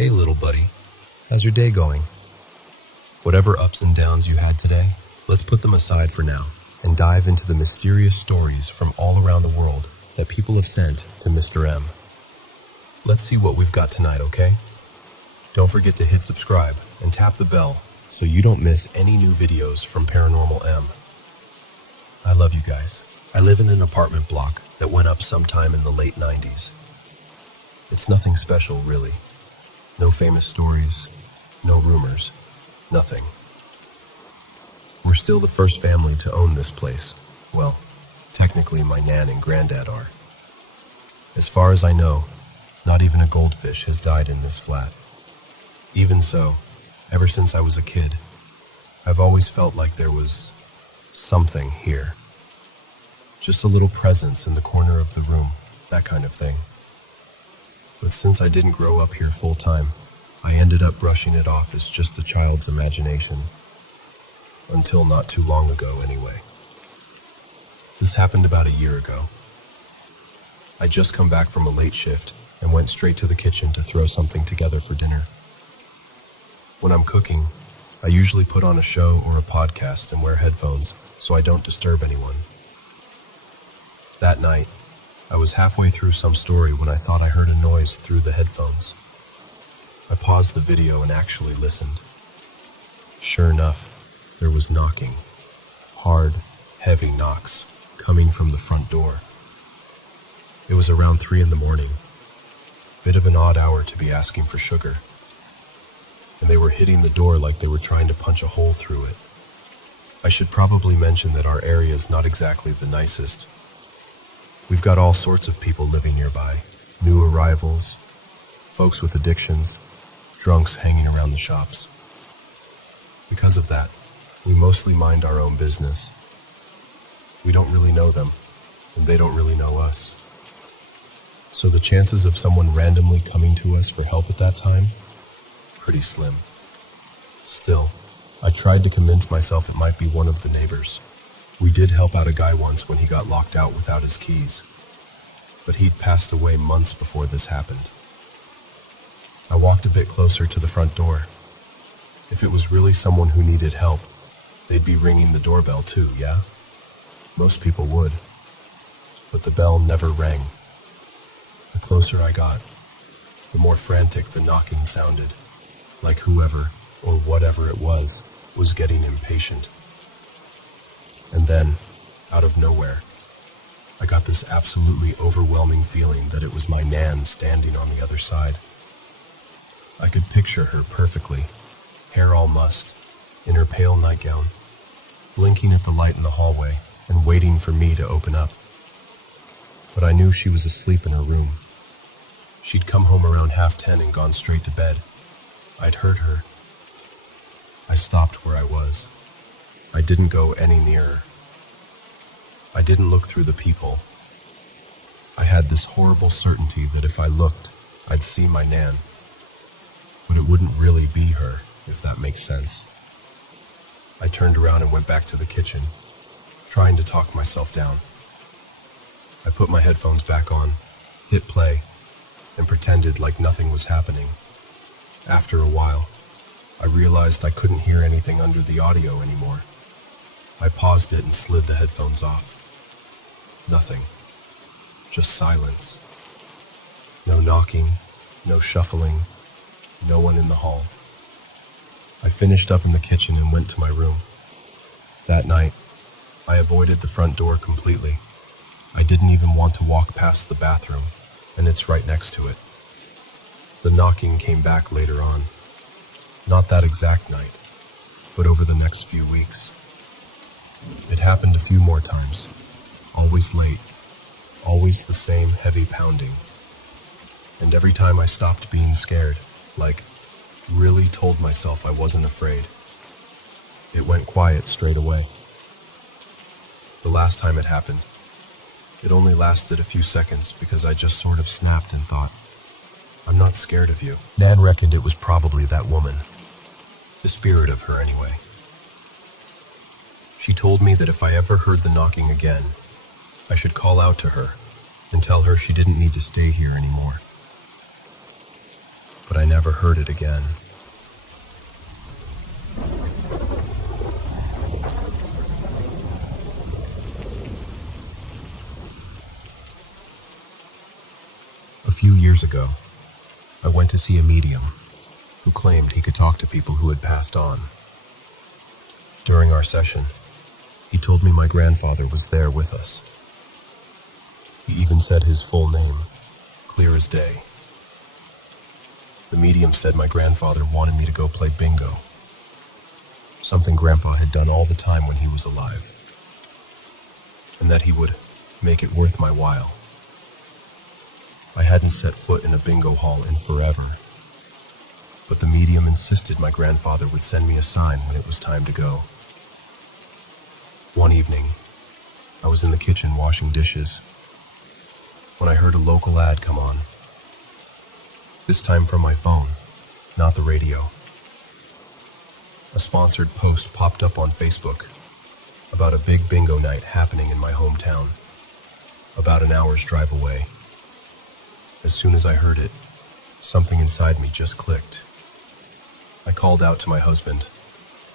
Hey little buddy, how's your day going? Whatever ups and downs you had today, let's put them aside for now and dive into the mysterious stories from all around the world that people have sent to Mr. M. Let's see what we've got tonight, okay? Don't forget to hit subscribe and tap the bell so you don't miss any new videos from Paranormal M. I love you guys. I live in an apartment block that went up sometime in the late 90s. It's nothing special, really. No famous stories, no rumors, nothing. We're still the first family to own this place. Well, technically my nan and granddad are. As far as I know, not even a goldfish has died in this flat. Even so, ever since I was a kid, I've always felt like there was something here. Just a little presence in the corner of the room, that kind of thing. But since I didn't grow up here full time, I ended up brushing it off as just a child's imagination. Until not too long ago, anyway. This happened about a year ago. I'd just come back from a late shift and went straight to the kitchen to throw something together for dinner. When I'm cooking, I usually put on a show or a podcast and wear headphones so I don't disturb anyone. That night, I was halfway through some story when I thought I heard a noise through the headphones. I paused the video and actually listened. Sure enough, there was knocking. Hard, heavy knocks coming from the front door. It was around 3 a.m. Bit of an odd hour to be asking for sugar. And they were hitting the door like they were trying to punch a hole through it. I should probably mention that our area is not exactly the nicest. We've got all sorts of people living nearby. New arrivals, folks with addictions, drunks hanging around the shops. Because of that, we mostly mind our own business. We don't really know them, and they don't really know us. So the chances of someone randomly coming to us for help at that time? Pretty slim. Still, I tried to convince myself it might be one of the neighbors. We did help out a guy once when he got locked out without his keys. But he'd passed away months before this happened. I walked a bit closer to the front door. If it was really someone who needed help, they'd be ringing the doorbell too, yeah? Most people would. But the bell never rang. The closer I got, the more frantic the knocking sounded, like whoever, or whatever it was getting impatient. And then, out of nowhere, I got this absolutely overwhelming feeling that it was my nan standing on the other side. I could picture her perfectly, hair all mussed, in her pale nightgown, blinking at the light in the hallway and waiting for me to open up. But I knew she was asleep in her room. She'd come home around 10:30 and gone straight to bed. I'd heard her. I stopped where I was. I didn't go any nearer. I didn't look through the peephole. I had this horrible certainty that if I looked, I'd see my nan. But it wouldn't really be her, if that makes sense. I turned around and went back to the kitchen, trying to talk myself down. I put my headphones back on, hit play, and pretended like nothing was happening. After a while, I realized I couldn't hear anything under the audio anymore. I paused it and slid the headphones off. Nothing. Just silence. No knocking, no shuffling, no one in the hall. I finished up in the kitchen and went to my room. That night, I avoided the front door completely. I didn't even want to walk past the bathroom, and it's right next to it. The knocking came back later on. Not that exact night, but over the next few weeks. It happened a few more times. Always late. Always the same heavy pounding. And every time I stopped being scared, like, really told myself I wasn't afraid, it went quiet straight away. The last time it happened, it only lasted a few seconds because I just sort of snapped and thought, I'm not scared of you. Nan reckoned it was probably that woman. The spirit of her, anyway. She told me that if I ever heard the knocking again, I should call out to her and tell her she didn't need to stay here anymore. but I never heard it again. A few years ago, I went to see a medium who claimed he could talk to people who had passed on. During our session, he told me my grandfather was there with us. He even said his full name, clear as day. The medium said my grandfather wanted me to go play bingo, something Grandpa had done all the time when he was alive, and that he would make it worth my while. I hadn't set foot in a bingo hall in forever, but the medium insisted my grandfather would send me a sign when it was time to go. One evening, I was in the kitchen washing dishes when I heard a local ad come on. This time from my phone, not the radio. A sponsored post popped up on Facebook about a big bingo night happening in my hometown, about an hour's drive away. As soon as I heard it, something inside me just clicked. I called out to my husband,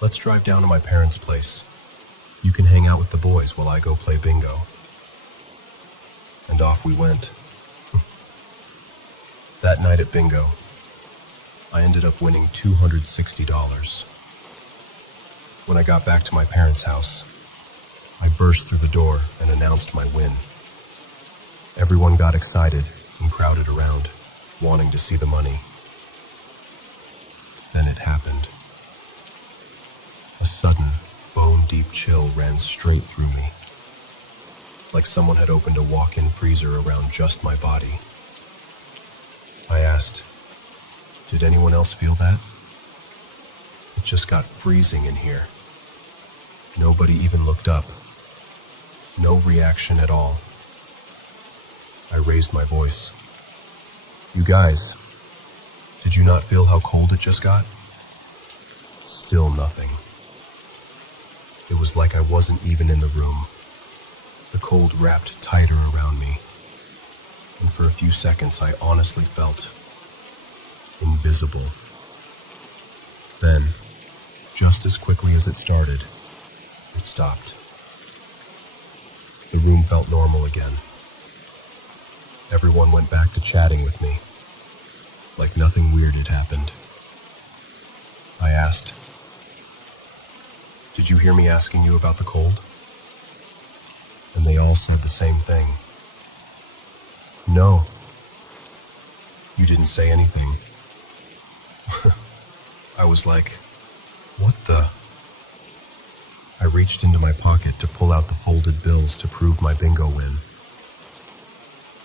"Let's drive down to my parents' place. You can hang out with the boys while I go play bingo." And off we went. That night at bingo, I ended up winning $260. When I got back to my parents' house, I burst through the door and announced my win. Everyone got excited and crowded around, wanting to see the money. Then it happened. A sudden, bone-deep chill ran straight through me, like someone had opened a walk-in freezer around just my body. I asked, "Did anyone else feel that?" It just got freezing in here. Nobody even looked up. No reaction at all. I raised my voice. "You guys, did you not feel how cold it just got?" Still nothing. It was like I wasn't even in the room. The cold wrapped tighter around me, and for a few seconds I honestly felt invisible. Then, just as quickly as it started, it stopped. The room felt normal again. Everyone went back to chatting with me, like nothing weird had happened. I asked, "Did you hear me asking you about the cold?" And they all said the same thing. "No. You didn't say anything." I was like, "What the?" I reached into my pocket to pull out the folded bills to prove my bingo win.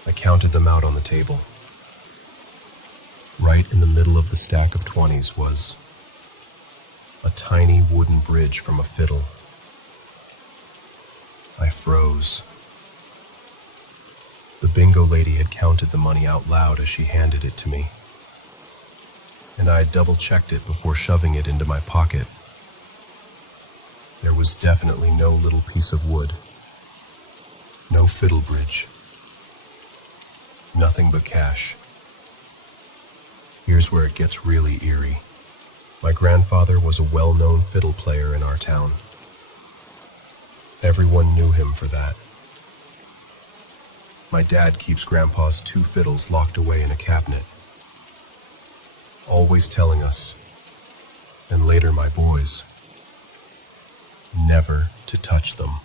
I counted them out on the table. Right in the middle of the stack of 20s was a tiny wooden bridge from a fiddle. I froze. The bingo lady had counted the money out loud as she handed it to me, and I had double-checked it before shoving it into my pocket. There was definitely no little piece of wood, no fiddle bridge, nothing but cash. Here's where it gets really eerie. My grandfather was a well-known fiddle player in our town. Everyone knew him for that. My dad keeps Grandpa's 2 fiddles locked away in a cabinet, always telling us, and later my boys, never to touch them.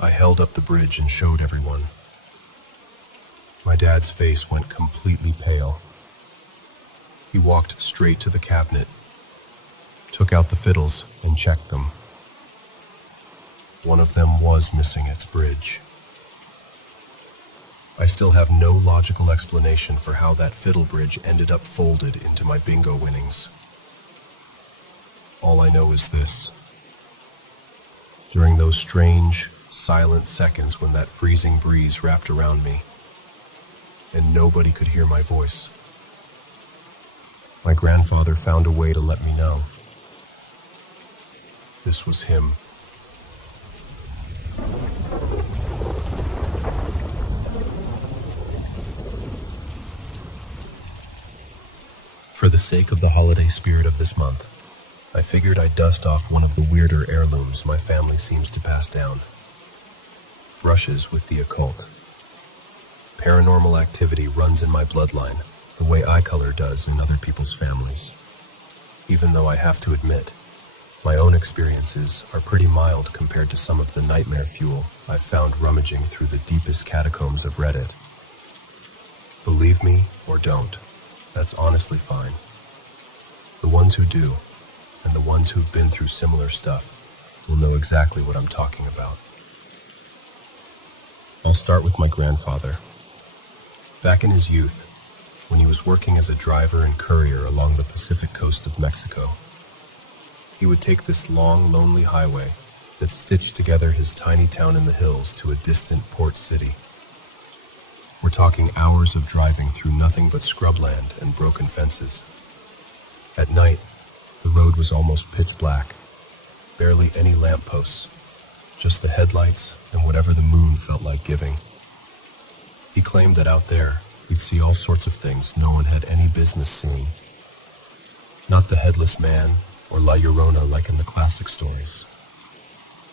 I held up the bridge and showed everyone. My dad's face went completely pale. He walked straight to the cabinet, took out the fiddles, and checked them. One of them was missing its bridge. I still have no logical explanation for how that fiddle bridge ended up folded into my bingo winnings. All I know is this. During those strange, silent seconds when that freezing breeze wrapped around me, and nobody could hear my voice, my grandfather found a way to let me know. This was him. For the sake of the holiday spirit of this month, I figured I'd dust off one of the weirder heirlooms my family seems to pass down. Brushes with the occult. Paranormal activity runs in my bloodline, the way eye color does in other people's families. Even though I have to admit, my own experiences are pretty mild compared to some of the nightmare fuel I've found rummaging through the deepest catacombs of Reddit. Believe me or don't, that's honestly fine. The ones who do, and the ones who've been through similar stuff, will know exactly what I'm talking about. I'll start with my grandfather. Back in his youth, when he was working as a driver and courier along the Pacific coast of Mexico, he would take this long, lonely highway that stitched together his tiny town in the hills to a distant port city. We're talking hours of driving through nothing but scrubland and broken fences. At night, the road was almost pitch black, barely any lampposts, just the headlights and whatever the moon felt like giving. He claimed that out there, we'd see all sorts of things no one had any business seeing. Not the headless man or La Llorona like in the classic stories,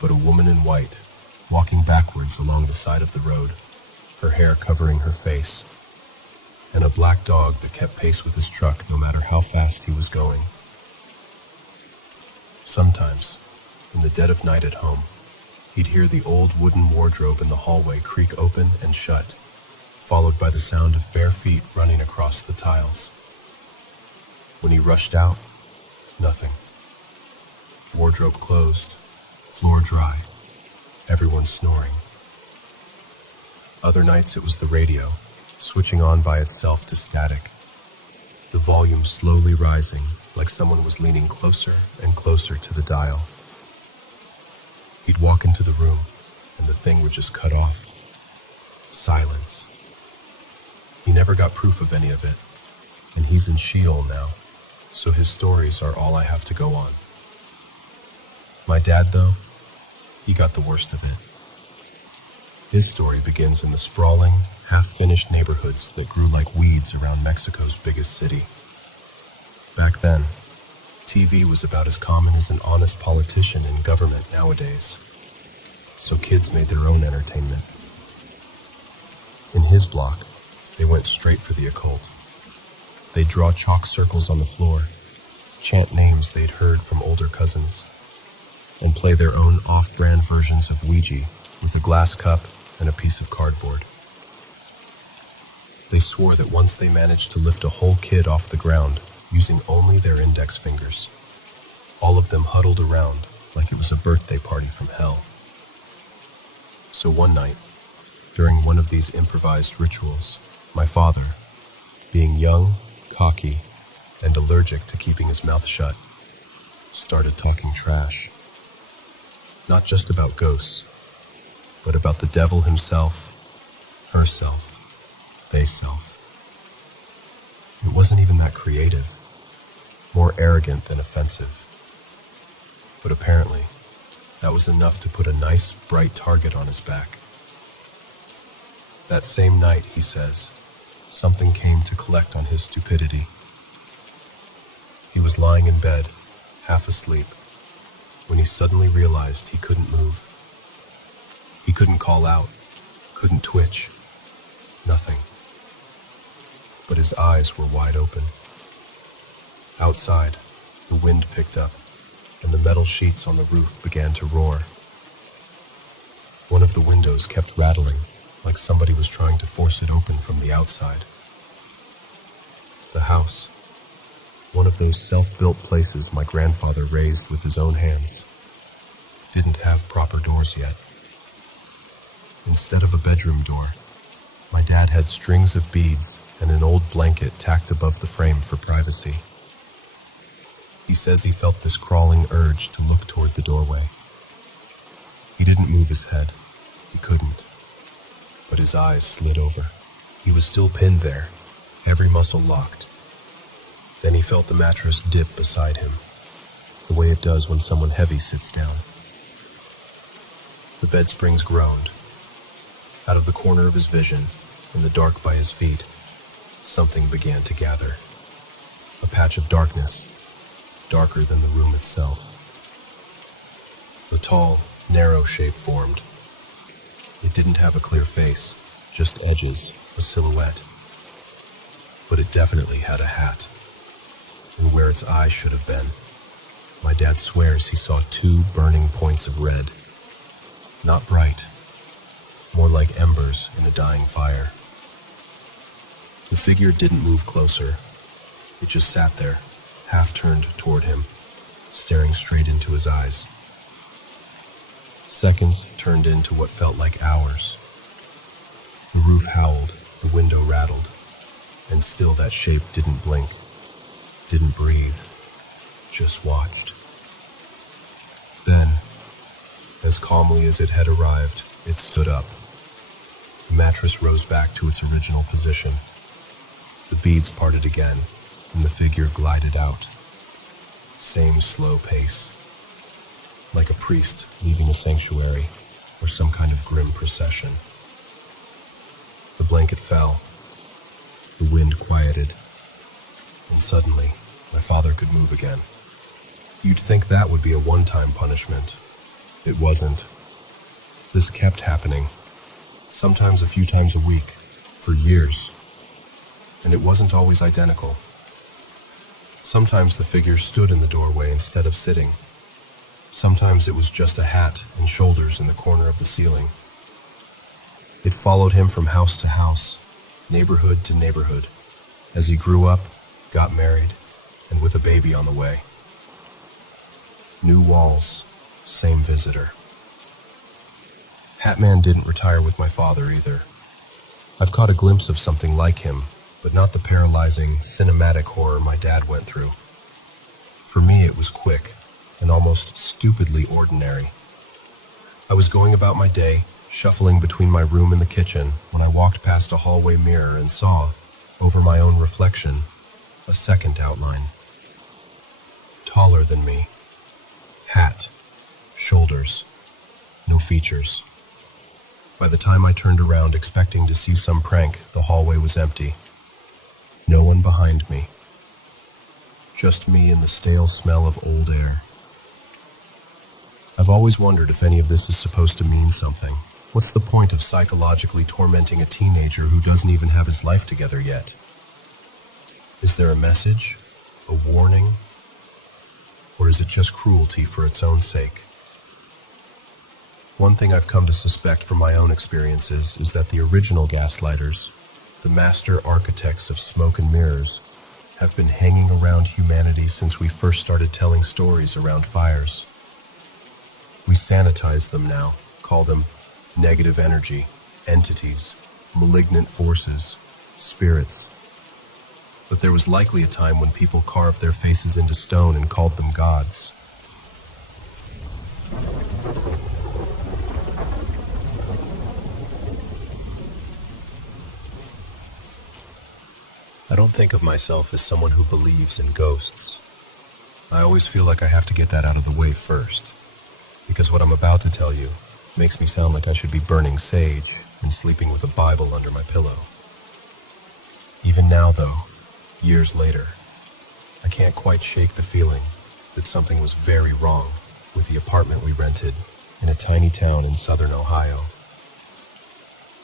but a woman in white, walking backwards along the side of the road, her hair covering her face, and a black dog that kept pace with his truck no matter how fast he was going. Sometimes, in the dead of night at home, he'd hear the old wooden wardrobe in the hallway creak open and shut, followed by the sound of bare feet running across the tiles. When he rushed out, nothing. Wardrobe closed, floor dry, everyone snoring. Other nights it was the radio, switching on by itself to static, the volume slowly rising like someone was leaning closer and closer to the dial. He'd walk into the room, and the thing would just cut off. Silence. He never got proof of any of it, and he's in Sheol now, so his stories are all I have to go on. My dad, though, he got the worst of it. His story begins in the sprawling, half-finished neighborhoods that grew like weeds around Mexico's biggest city. Back then, TV was about as common as an honest politician in government nowadays, so kids made their own entertainment. In his block, they went straight for the occult. They'd draw chalk circles on the floor, chant names they'd heard from older cousins, and play their own off-brand versions of Ouija with a glass cup and a piece of cardboard. They swore that once they managed to lift a whole kid off the ground using only their index fingers, all of them huddled around like it was a birthday party from hell. So one night, during one of these improvised rituals, my father, being young, cocky, and allergic to keeping his mouth shut, started talking trash. Not just about ghosts, but about the devil himself, herself, theyself. It wasn't even that creative, more arrogant than offensive. But apparently, that was enough to put a nice, bright target on his back. That same night, he says, something came to collect on his stupidity. He was lying in bed, half asleep, when he suddenly realized he couldn't move. He couldn't call out, couldn't twitch, nothing. But his eyes were wide open. Outside, the wind picked up, and the metal sheets on the roof began to roar. One of the windows kept rattling, like somebody was trying to force it open from the outside. The house, one of those self-built places my grandfather raised with his own hands, didn't have proper doors yet. Instead of a bedroom door, my dad had strings of beads and an old blanket tacked above the frame for privacy. He says he felt this crawling urge to look toward the doorway. He didn't move his head. He couldn't. But his eyes slid over. He was still pinned there, every muscle locked. Then he felt the mattress dip beside him, the way it does when someone heavy sits down. The bed springs groaned. Out of the corner of his vision, in the dark by his feet, something began to gather. a patch of darkness, darker than the room itself. The tall, narrow shape formed. It didn't have a clear face, just edges, a silhouette. But it definitely had a hat. And where its eyes should have been, my dad swears he saw 2 burning points of red. Not bright, more like embers in a dying fire. The figure didn't move closer. It just sat there, half turned toward him, staring straight into his eyes. Seconds turned into what felt like hours. The roof howled, the window rattled, and still that shape didn't blink, didn't breathe, just watched. Then, as calmly as it had arrived, it stood up. The mattress rose back to its original position. The beads parted again, and the figure glided out. Same slow pace, like a priest leaving a sanctuary or some kind of grim procession. The blanket fell, the wind quieted, and suddenly my father could move again. You'd think that would be a one-time punishment. It wasn't. This kept happening, sometimes a few times a week, for years. And it wasn't always identical. Sometimes the figure stood in the doorway instead of sitting. Sometimes it was just a hat and shoulders in the corner of the ceiling. It followed him from house to house, neighborhood to neighborhood, as he grew up, got married, and with a baby on the way. New walls, same visitor. Hatman didn't retire with my father either. I've caught a glimpse of something like him, but not the paralyzing, cinematic horror my dad went through. For me, it was quick and almost stupidly ordinary. I was going about my day, shuffling between my room and the kitchen, when I walked past a hallway mirror and saw, over my own reflection, a second outline. Taller than me. Hat. Shoulders. No features. By the time I turned around expecting to see some prank, the hallway was empty. No one behind me. Just me and the stale smell of old air. I've always wondered if any of this is supposed to mean something. What's the point of psychologically tormenting a teenager who doesn't even have his life together yet? Is there a message? A warning? Or is it just cruelty for its own sake? One thing I've come to suspect from my own experiences is that the original gaslighters, the master architects of smoke and mirrors, have been hanging around humanity since we first started telling stories around fires. We sanitize them now, call them negative energy, entities, malignant forces, spirits. But there was likely a time when people carved their faces into stone and called them gods. I don't think of myself as someone who believes in ghosts. I always feel like I have to get that out of the way first, because what I'm about to tell you makes me sound like I should be burning sage and sleeping with a Bible under my pillow. Even now, though, years later, I can't quite shake the feeling that something was very wrong with the apartment we rented in a tiny town in southern Ohio.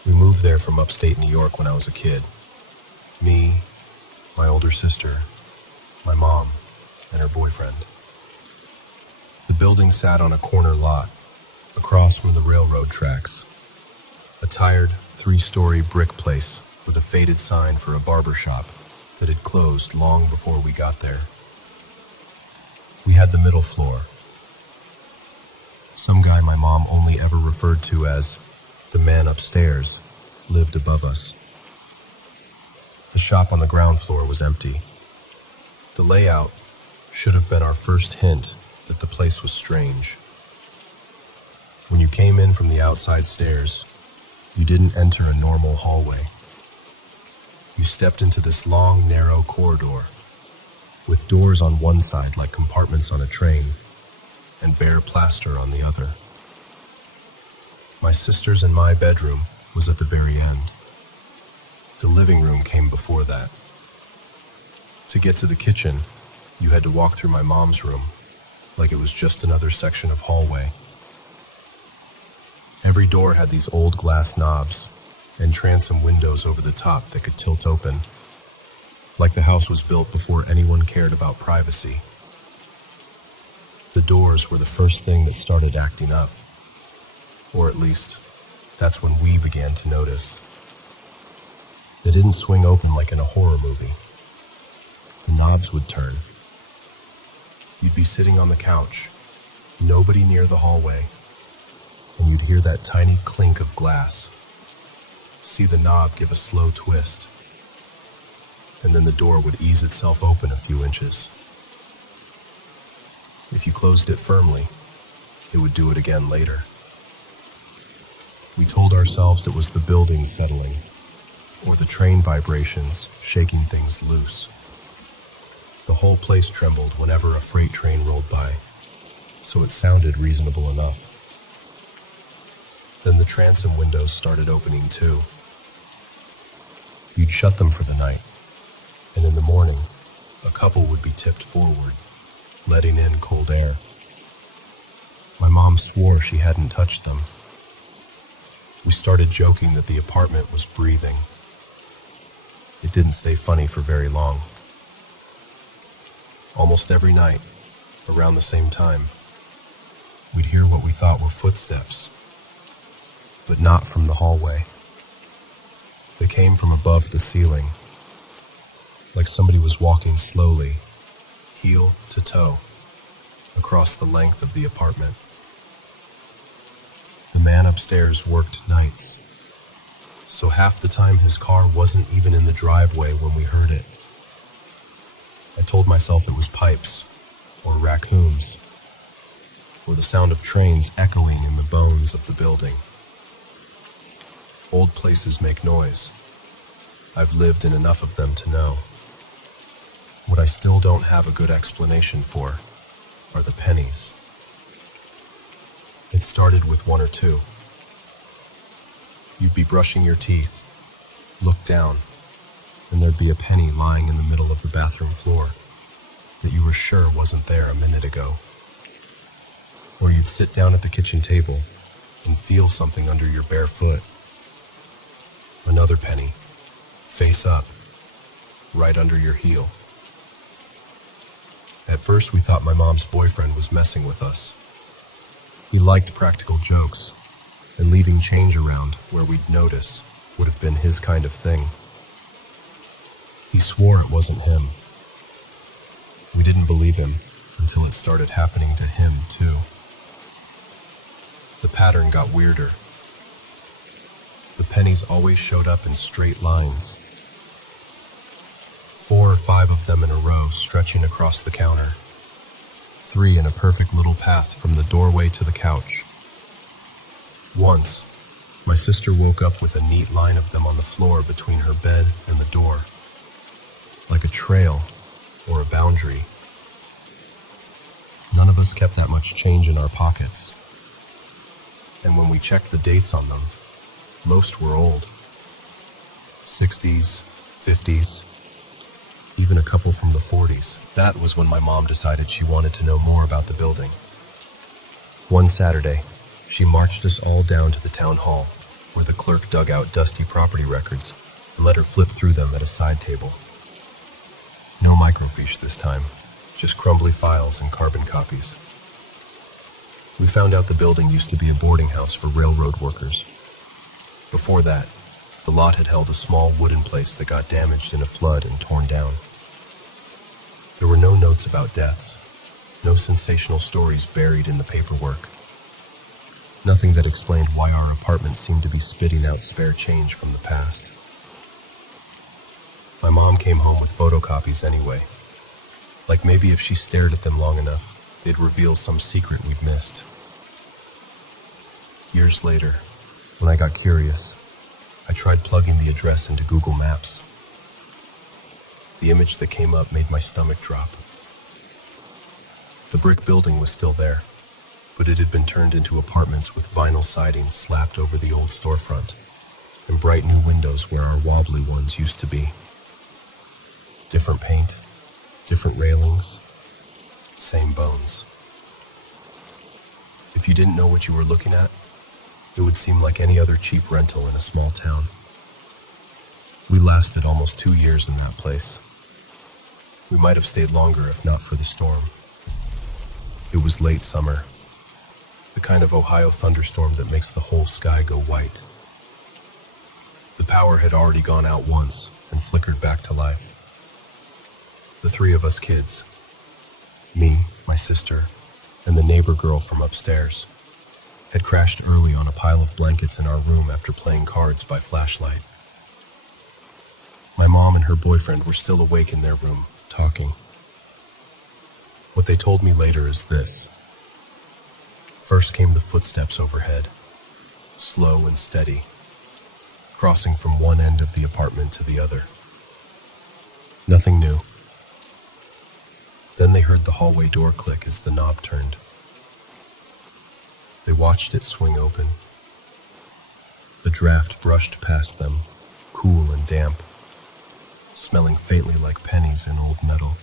We moved there from upstate New York when I was a kid. Me, my older sister, my mom, and her boyfriend. The building sat on a corner lot, across from the railroad tracks. A tired, 3-story brick place with a faded sign for a barber shop that had closed long before we got there. We had the middle floor. Some guy my mom only ever referred to as the man upstairs lived above us. The shop on the ground floor was empty. The layout should have been our first hint that the place was strange. When you came in from the outside stairs, you didn't enter a normal hallway. You stepped into this long, narrow corridor, with doors on one side like compartments on a train, and bare plaster on the other. My sister's and my bedroom was at the very end. The living room came before that. To get to the kitchen, you had to walk through my mom's room, like it was just another section of hallway. Every door had these old glass knobs and transom windows over the top that could tilt open, like the house was built before anyone cared about privacy. The doors were the first thing that started acting up, or at least, that's when we began to notice. They didn't swing open like in a horror movie. The knobs would turn. You'd be sitting on the couch, nobody near the hallway, and you'd hear that tiny clink of glass. See the knob give a slow twist, and then the door would ease itself open a few inches. If you closed it firmly, it would do it again later. We told ourselves it was the building settling, or the train vibrations shaking things loose. The whole place trembled whenever a freight train rolled by, so it sounded reasonable enough. Then the transom windows started opening too. You'd shut them for the night, and in the morning, a couple would be tipped forward, letting in cold air. My mom swore she hadn't touched them. We started joking that the apartment was breathing. It didn't stay funny for very long. Almost every night, around the same time, we'd hear what we thought were footsteps, but not from the hallway. They came from above the ceiling, like somebody was walking slowly, heel to toe, across the length of the apartment. The man upstairs worked nights, so half the time his car wasn't even in the driveway when we heard it. I told myself it was pipes, or raccoons, or the sound of trains echoing in the bones of the building. Old places make noise. I've lived in enough of them to know. What I still don't have a good explanation for are the pennies. It started with one or two. You'd be brushing your teeth, look down, and there'd be a penny lying in the middle of the bathroom floor that you were sure wasn't there a minute ago. Or you'd sit down at the kitchen table and feel something under your bare foot. Another penny, face up, right under your heel. At first we thought my mom's boyfriend was messing with us. He liked practical jokes, and leaving change around where we'd notice would have been his kind of thing. He swore it wasn't him. We didn't believe him until it started happening to him too. The pattern got weirder. The pennies always showed up in straight lines. 4 or 5 of them in a row stretching across the counter. 3 in a perfect little path from the doorway to the couch. Once, my sister woke up with a neat line of them on the floor between her bed and the door, like a trail or a boundary. None of us kept that much change in our pockets, and when we checked the dates on them, most were old. 60s, 50s, even a couple from the 40s. That was when my mom decided she wanted to know more about the building. One Saturday, she marched us all down to the town hall, where the clerk dug out dusty property records and let her flip through them at a side table. No microfiche this time, just crumbly files and carbon copies. We found out the building used to be a boarding house for railroad workers. Before that, the lot had held a small wooden place that got damaged in a flood and torn down. There were no notes about deaths, no sensational stories buried in the paperwork. Nothing that explained why our apartment seemed to be spitting out spare change from the past. My mom came home with photocopies anyway. Like maybe if she stared at them long enough, they'd reveal some secret we'd missed. Years later, when I got curious, I tried plugging the address into Google Maps. The image that came up made my stomach drop. The brick building was still there, but it had been turned into apartments with vinyl siding slapped over the old storefront, and bright new windows where our wobbly ones used to be. Different paint, Different railings, same bones. If you didn't know what you were looking at, it would seem like any other cheap rental in a small town. We lasted almost 2 years in that place. We might have stayed longer if not for the storm. It was late summer, the kind of Ohio thunderstorm that makes the whole sky go white. The power had already gone out once and flickered back to life. The three of us kids, me, my sister, and the neighbor girl from upstairs, had crashed early on a pile of blankets in our room after playing cards by flashlight. My mom and her boyfriend were still awake in their room, talking. What they told me later is this. First came the footsteps overhead, slow and steady, crossing from one end of the apartment to the other. Nothing new. Then they heard the hallway door click as the knob turned. They watched it swing open. The draft brushed past them, cool and damp, smelling faintly like pennies and old metal.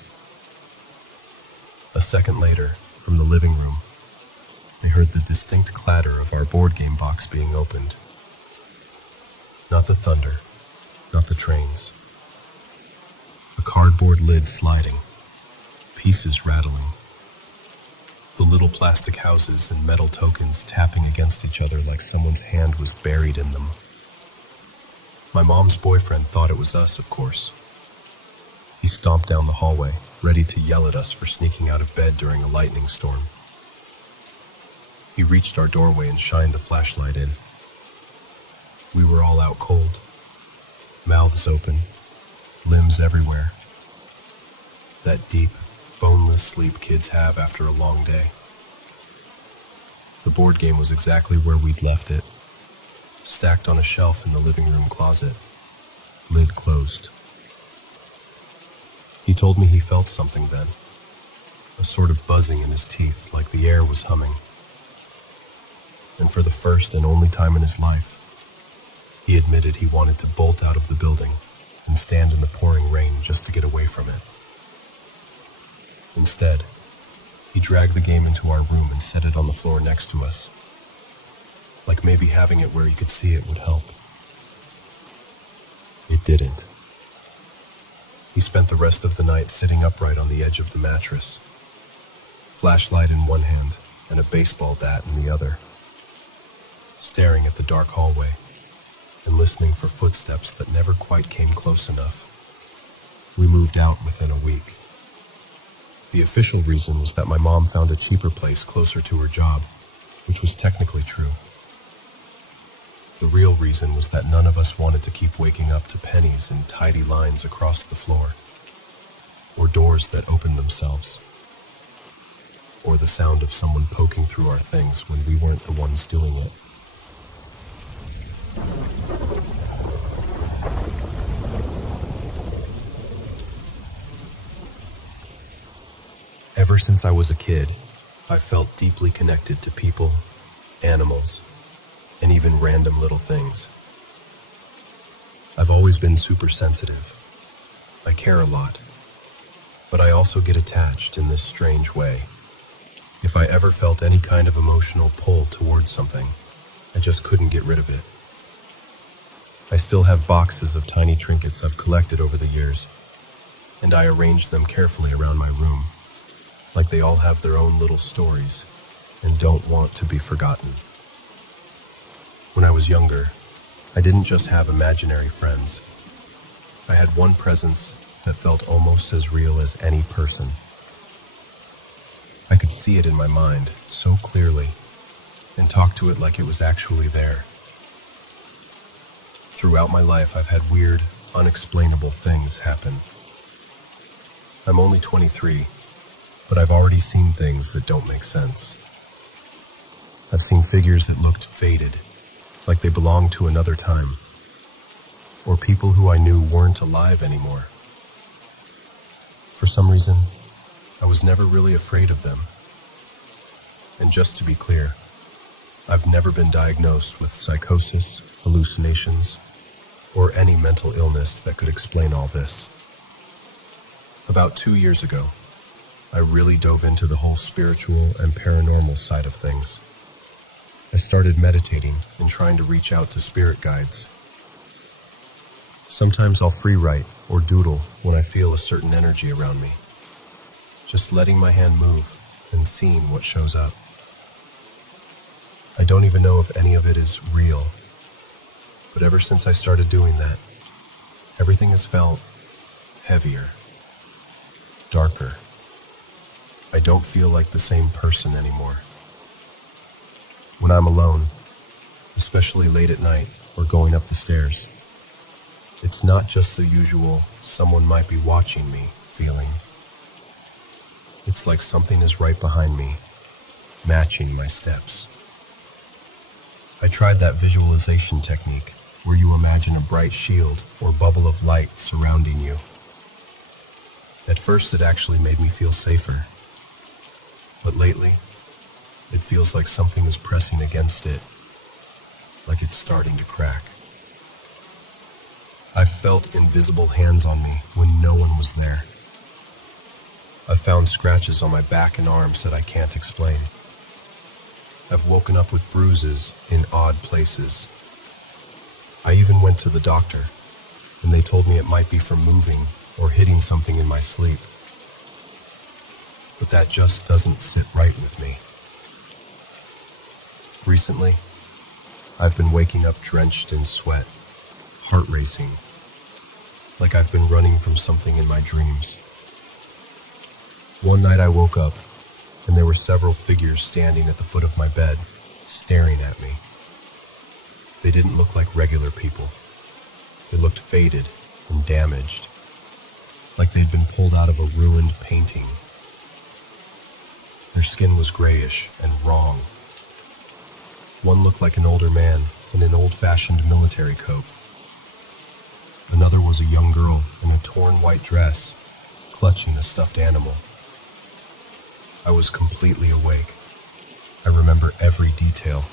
A second later, from the living room, they heard the distinct clatter of our board game box being opened. Not the thunder, not the trains. A cardboard lid sliding, pieces rattling. The little plastic houses and metal tokens tapping against each other like someone's hand was buried in them. My mom's boyfriend thought it was us, of course. He stomped down the hallway, ready to yell at us for sneaking out of bed during a lightning storm. He reached our doorway and shined the flashlight in. We were all out cold, mouths open, limbs everywhere. That deep, boneless sleep kids have after a long day. The board game was exactly where we'd left it, stacked on a shelf in the living room closet, lid closed. He told me he felt something then, a sort of buzzing in his teeth like the air was humming. And for the first and only time in his life, he admitted he wanted to bolt out of the building and stand in the pouring rain just to get away from it. Instead, he dragged the game into our room and set it on the floor next to us, like maybe having it where he could see it would help. It didn't. He spent the rest of the night sitting upright on the edge of the mattress, flashlight in one hand and a baseball bat in the other, staring at the dark hallway and listening for footsteps that never quite came close enough. We moved out within a week. The official reason was that my mom found a cheaper place closer to her job, which was technically true. The real reason was that none of us wanted to keep waking up to pennies in tidy lines across the floor, or doors that opened themselves, or the sound of someone poking through our things when we weren't the ones doing it. Ever since I was a kid, I felt deeply connected to people, animals, and even random little things. I've always been super sensitive. I care a lot, but I also get attached in this strange way. If I ever felt any kind of emotional pull towards something, I just couldn't get rid of it. I still have boxes of tiny trinkets I've collected over the years, and I arrange them carefully around my room, like they all have their own little stories and don't want to be forgotten. When I was younger, I didn't just have imaginary friends. I had one presence that felt almost as real as any person. I could see it in my mind so clearly and talk to it like it was actually there. Throughout my life, I've had weird, unexplainable things happen. I'm only 23, but I've already seen things that don't make sense. I've seen figures that looked faded, like they belonged to another time, or people who I knew weren't alive anymore. For some reason, I was never really afraid of them. And just to be clear, I've never been diagnosed with psychosis, hallucinations, or any mental illness that could explain all this. About 2 years ago, I really dove into the whole spiritual and paranormal side of things. I started meditating and trying to reach out to spirit guides. Sometimes I'll free write or doodle when I feel a certain energy around me. Just letting my hand move and seeing what shows up. I don't even know if any of it is real, but ever since I started doing that, everything has felt heavier, darker. I don't feel like the same person anymore. When I'm alone, especially late at night or going up the stairs, it's not just the usual someone might be watching me feeling. It's like something is right behind me, matching my steps. I tried that visualization technique where you imagine a bright shield or bubble of light surrounding you. At first it actually made me feel safer, but lately it feels like something is pressing against it, like it's starting to crack. I felt invisible hands on me when no one was there. I've found scratches on my back and arms that I can't explain. I've woken up with bruises in odd places. I even went to the doctor, and they told me it might be from moving or hitting something in my sleep. But that just doesn't sit right with me. Recently, I've been waking up drenched in sweat, heart racing, like I've been running from something in my dreams. One night I woke up, and there were several figures standing at the foot of my bed, staring at me. They didn't look like regular people. They looked faded and damaged, like they'd been pulled out of a ruined painting. Their skin was grayish and wrong. One looked like an older man in an old-fashioned military coat. Another was a young girl in a torn white dress, clutching a stuffed animal. I was completely awake. I remember every detail.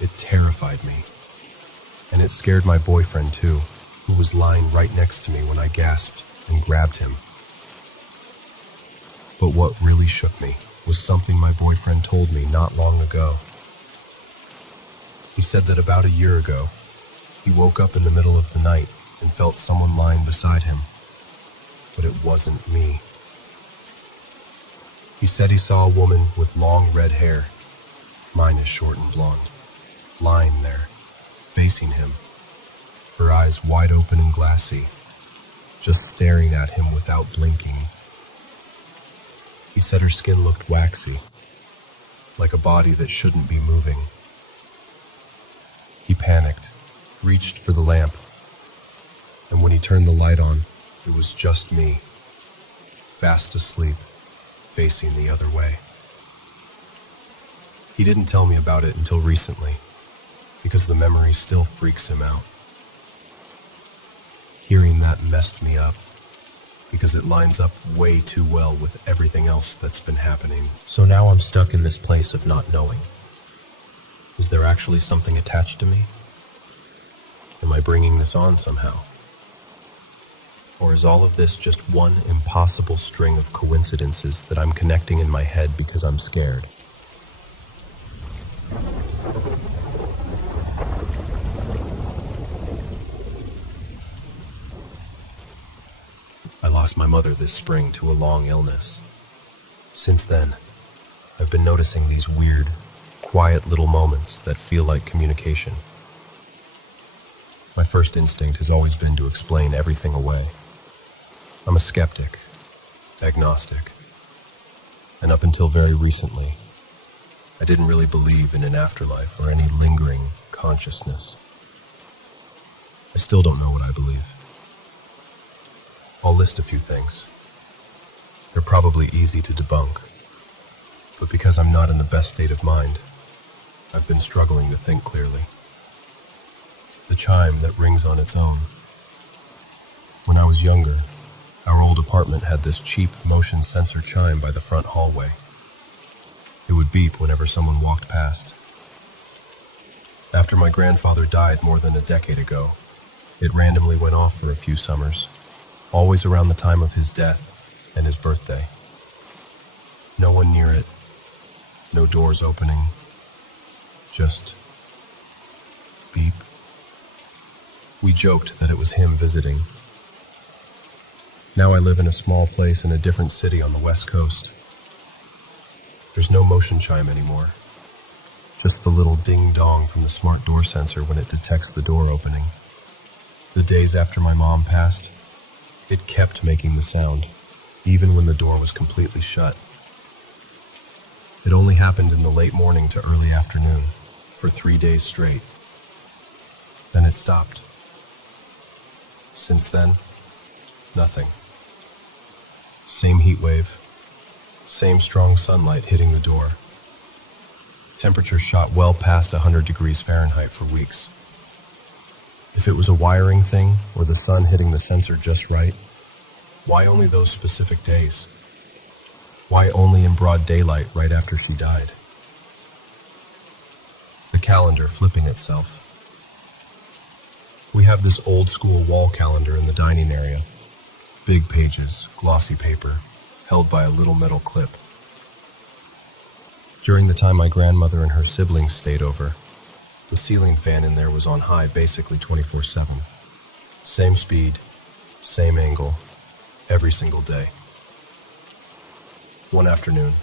It terrified me, and it scared my boyfriend too, who was lying right next to me when I gasped and grabbed him. But what really shook me was something my boyfriend told me not long ago. He said that about a year ago, he woke up in the middle of the night and felt someone lying beside him, but it wasn't me. He said he saw a woman with long red hair, mine is short and blonde, lying there, facing him, her eyes wide open and glassy, just staring at him without blinking. He said her skin looked waxy, like a body that shouldn't be moving. He panicked, reached for the lamp, and when he turned the light on, it was just me, fast asleep, facing the other way. He didn't tell me about it until recently, because the memory still freaks him out. Hearing that messed me up, because it lines up way too well with everything else that's been happening. So now I'm stuck in this place of not knowing. Is there actually something attached to me? Am I bringing this on somehow? Or is all of this just one impossible string of coincidences that I'm connecting in my head because I'm scared? I lost my mother this spring to a long illness. Since then, I've been noticing these weird, quiet little moments that feel like communication. My first instinct has always been to explain everything away. I'm a skeptic, agnostic, and up until very recently, I didn't really believe in an afterlife or any lingering consciousness. I still don't know what I believe. I'll list a few things. They're probably easy to debunk, but because I'm not in the best state of mind, I've been struggling to think clearly. The chime that rings on its own. When I was younger, our old apartment had this cheap motion sensor chime by the front hallway. It would beep whenever someone walked past. After my grandfather died more than a decade ago, it randomly went off for a few summers. always around the time of his death and his birthday. No one near it, no doors opening, just beep. We joked that it was him visiting. Now I live in a small place in a different city on the West Coast. There's no motion chime anymore, just the little ding-dong from the smart door sensor when it detects the door opening. The days after my mom passed, it kept making the sound, even when the door was completely shut. It only happened in the late morning to early afternoon, for 3 days straight. Then it stopped. Since then, nothing. Same heat wave, same strong sunlight hitting the door. Temperature shot well past 100 degrees Fahrenheit for weeks. If it was a wiring thing or the sun hitting the sensor just right, why only those specific days? Why only in broad daylight right after she died? The calendar flipping itself. We have this old school wall calendar in the dining area. Big pages, glossy paper, held by a little metal clip. During the time my grandmother and her siblings stayed over, the ceiling fan in there was on high basically 24/7. Same speed, same angle, every single day. One afternoon,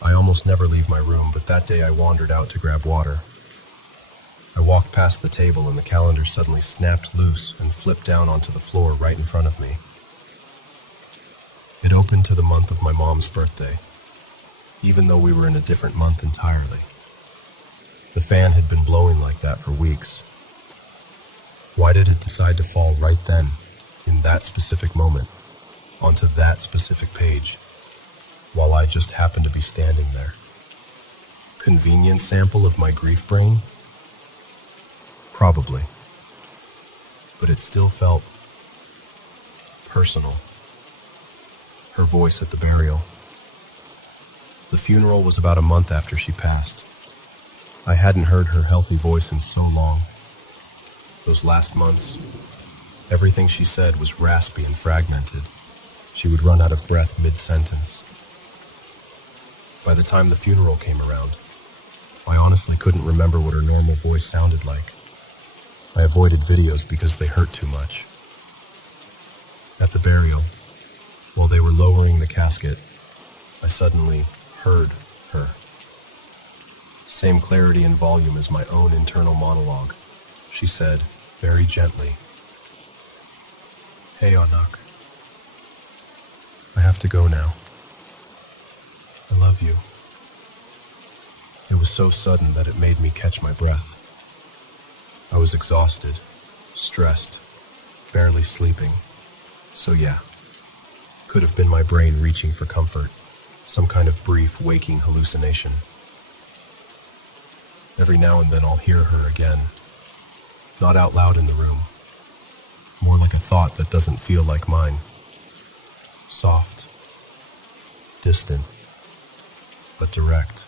I almost never leave my room, but that day I wandered out to grab water. I walked past the table and the calendar suddenly snapped loose and flipped down onto the floor right in front of me. It opened to the month of my mom's birthday, even though we were in a different month entirely. The fan had been blowing like that for weeks. Why did it decide to fall right then, in that specific moment, onto that specific page, while I just happened to be standing there? Convenient sample of my grief brain? Probably. But it still felt personal. Her voice at the burial. The funeral was about a month after she passed. I hadn't heard her healthy voice in so long. Those last months, everything she said was raspy and fragmented. She would run out of breath mid-sentence. By the time the funeral came around, I honestly couldn't remember what her normal voice sounded like. I avoided videos because they hurt too much. At the burial, while they were lowering the casket, I suddenly heard her. Same clarity and volume as my own internal monologue. She said, very gently, "Hey, Anak. I have to go now. I love you." It was so sudden that it made me catch my breath. I was exhausted, stressed, barely sleeping. So yeah, could have been my brain reaching for comfort, some kind of brief waking hallucination. Every now and then I'll hear her again, not out loud in the room, more like a thought that doesn't feel like mine. Soft, distant, but direct.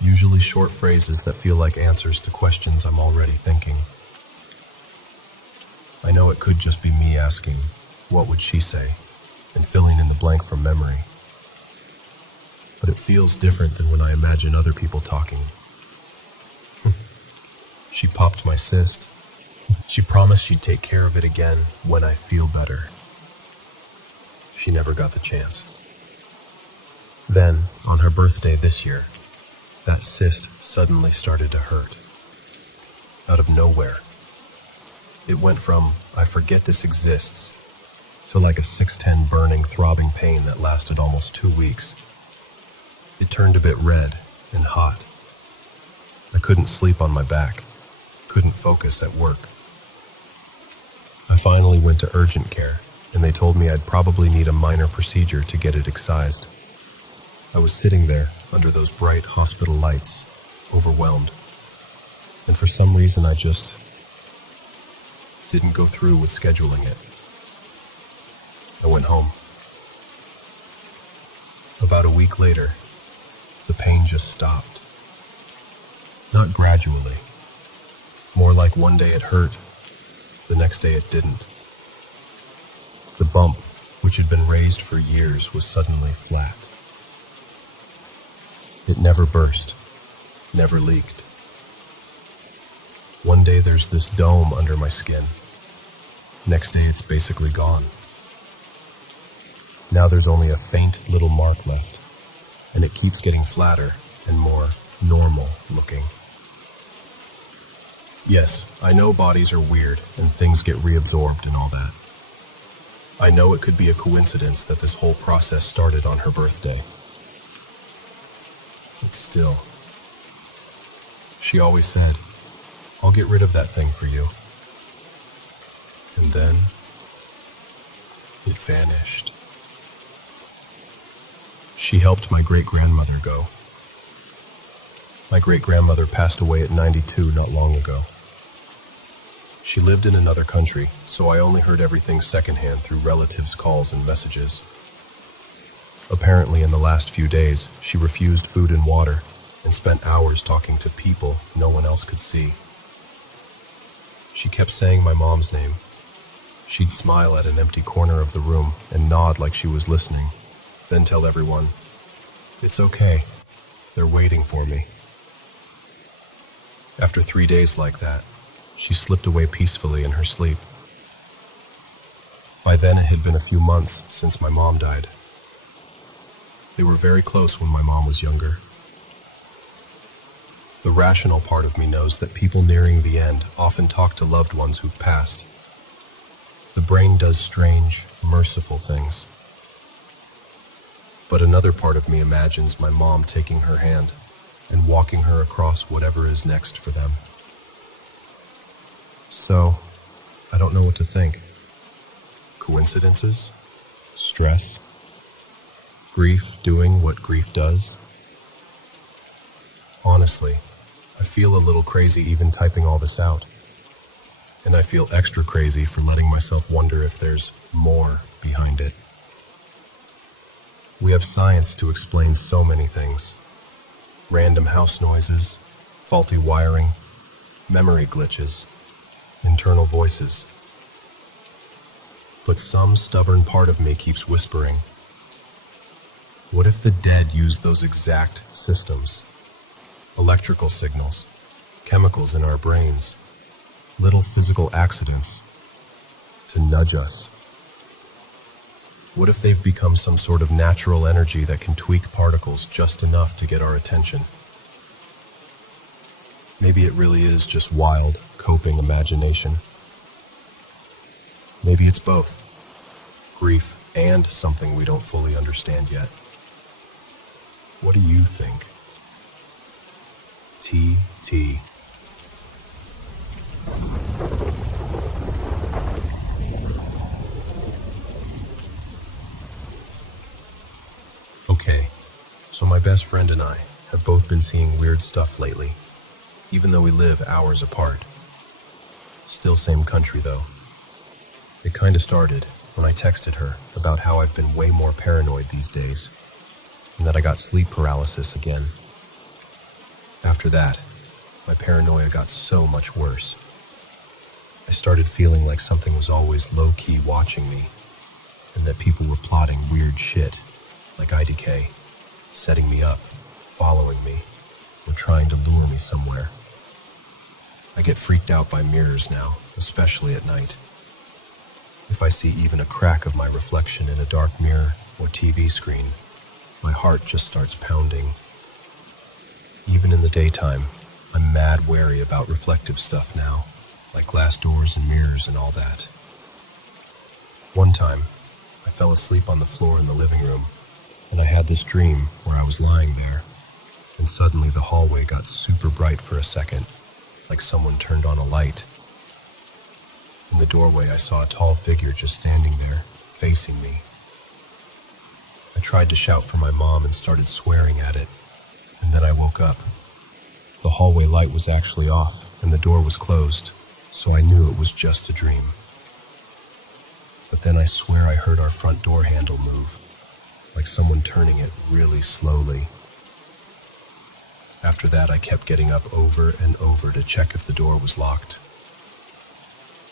Usually short phrases that feel like answers to questions I'm already thinking. I know it could just be me asking, what would she say, and filling in the blank from memory. But it feels different than when I imagine other people talking. She popped my cyst. She promised she'd take care of it again when I feel better. She never got the chance. Then, on her birthday this year, that cyst suddenly started to hurt. Out of nowhere. It went from, I forget this exists, to like a 610 burning, throbbing pain that lasted almost 2 weeks. It turned a bit red and hot. I couldn't sleep on my back, couldn't focus at work. I finally went to urgent care, and they told me I'd probably need a minor procedure to get it excised. I was sitting there under those bright hospital lights, overwhelmed, and for some reason I just didn't go through with scheduling it. I went home. About a week later, the pain just stopped. Not gradually. More like one day it hurt, the next day it didn't. The bump, which had been raised for years, was suddenly flat. It never burst, never leaked. One day there's this dome under my skin. Next day it's basically gone. Now there's only a faint little mark left, and it keeps getting flatter and more normal looking. Yes, I know bodies are weird and things get reabsorbed and all that. I know it could be a coincidence that this whole process started on her birthday. But still, she always said, "I'll get rid of that thing for you." And then it vanished. She helped my great-grandmother go. My great-grandmother passed away at 92 not long ago. She lived in another country, so I only heard everything secondhand through relatives' calls and messages. Apparently, in the last few days, she refused food and water and spent hours talking to people no one else could see. She kept saying my mom's name. She'd smile at an empty corner of the room and nod like she was listening, then tell everyone, "It's okay, they're waiting for me." After 3 days like that, she slipped away peacefully in her sleep. By then it had been a few months since my mom died. They were very close when my mom was younger. The rational part of me knows that people nearing the end often talk to loved ones who've passed. The brain does strange, merciful things. But another part of me imagines my mom taking her hand and walking her across whatever is next for them. So, I don't know what to think. Coincidences? Stress? Grief doing what grief does? Honestly, I feel a little crazy even typing all this out. And I feel extra crazy for letting myself wonder if there's more behind it. We have science to explain so many things. Random house noises, faulty wiring, memory glitches, internal voices. But some stubborn part of me keeps whispering, what if the dead use those exact systems? Electrical signals, chemicals in our brains, little physical accidents, to nudge us. What if they've become some sort of natural energy that can tweak particles just enough to get our attention? Maybe it really is just wild, coping imagination. Maybe it's both, grief and something we don't fully understand yet. What do you think? TT. Okay, so my best friend and I have both been seeing weird stuff lately, even though we live hours apart. Still same country though. It kinda started when I texted her about how I've been way more paranoid these days, and that I got sleep paralysis again. After that, my paranoia got so much worse. I started feeling like something was always low-key watching me, and that people were plotting weird shit, like IDK, setting me up, following me, or trying to lure me somewhere. I get freaked out by mirrors now, especially at night. If I see even a crack of my reflection in a dark mirror or TV screen, my heart just starts pounding. Even in the daytime, I'm mad wary about reflective stuff now, like glass doors and mirrors and all that. One time, I fell asleep on the floor in the living room, and I had this dream where I was lying there, and suddenly the hallway got super bright for a second, like someone turned on a light. In the doorway, I saw a tall figure just standing there, facing me. I tried to shout for my mom and started swearing at it, and then I woke up. The hallway light was actually off, and the door was closed, so I knew it was just a dream. But then I swear I heard our front door handle move, like someone turning it really slowly. After that, I kept getting up over and over to check if the door was locked.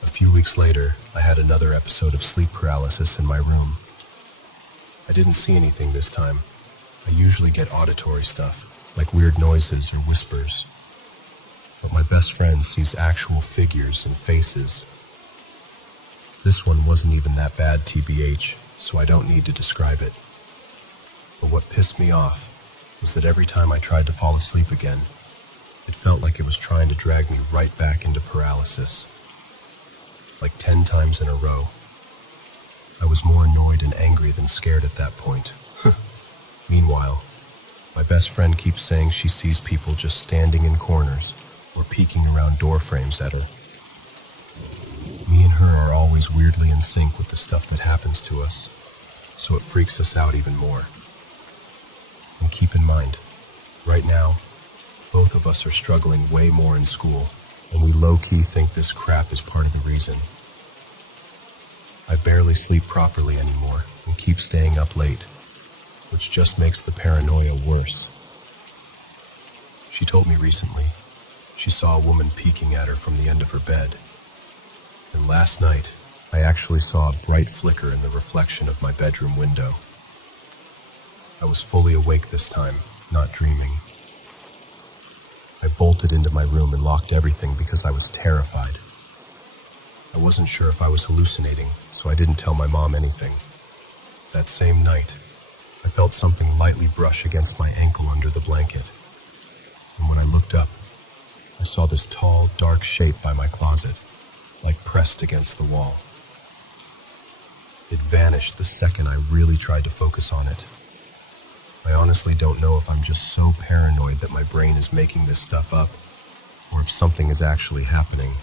A few 2 weeks later, I had another episode of sleep paralysis in my room. I didn't see anything this time. I usually get auditory stuff, like weird noises or whispers. But my best friend sees actual figures and faces. This one wasn't even that bad, TBH, so I don't need to describe it. But what pissed me off was that every time I tried to fall asleep again, it felt like it was trying to drag me right back into paralysis. Like 10 times in a row. I was more annoyed and angry than scared at that point. Meanwhile, my best friend keeps saying she sees people just standing in corners or peeking around door frames at her. Me and her are always weirdly in sync with the stuff that happens to us, so it freaks us out even more. And keep in mind, right now, both of us are struggling way more in school, and we low-key think this crap is part of the reason. I barely sleep properly anymore and keep staying up late, which just makes the paranoia worse. She told me recently she saw a woman peeking at her from the end of her bed. And last night, I actually saw a bright flicker in the reflection of my bedroom window. I was fully awake this time, not dreaming. I bolted into my room and locked everything because I was terrified. I wasn't sure if I was hallucinating, so I didn't tell my mom anything. That same night, I felt something lightly brush against my ankle under the blanket. And when I looked up, I saw this tall, dark shape by my closet, like pressed against the wall. It vanished the second I really tried to focus on it. I honestly don't know if I'm just so paranoid that my brain is making this stuff up, or if something is actually happening.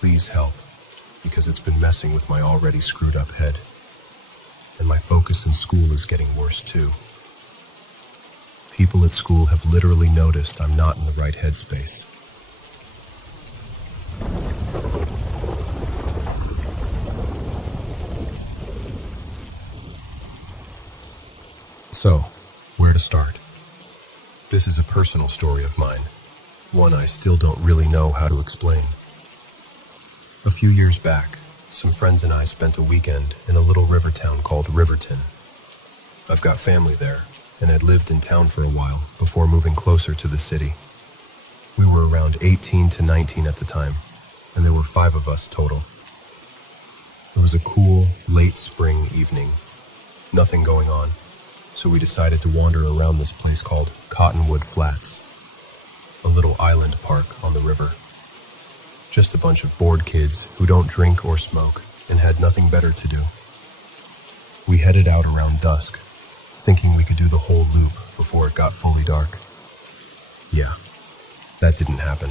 Please help, because it's been messing with my already screwed up head. And my focus in school is getting worse too. People at school have literally noticed I'm not in the right headspace. So, where to start? This is a personal story of mine, one I still don't really know how to explain. A few years back, some friends and I spent a weekend in a little river town called Riverton. I've got family there, and had lived in town for a while before moving closer to the city. We were around 18 to 19 at the time, and there were 5 of us total. It was a cool, late spring evening. Nothing going on, so we decided to wander around this place called Cottonwood Flats, a little island park on the river. Just a bunch of bored kids who don't drink or smoke and had nothing better to do. We headed out around dusk, thinking we could do the whole loop before it got fully dark. Yeah, that didn't happen.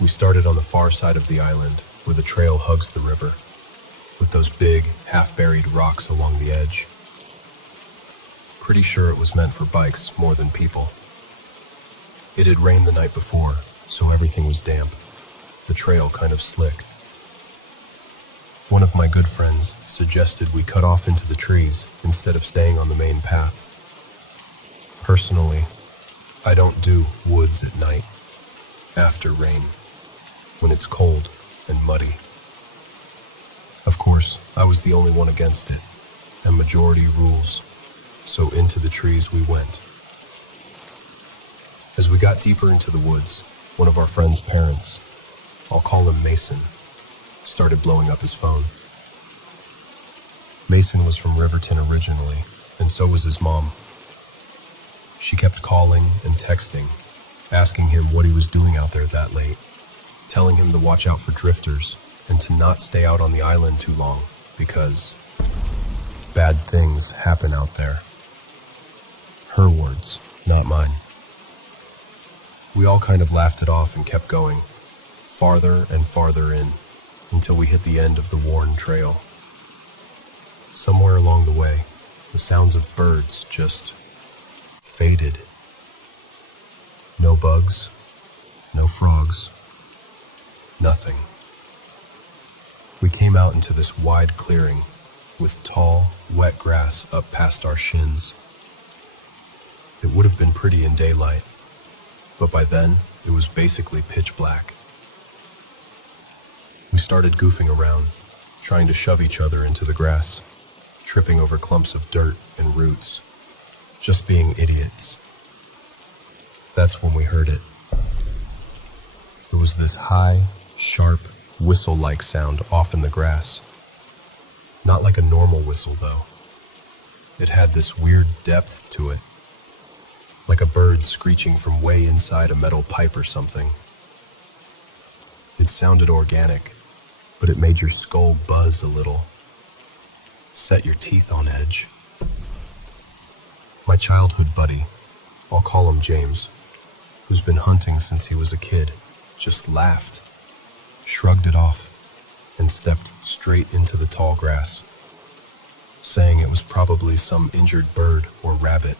We started on the far side of the island where the trail hugs the river, with those big, half-buried rocks along the edge. Pretty sure it was meant for bikes more than people. It had rained the night before, so everything was damp. The trail kind of slick. One of my good friends suggested we cut off into the trees instead of staying on the main path. Personally, I don't do woods at night, after rain, when it's cold and muddy. Of course, I was the only one against it, and majority rules, so into the trees we went. As we got deeper into the woods, one of our friend's parents, I'll call him Mason, started blowing up his phone. Mason was from Riverton originally, and so was his mom. She kept calling and texting, asking him what he was doing out there that late, telling him to watch out for drifters and to not stay out on the island too long because bad things happen out there. Her words, not mine. We all kind of laughed it off and kept going, farther and farther in, until we hit the end of the worn trail. Somewhere along the way, the sounds of birds just faded. No bugs, no frogs, nothing. We came out into this wide clearing with tall, wet grass up past our shins. It would have been pretty in daylight, but by then it was basically pitch black. started goofing around, trying to shove each other into the grass, tripping over clumps of dirt and roots, just being idiots. That's when we heard it. There was this high, sharp, whistle-like sound off in the grass. Not like a normal whistle, though. It had this weird depth to it, like a bird screeching from way inside a metal pipe or something. It sounded organic, but it made your skull buzz a little, set your teeth on edge. My childhood buddy, I'll call him James, who's been hunting since he was a kid, just laughed, shrugged it off, and stepped straight into the tall grass, saying it was probably some injured bird or rabbit.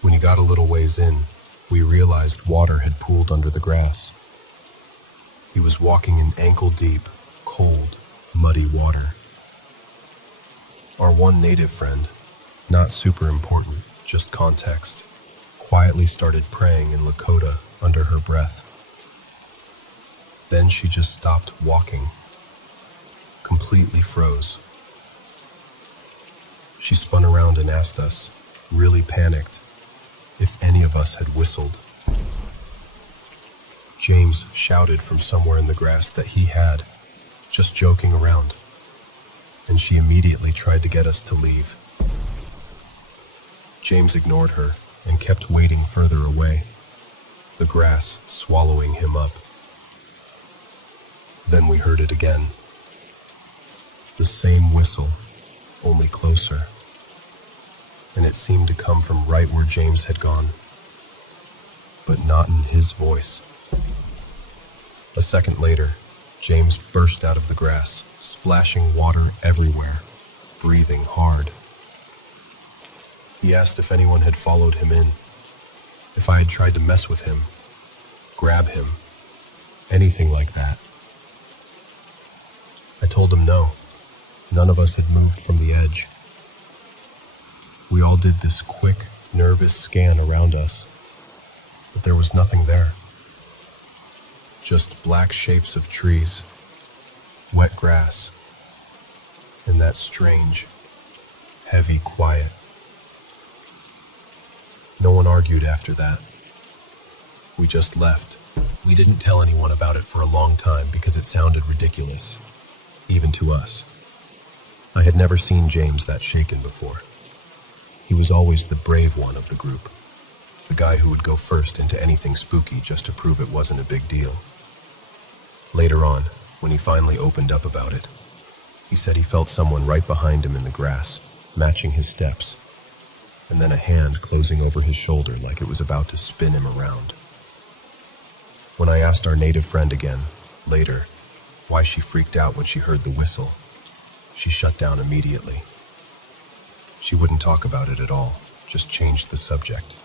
When he got a little ways in, we realized water had pooled under the grass. He was walking in ankle-deep, cold, muddy water. Our one native friend, not super important, just context, quietly started praying in Lakota under her breath. Then she just stopped walking, completely froze. She spun around and asked us, really panicked, if any of us had whistled. James shouted from somewhere in the grass that he had, just joking around, and she immediately tried to get us to leave. James ignored her and kept wading further away, the grass swallowing him up. Then we heard it again. The same whistle, only closer, and it seemed to come from right where James had gone, but not in his voice. A second later, James burst out of the grass, splashing water everywhere, breathing hard. He asked if anyone had followed him in, if I had tried to mess with him, grab him, anything like that. I told him no, none of us had moved from the edge. We all did this quick, nervous scan around us, but there was nothing there. Just black shapes of trees, wet grass, and that strange, heavy quiet. No one argued after that. We just left. We didn't tell anyone about it for a long time because it sounded ridiculous, even to us. I had never seen James that shaken before. He was always the brave one of the group, the guy who would go first into anything spooky just to prove it wasn't a big deal. Later on, when he finally opened up about it, he said he felt someone right behind him in the grass, matching his steps, and then a hand closing over his shoulder like it was about to spin him around. When I asked our native friend again, later, why she freaked out when she heard the whistle, she shut down immediately. She wouldn't talk about it at all, just changed the subject.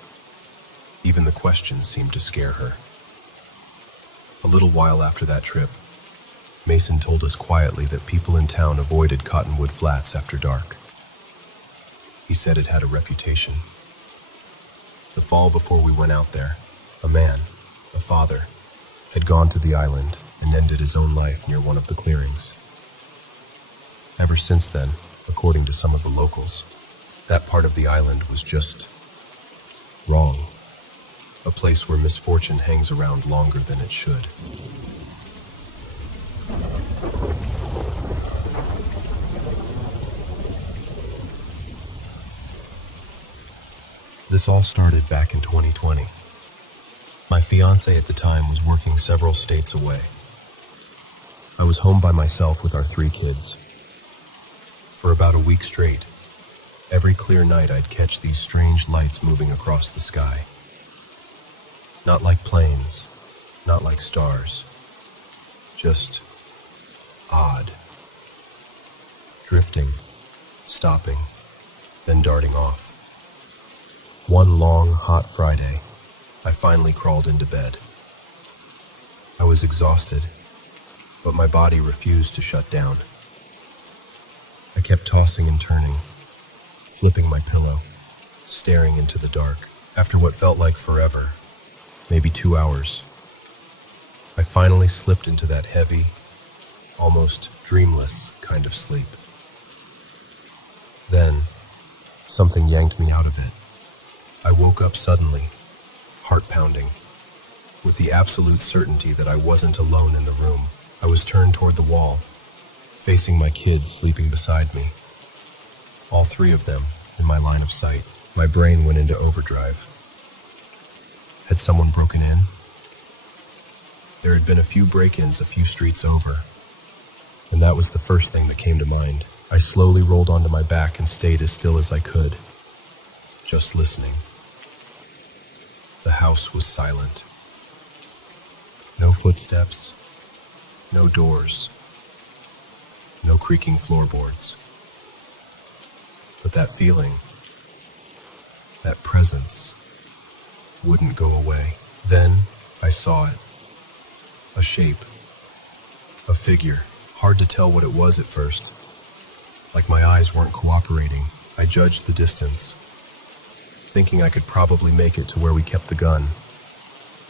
Even the question seemed to scare her. A little while after that trip, Mason told us quietly that people in town avoided Cottonwood Flats after dark. He said it had a reputation. The fall before we went out there, a man, a father, had gone to the island and ended his own life near one of the clearings. Ever since then, according to some of the locals, that part of the island was just wrong. A place where misfortune hangs around longer than it should. This all started back in 2020. My fiancé at the time was working several states away. I was home by myself with our 3 kids. For about a week straight, every clear night I'd catch these strange lights moving across the sky. Not like planes, not like stars, just odd. Drifting, stopping, then darting off. One long, hot Friday, I finally crawled into bed. I was exhausted, but my body refused to shut down. I kept tossing and turning, flipping my pillow, staring into the dark. After what felt like forever, maybe 2 hours, I finally slipped into that heavy, almost dreamless kind of sleep. Then, something yanked me out of it. I woke up suddenly, heart pounding, with the absolute certainty that I wasn't alone in the room. I was turned toward the wall, facing my kids sleeping beside me. All three of them in my line of sight. My brain went into overdrive. Had someone broken in? There had been a few break-ins a few streets over, and that was the first thing that came to mind. I slowly rolled onto my back and stayed as still as I could, just listening. The house was silent. No footsteps, no doors, no creaking floorboards. But that feeling, that presence, wouldn't go away. Then I saw it. A shape. A figure. Hard to tell what it was at first. Like my eyes weren't cooperating. I judged the distance, thinking I could probably make it to where we kept the gun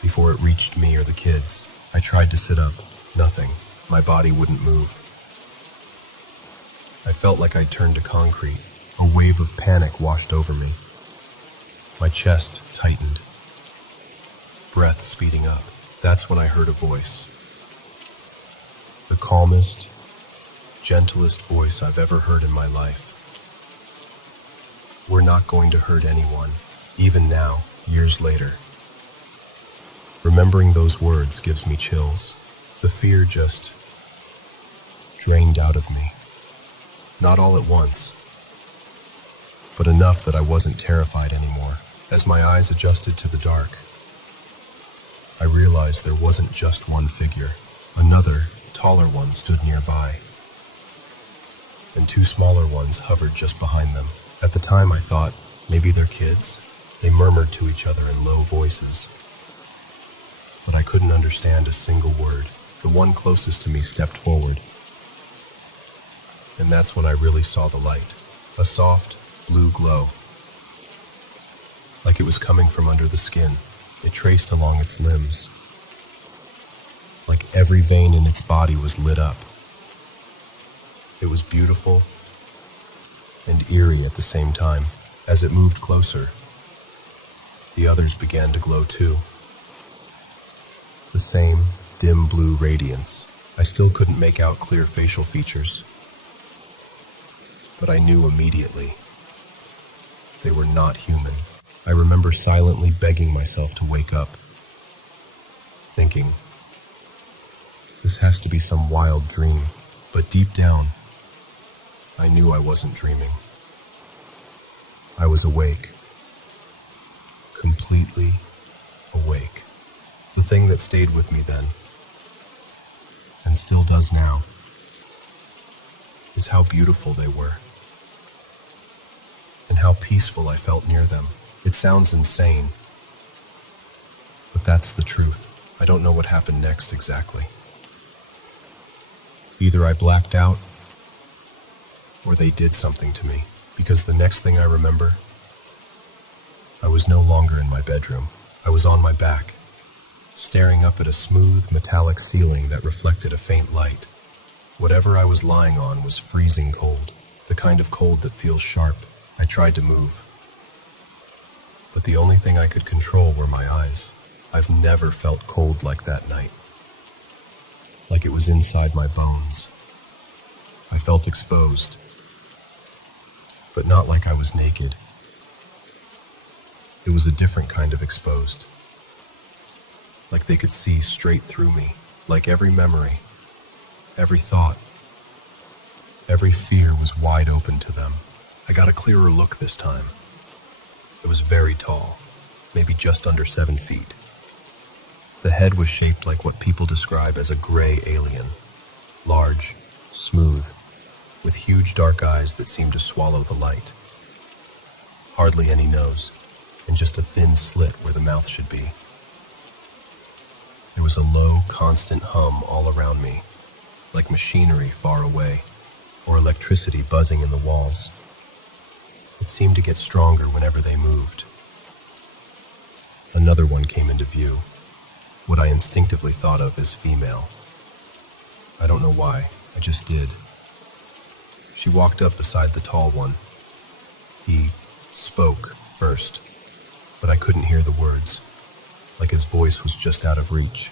before it reached me or the kids. I tried to sit up. Nothing. My body wouldn't move. I felt like I'd turned to concrete. A wave of panic washed over me. My chest tightened. Breath speeding up. That's when I heard a voice. The calmest, gentlest voice I've ever heard in my life. We're not going to hurt anyone, even now, years later. Remembering those words gives me chills. The fear just drained out of me. Not all at once, but enough that I wasn't terrified anymore. As my eyes adjusted to the dark, I realized there wasn't just one figure. Another, taller one stood nearby, and two smaller ones hovered just behind them. At the time I thought, maybe they're kids. They murmured to each other in low voices, but I couldn't understand a single word. The one closest to me stepped forward, and that's when I really saw the light. A soft, blue glow, like it was coming from under the skin. It traced along its limbs, like every vein in its body was lit up. It was beautiful and eerie at the same time. As it moved closer, the others began to glow too. The same dim blue radiance. I still couldn't make out clear facial features, but I knew immediately they were not human. I remember silently begging myself to wake up, thinking, this has to be some wild dream. But deep down, I knew I wasn't dreaming. I was awake, completely awake. The thing that stayed with me then, and still does now, is how beautiful they were, and how peaceful I felt near them. It sounds insane, but that's the truth. I don't know what happened next exactly. Either I blacked out, or they did something to me, because the next thing I remember, I was no longer in my bedroom. I was on my back, staring up at a smooth, metallic ceiling that reflected a faint light. Whatever I was lying on was freezing cold, the kind of cold that feels sharp. I tried to move, but the only thing I could control were my eyes. I've never felt cold like that night, like it was inside my bones. I felt exposed, but not like I was naked. It was a different kind of exposed, like they could see straight through me, like every memory, every thought, every fear was wide open to them. I got a clearer look this time. It was very tall, maybe just under 7 feet. The head was shaped like what people describe as a gray alien, large, smooth, with huge dark eyes that seemed to swallow the light. Hardly any nose, and just a thin slit where the mouth should be. There was a low, constant hum all around me, like machinery far away, or electricity buzzing in the walls. It seemed to get stronger whenever they moved. Another one came into view, what I instinctively thought of as female. I don't know why, I just did. She walked up beside the tall one. He spoke first, but I couldn't hear the words, like his voice was just out of reach.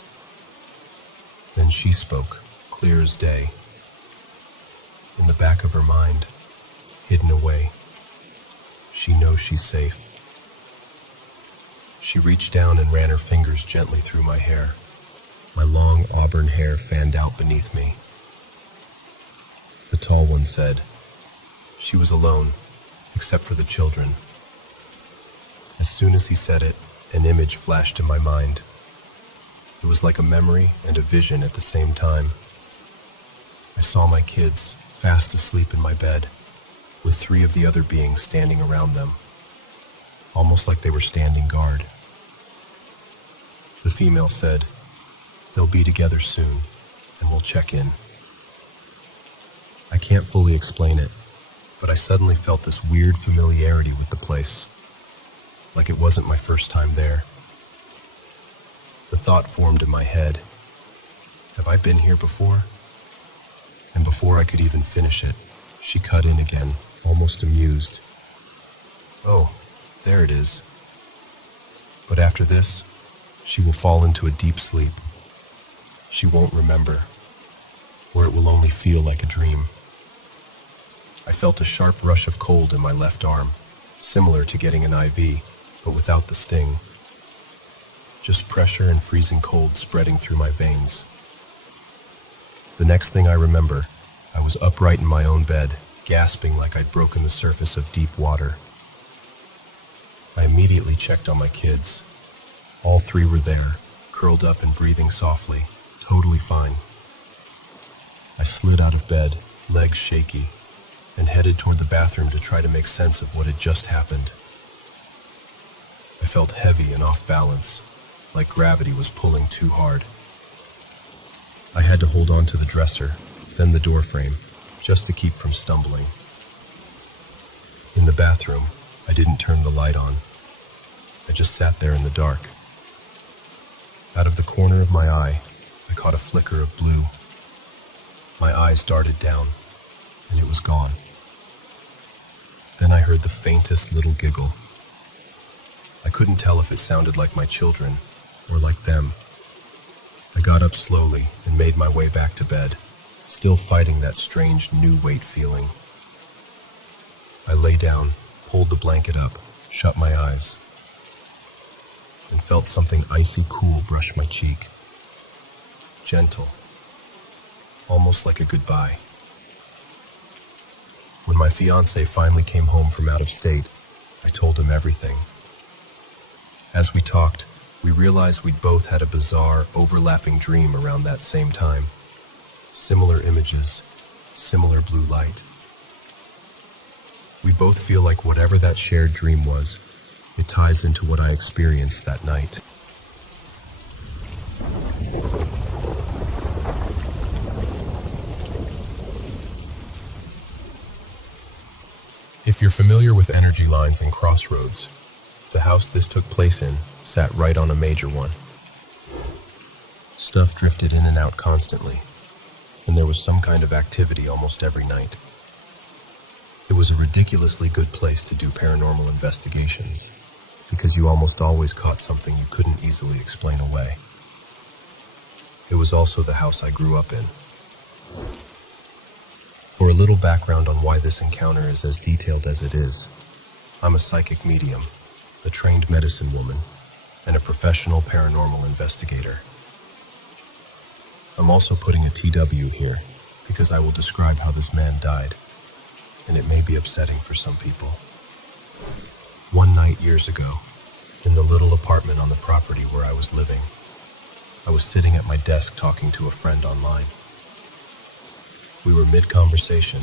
Then she spoke, clear as day. In the back of her mind, hidden away, she knows she's safe. She reached down and ran her fingers gently through my hair. My long auburn hair fanned out beneath me. The tall one said, she was alone, except for the children. As soon as he said it, an image flashed in my mind. It was like a memory and a vision at the same time. I saw my kids, fast asleep in my bed, with 3 of the other beings standing around them, almost like they were standing guard. The female said, they'll be together soon, and we'll check in. I can't fully explain it, but I suddenly felt this weird familiarity with the place, like it wasn't my first time there. The thought formed in my head, have I been here before? And before I could even finish it, she cut in again, almost amused. Oh, there it is. But after this, she will fall into a deep sleep. She won't remember, or it will only feel like a dream. I felt a sharp rush of cold in my left arm, similar to getting an IV, but without the sting. Just pressure and freezing cold spreading through my veins. The next thing I remember, I was upright in my own bed, gasping like I'd broken the surface of deep water. I immediately checked on my kids. All 3 were there, curled up and breathing softly, totally fine. I slid out of bed, legs shaky, and headed toward the bathroom to try to make sense of what had just happened. I felt heavy and off balance, like gravity was pulling too hard. I had to hold on to the dresser, then the door frame, just to keep from stumbling. In the bathroom, I didn't turn the light on. I just sat there in the dark. Out of the corner of my eye, I caught a flicker of blue. My eyes darted down, and it was gone. Then I heard the faintest little giggle. I couldn't tell if it sounded like my children or like them. I got up slowly and made my way back to bed, still fighting that strange new weight feeling. I lay down, pulled the blanket up, shut my eyes, and felt something icy cool brush my cheek. Gentle, almost like a goodbye. When my fiancé finally came home from out of state, I told him everything. As we talked, we realized we'd both had a bizarre, overlapping dream around that same time. Similar images, similar blue light. We both feel like whatever that shared dream was, it ties into what I experienced that night. If you're familiar with energy lines and crossroads, the house this took place in sat right on a major one. Stuff drifted in and out constantly, and there was some kind of activity almost every night. It was a ridiculously good place to do paranormal investigations, because you almost always caught something you couldn't easily explain away. It was also the house I grew up in. For a little background on why this encounter is as detailed as it is, I'm a psychic medium, a trained medicine woman, and a professional paranormal investigator. I'm also putting a TW here because I will describe how this man died, and it may be upsetting for some people. One night years ago, in the little apartment on the property where I was living, I was sitting at my desk talking to a friend online. We were mid-conversation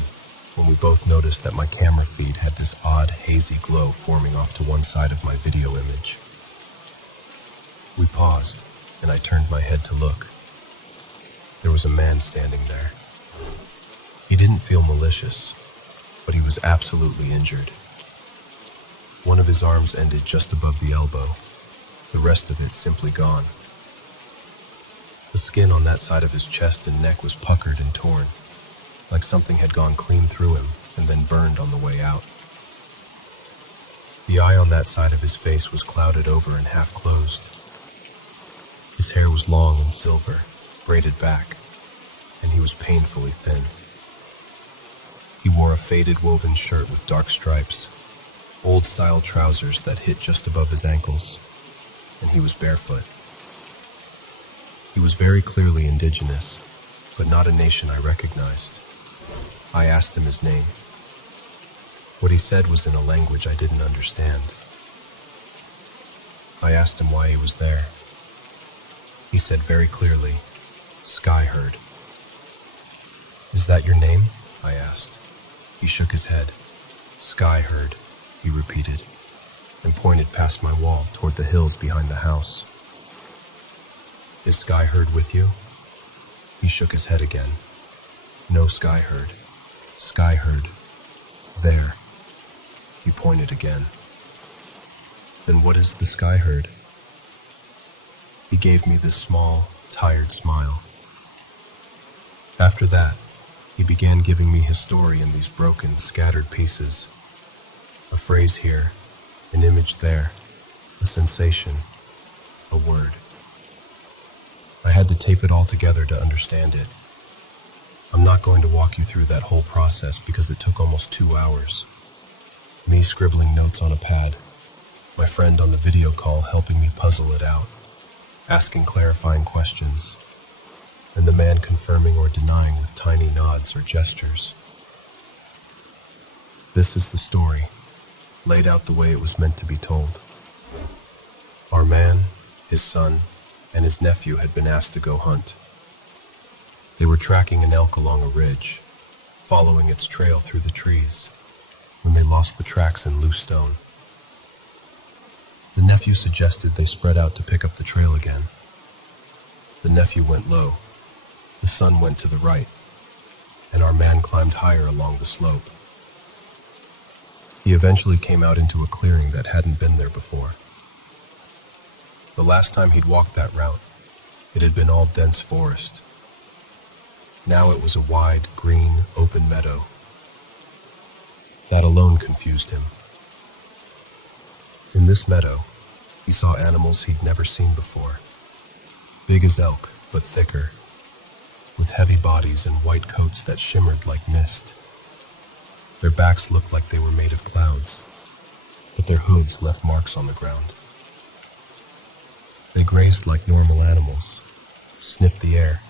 when we both noticed that my camera feed had this odd, hazy glow forming off to one side of my video image. We paused, and I turned my head to look. There was a man standing there. He didn't feel malicious, but he was absolutely injured. One of his arms ended just above the elbow, the rest of it simply gone. The skin on that side of his chest and neck was puckered and torn, like something had gone clean through him and then burned on the way out. The eye on that side of his face was clouded over and half closed. His hair was long and silver, braided back, and he was painfully thin. He wore a faded woven shirt with dark stripes, old-style trousers that hit just above his ankles, and he was barefoot. He was very clearly indigenous, but not a nation I recognized. I asked him his name. What he said was in a language I didn't understand. I asked him why he was there. He said very clearly, "Skyherd." "Is that your name?" I asked. He shook his head. "Skyherd," he repeated, and pointed past my wall toward the hills behind the house. "Is Skyherd with you?" He shook his head again. "No Skyherd. Skyherd. There." He pointed again. "Then what is the Skyherd?" He gave me this small, tired smile. After that, he began giving me his story in these broken, scattered pieces. A phrase here, an image there, a sensation, a word. I had to tape it all together to understand it. I'm not going to walk you through that whole process because it took almost 2 hours. Me scribbling notes on a pad, my friend on the video call helping me puzzle it out, asking clarifying questions, and the man confirming or denying with tiny nods or gestures. This is the story, laid out the way it was meant to be told. Our man, his son, and his nephew had been asked to go hunt. They were tracking an elk along a ridge, following its trail through the trees, when they lost the tracks in loose stone. The nephew suggested they spread out to pick up the trail again. The nephew went low, the son went to the right, and our man climbed higher along the slope. He eventually came out into a clearing that hadn't been there before. The last time he'd walked that route, it had been all dense forest. Now it was a wide, green, open meadow. That alone confused him. In this meadow, he saw animals he'd never seen before. Big as elk, but thicker, with heavy bodies and white coats that shimmered like mist. Their backs looked like they were made of clouds, but their hooves left marks on the ground. They grazed like normal animals, sniffed the air,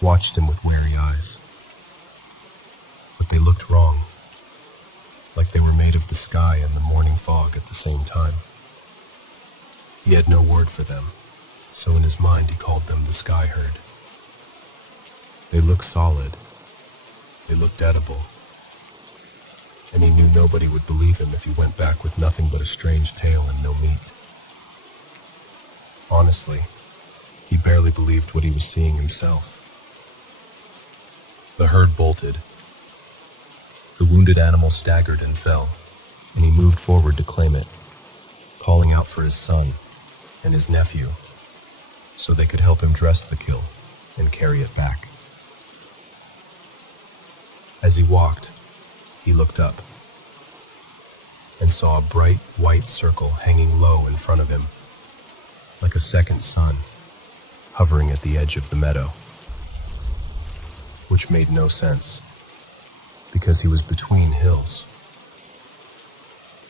watched him with wary eyes. But they looked wrong, like they were made of the sky and the morning fog at the same time. He had no word for them, so in his mind he called them the Skyherd. They looked solid, they looked edible, and he knew nobody would believe him if he went back with nothing but a strange tail and no meat. Honestly, he barely believed what he was seeing himself. The herd bolted. The wounded animal staggered and fell, and he moved forward to claim it, calling out for his son and his nephew, so they could help him dress the kill and carry it back. As he walked, he looked up and saw a bright white circle hanging low in front of him, like a second sun, hovering at the edge of the meadow. Which made no sense, because he was between hills.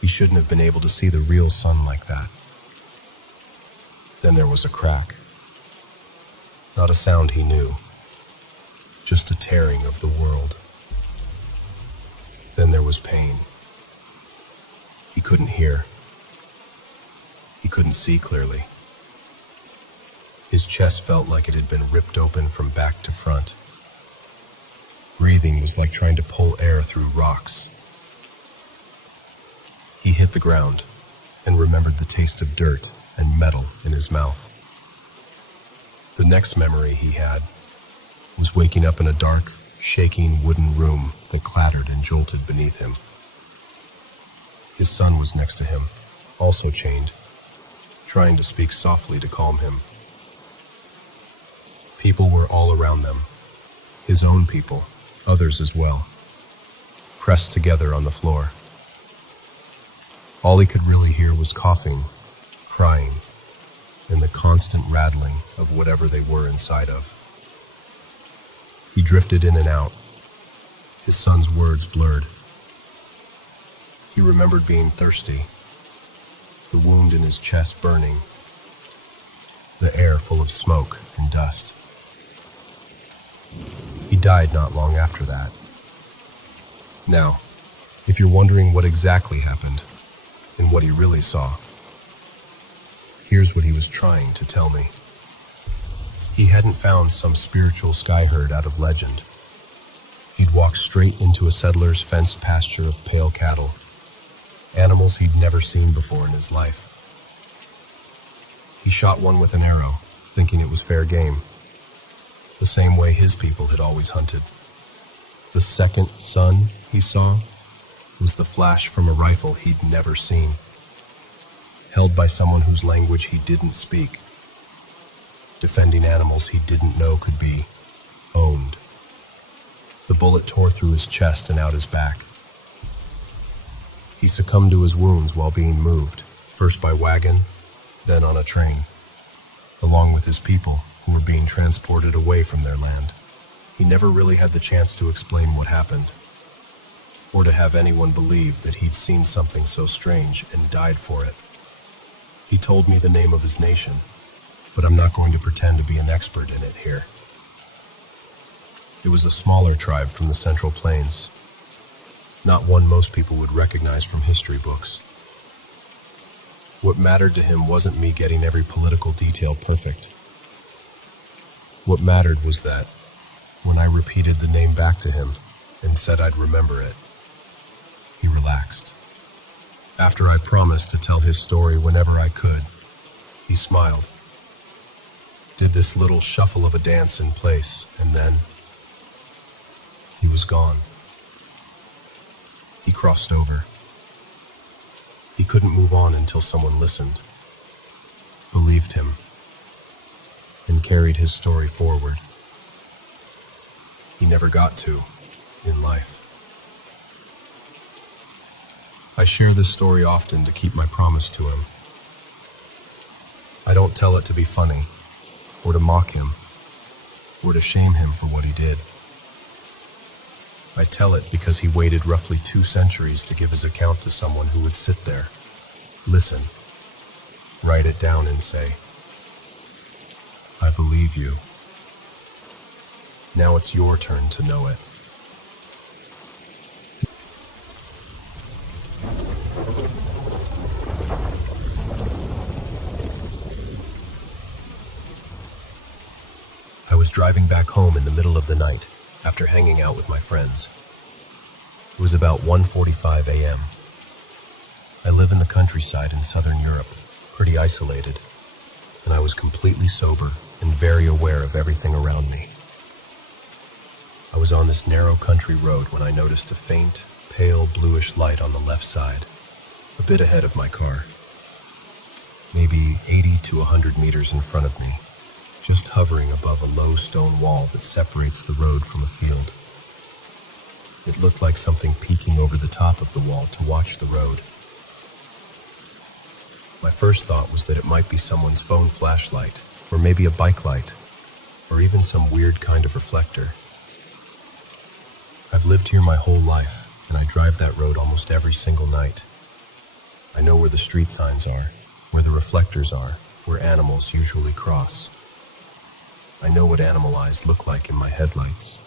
He shouldn't have been able to see the real sun like that. Then there was a crack. Not a sound he knew, just a tearing of the world. Then there was pain. He couldn't hear. He couldn't see clearly. His chest felt like it had been ripped open from back to front. Breathing was like trying to pull air through rocks. He hit the ground and remembered the taste of dirt and metal in his mouth. The next memory he had was waking up in a dark, shaking wooden room that clattered and jolted beneath him. His son was next to him, also chained, trying to speak softly to calm him. People were all around them. His own people, others as well, pressed together on the floor. All he could really hear was coughing, crying, and the constant rattling of whatever they were inside of. He drifted in and out, his son's words blurred. He remembered being thirsty, the wound in his chest burning, the air full of smoke and dust. He died not long after that. Now, if you're wondering what exactly happened and what he really saw, here's what he was trying to tell me. He hadn't found some spiritual sky herd out of legend. He'd walked straight into a settler's fenced pasture of pale cattle, animals he'd never seen before in his life. He shot one with an arrow, thinking it was fair game, the same way his people had always hunted. The second sun he saw was the flash from a rifle he'd never seen, held by someone whose language he didn't speak, defending animals he didn't know could be owned. The bullet tore through his chest and out his back. He succumbed to his wounds while being moved, first by wagon, then on a train, along with his people who were being transported away from their land. He never really had the chance to explain what happened, or to have anyone believe that he'd seen something so strange and died for it. He told me the name of his nation, but I'm not going to pretend to be an expert in it here. It was a smaller tribe from the Central Plains, not one most people would recognize from history books. What mattered to him wasn't me getting every political detail perfect. What mattered was that, when I repeated the name back to him and said I'd remember it, he relaxed. After I promised to tell his story whenever I could, he smiled, did this little shuffle of a dance in place, and then he was gone. He crossed over. He couldn't move on until someone listened, believed him, and carried his story forward. He never got to in life. I share this story often to keep my promise to him. I don't tell it to be funny, or to mock him, or to shame him for what he did. I tell it because he waited roughly 2 centuries to give his account to someone who would sit there, listen, write it down and say, "I believe you. Now it's your turn to know it." I was driving back home in the middle of the night after hanging out with my friends. It was about 1:45 a.m. I live in the countryside in southern Europe, pretty isolated, and I was completely sober and very aware of everything around me. I was on this narrow country road when I noticed a faint, pale bluish light on the left side, a bit ahead of my car, maybe 80 to 100 meters in front of me, just hovering above a low stone wall that separates the road from a field. It looked like something peeking over the top of the wall to watch the road. My first thought was that it might be someone's phone flashlight, or maybe a bike light, or even some weird kind of reflector. I've lived here my whole life, and I drive that road almost every single night. I know where the street signs are, where the reflectors are, where animals usually cross. I know what animal eyes look like in my headlights.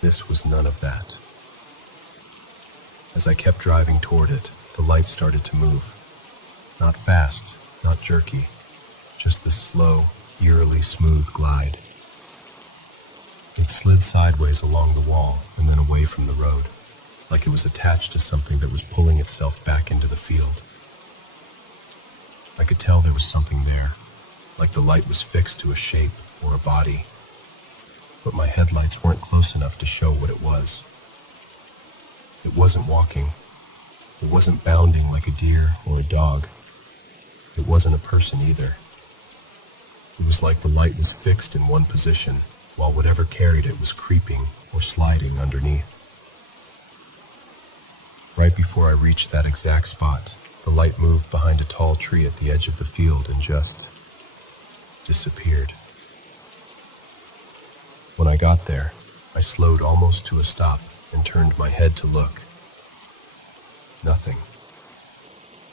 This was none of that. As I kept driving toward it, the light started to move. Not fast, not jerky, just this slow, eerily smooth glide. It slid sideways along the wall and then away from the road, like it was attached to something that was pulling itself back into the field. I could tell there was something there, like the light was fixed to a shape or a body, but my headlights weren't close enough to show what it was. It wasn't walking. It wasn't bounding like a deer or a dog. It wasn't a person either. It was like the light was fixed in one position, while whatever carried it was creeping or sliding underneath. Right before I reached that exact spot, the light moved behind a tall tree at the edge of the field and just disappeared. When I got there, I slowed almost to a stop and turned my head to look. Nothing.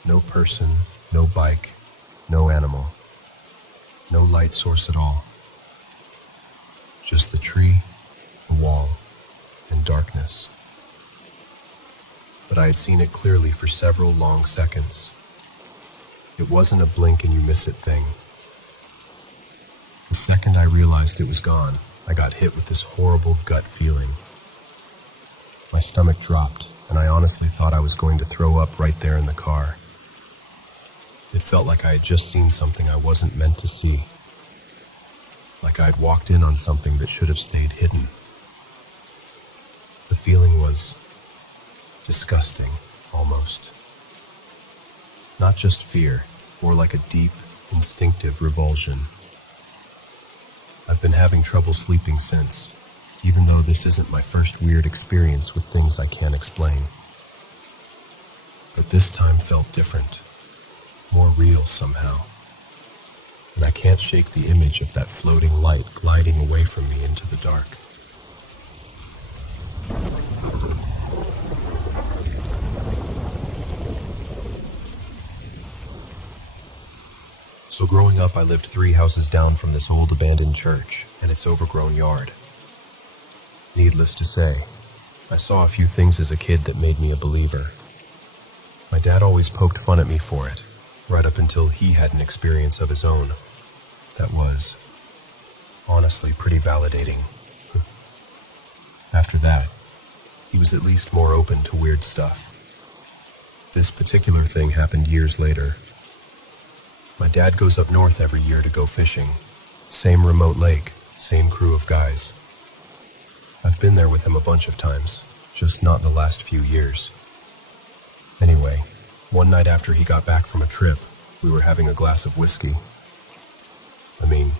No person, no bike, no animal, no light source at all. Just the tree, the wall, and darkness. But I had seen it clearly for several long seconds. It wasn't a blink and you miss it thing. The second I realized it was gone, I got hit with this horrible gut feeling. My stomach dropped, and I honestly thought I was going to throw up right there in the car. It felt like I had just seen something I wasn't meant to see. Like I'd walked in on something that should have stayed hidden. The feeling was disgusting, almost. Not just fear, more like a deep, instinctive revulsion. I've been having trouble sleeping since, even though this isn't my first weird experience with things I can't explain. But this time felt different, more real somehow. And I can't shake the image of that floating light gliding away from me into the dark. So growing up, I lived 3 houses down from this old abandoned church and its overgrown yard. Needless to say, I saw a few things as a kid that made me a believer. My dad always poked fun at me for it, right up until he had an experience of his own that was, honestly, pretty validating. After that, he was at least more open to weird stuff. This particular thing happened years later. My dad goes up north every year to go fishing. Same remote lake, same crew of guys. I've been there with him a bunch of times, just not the last few years. Anyway, one night after he got back from a trip, we were having a glass of whiskey. I mean,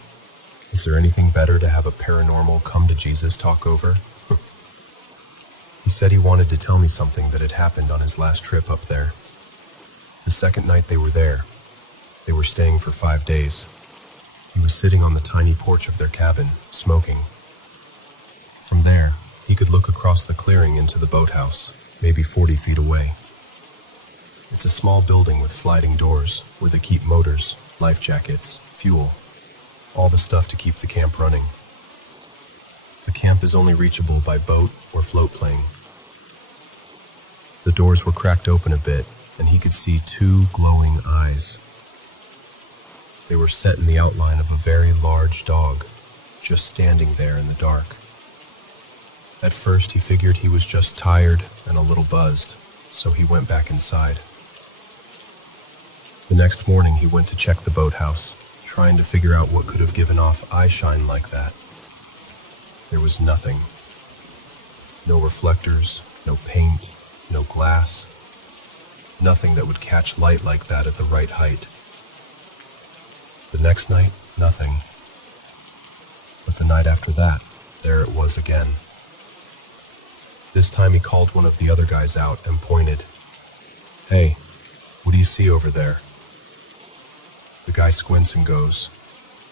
is there anything better to have a paranormal come-to-Jesus talk over? He said he wanted to tell me something that had happened on his last trip up there. The second night they were there, they were staying for 5 days. He was sitting on the tiny porch of their cabin, smoking. From there, he could look across the clearing into the boathouse, maybe 40 feet away. It's a small building with sliding doors, where they keep motors, life jackets, fuel, all the stuff to keep the camp running. The camp is only reachable by boat or float plane. The doors were cracked open a bit, and he could see 2 glowing eyes. They were set in the outline of a very large dog, just standing there in the dark. At first, he figured he was just tired and a little buzzed, so he went back inside. The next morning, he went to check the boathouse, trying to figure out what could have given off eye shine like that. There was nothing. No reflectors, no paint, no glass. Nothing that would catch light like that at the right height. The next night, nothing. But the night after that, there it was again. This time he called one of the other guys out and pointed. "Hey, what do you see over there?" The guy squints and goes,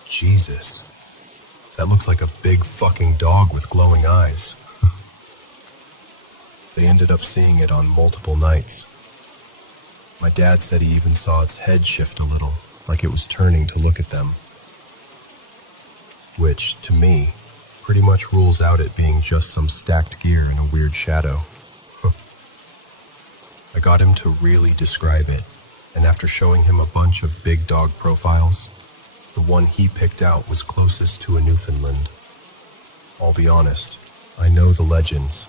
"Jesus, that looks like a big fucking dog with glowing eyes." They ended up seeing it on multiple nights. My dad said he even saw its head shift a little, like it was turning to look at them. Which, to me, pretty much rules out it being just some stacked gear in a weird shadow. I got him to really describe it, and after showing him a bunch of big dog profiles, the one he picked out was closest to a Newfoundland. I'll be honest, I know the legends.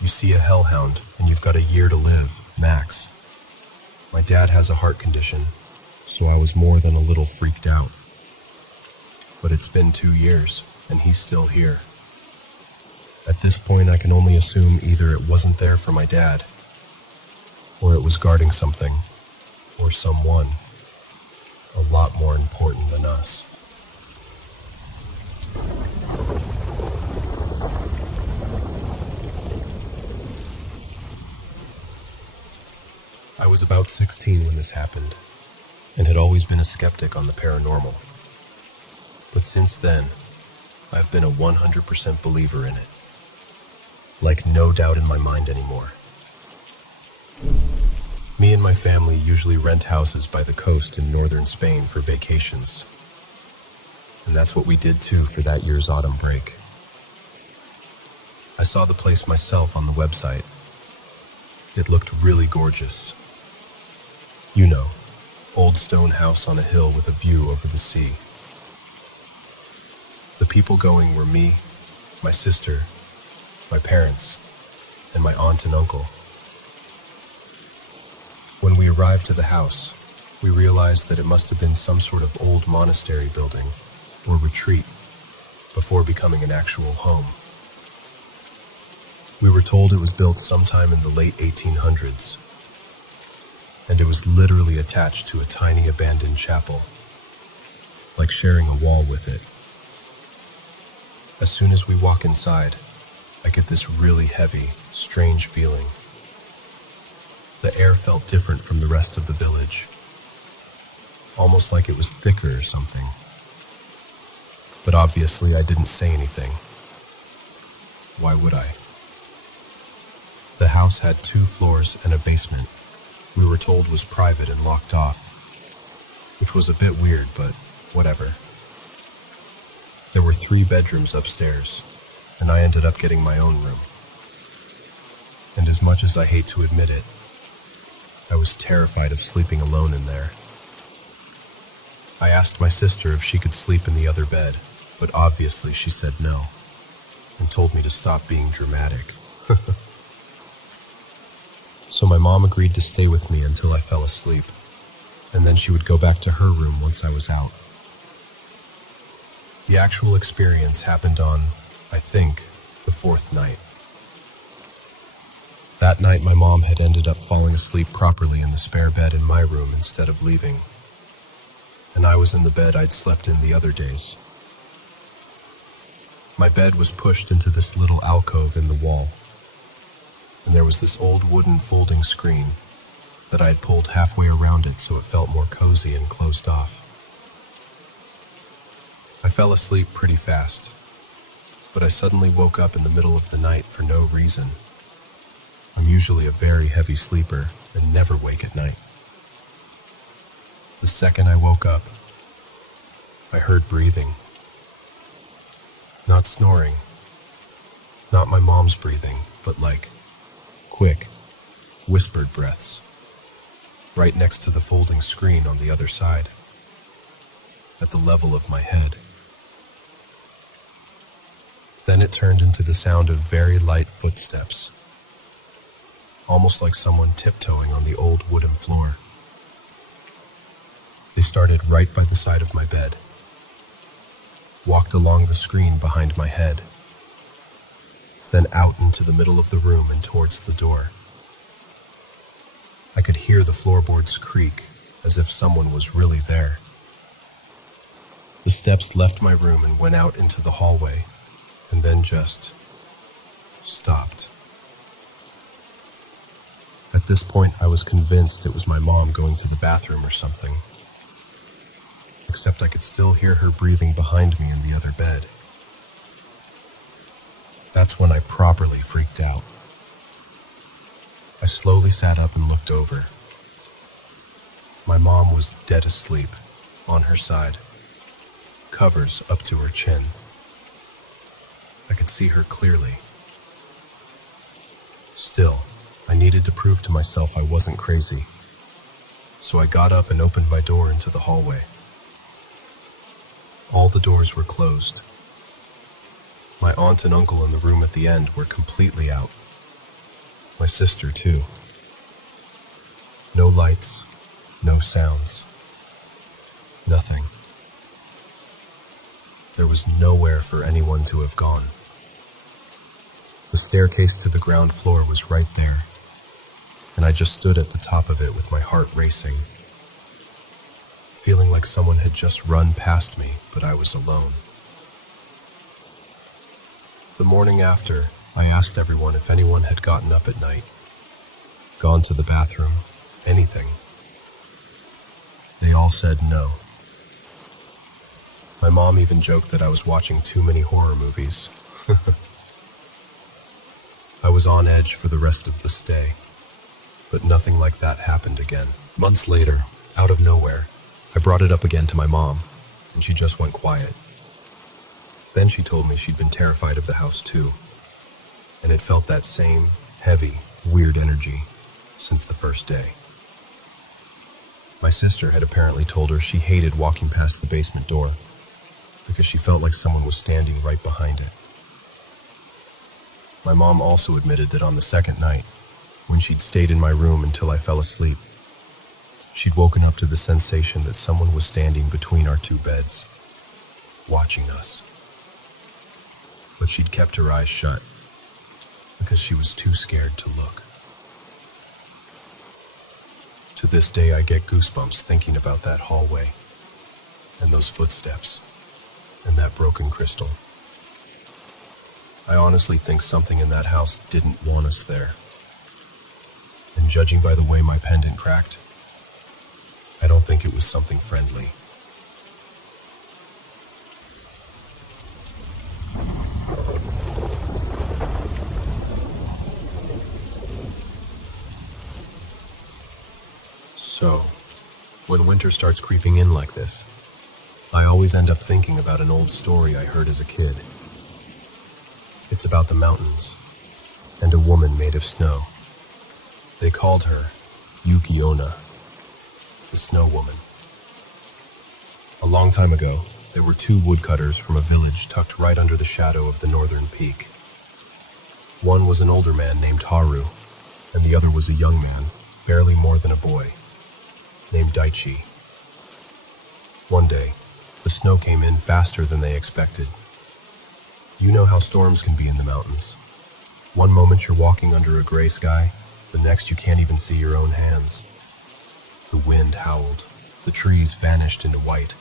You see a hellhound, and you've got a year to live, max. My dad has a heart condition, so I was more than a little freaked out. But it's been 2 years, and he's still here. At this point, I can only assume either it wasn't there for my dad, or it was guarding something, or someone, a lot more important than us. was about 16 when this happened, and had always been a skeptic on the paranormal. But since then, I've been a 100% believer in it. Like no doubt in my mind anymore. Me and my family usually rent houses by the coast in northern Spain for vacations. And that's what we did too for that year's autumn break. I saw the place myself on the website. It looked really gorgeous. You know, old stone house on a hill with a view over the sea. The people going were me, my sister, my parents, and my aunt and uncle. When we arrived to the house, we realized that it must have been some sort of old monastery building or retreat before becoming an actual home. We were told it was built sometime in the late 1800s, and it was literally attached to a tiny abandoned chapel, like sharing a wall with it. As soon as we walk inside, I get this really heavy, strange feeling. The air felt different from the rest of the village, almost like it was thicker or something. But obviously I didn't say anything. Why would I? The house had 2 floors and a basement we were told was private and locked off, which was a bit weird, but whatever. There were 3 bedrooms upstairs, and I ended up getting my own room. And as much as I hate to admit it, I was terrified of sleeping alone in there. I asked my sister if she could sleep in the other bed, but obviously she said no, and told me to stop being dramatic. So my mom agreed to stay with me until I fell asleep, and then she would go back to her room once I was out. The actual experience happened on, I think, the 4th night. That night my mom had ended up falling asleep properly in the spare bed in my room instead of leaving, and I was in the bed I'd slept in the other days. My bed was pushed into this little alcove in the wall, and there was this old wooden folding screen that I had pulled halfway around it so it felt more cozy and closed off. I fell asleep pretty fast, but I suddenly woke up in the middle of the night for no reason. I'm usually a very heavy sleeper and never wake at night. The second I woke up, I heard breathing. Not snoring, not my mom's breathing, but like quick, whispered breaths, right next to the folding screen on the other side, at the level of my head. Then it turned into the sound of very light footsteps, almost like someone tiptoeing on the old wooden floor. They started right by the side of my bed, walked along the screen behind my head, then out into the middle of the room and towards the door. I could hear the floorboards creak as if someone was really there. The steps left my room and went out into the hallway, and then just stopped. At this point, I was convinced it was my mom going to the bathroom or something, except I could still hear her breathing behind me in the other bed. That's when I properly freaked out. I slowly sat up and looked over. My mom was dead asleep, on her side, covers up to her chin. I could see her clearly. Still, I needed to prove to myself I wasn't crazy, so I got up and opened my door into the hallway. All the doors were closed. My aunt and uncle in the room at the end were completely out. My sister, too. No lights, no sounds. Nothing. There was nowhere for anyone to have gone. The staircase to the ground floor was right there, and I just stood at the top of it with my heart racing, feeling like someone had just run past me, but I was alone. The morning after, I asked everyone if anyone had gotten up at night, gone to the bathroom, anything. They all said no. My mom even joked that I was watching too many horror movies. I was on edge for the rest of the stay, but nothing like that happened again. Months later, out of nowhere, I brought it up again to my mom, and she just went quiet. Then she told me she'd been terrified of the house too, and it felt that same heavy, weird energy since the first day. My sister had apparently told her she hated walking past the basement door because she felt like someone was standing right behind it. My mom also admitted that on the second night, when she'd stayed in my room until I fell asleep, she'd woken up to the sensation that someone was standing between our two beds, watching us. But she'd kept her eyes shut because she was too scared to look. To this day, I get goosebumps thinking about that hallway and those footsteps and that broken crystal. I honestly think something in that house didn't want us there. And judging by the way my pendant cracked, I don't think it was something friendly. So, when winter starts creeping in like this, I always end up thinking about an old story I heard as a kid. It's about the mountains and a woman made of snow. They called her Yuki-onna, the Snow Woman. A long time ago, there were two woodcutters from a village tucked right under the shadow of the northern peak. One was an older man named Haru, and the other was a young man, barely more than a boy, named Daichi. One day, the snow came in faster than they expected. You know how storms can be in the mountains. One moment you're walking under a gray sky, the next you can't even see your own hands. The wind howled, the trees vanished into white,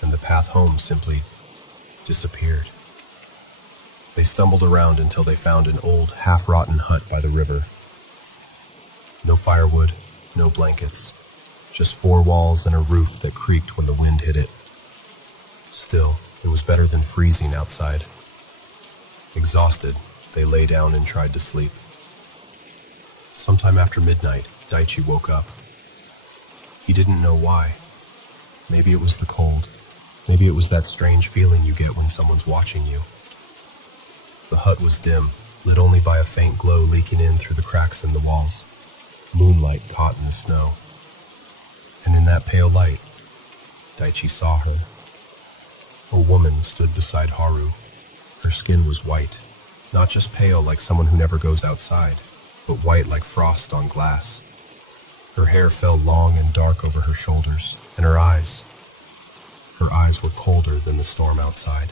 and the path home simply disappeared. They stumbled around until they found an old, half-rotten hut by the river. No firewood, no blankets, just four walls and a roof that creaked when the wind hit it. Still, it was better than freezing outside. Exhausted, they lay down and tried to sleep. Sometime after midnight, Daichi woke up. He didn't know why. Maybe it was the cold. Maybe it was that strange feeling you get when someone's watching you. The hut was dim, lit only by a faint glow leaking in through the cracks in the walls. Moonlight caught in the snow. And in that pale light, Daichi saw her. A woman stood beside Haru. Her skin was white, not just pale like someone who never goes outside, but white like frost on glass. Her hair fell long and dark over her shoulders, and her eyes were colder than the storm outside.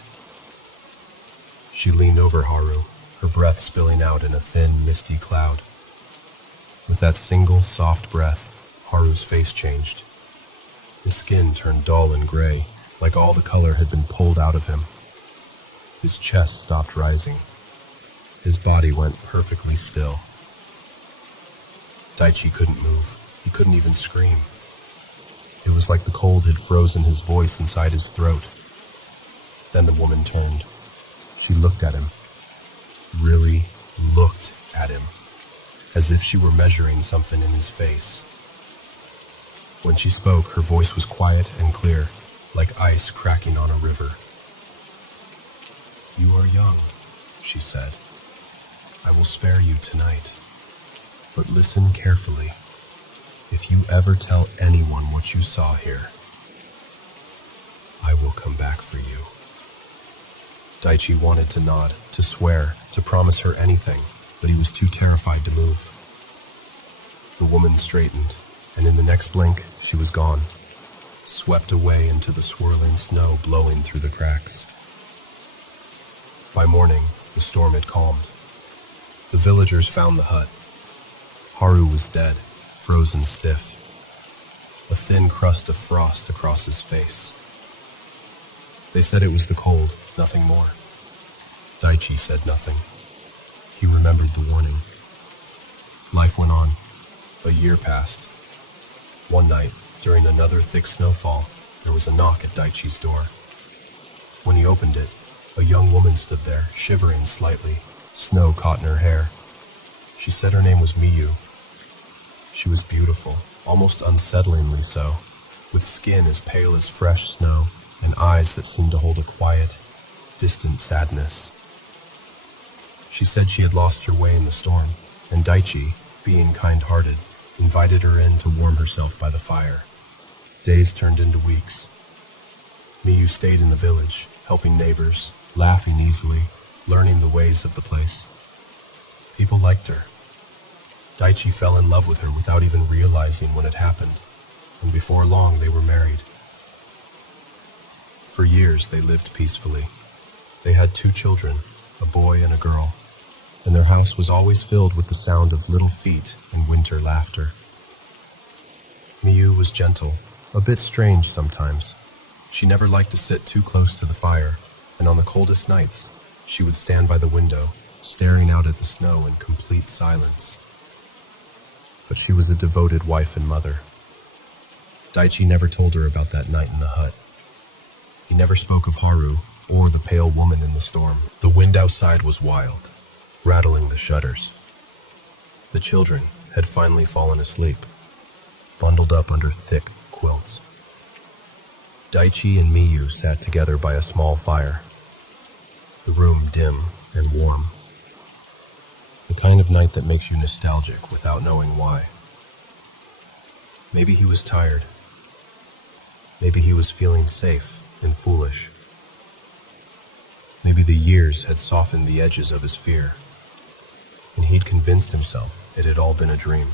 She leaned over Haru, her breath spilling out in a thin, misty cloud. With that single, soft breath, Haru's face changed. His skin turned dull and gray, like all the color had been pulled out of him. His chest stopped rising. His body went perfectly still. Daichi couldn't move. He couldn't even scream. It was like the cold had frozen his voice inside his throat. Then the woman turned. She looked at him. Really looked at him, as if she were measuring something in his face. When she spoke, her voice was quiet and clear, like ice cracking on a river. "You are young," she said. "I will spare you tonight. But listen carefully. If you ever tell anyone what you saw here, I will come back for you." Daichi wanted to nod, to swear, to promise her anything, but he was too terrified to move. The woman straightened, and in the next blink, she was gone, swept away into the swirling snow blowing through the cracks. By morning, the storm had calmed. The villagers found the hut. Haru was dead, frozen stiff, a thin crust of frost across his face. They said it was the cold, nothing more. Daichi said nothing. He remembered the warning. Life went on. A year passed, One night, during another thick snowfall, there was a knock at Daichi's door. When he opened it, a young woman stood there, shivering slightly, snow caught in her hair. She said her name was Miyu. She was beautiful, almost unsettlingly so, with skin as pale as fresh snow and eyes that seemed to hold a quiet, distant sadness. She said she had lost her way in the storm, and Daichi, being kind-hearted, invited her in to warm herself by the fire. Days turned into weeks. Miyu stayed in the village, helping neighbors, laughing easily, learning the ways of the place. People liked her. Daichi fell in love with her without even realizing when it happened, and before long they were married. For years they lived peacefully. They had 2 children, a boy and a girl, and their house was always filled with the sound of little feet and winter laughter. Miyu was gentle, a bit strange sometimes. She never liked to sit too close to the fire, and on the coldest nights, she would stand by the window, staring out at the snow in complete silence. But she was a devoted wife and mother. Daichi never told her about that night in the hut. He never spoke of Haru or the pale woman in the storm. The wind outside was wild, rattling the shutters. The children had finally fallen asleep, bundled up under thick quilts. Daichi and Miyu sat together by a small fire, the room dim and warm. The kind of night that makes you nostalgic without knowing why. Maybe he was tired. Maybe he was feeling safe and foolish. Maybe the years had softened the edges of his fear, and he'd convinced himself it had all been a dream.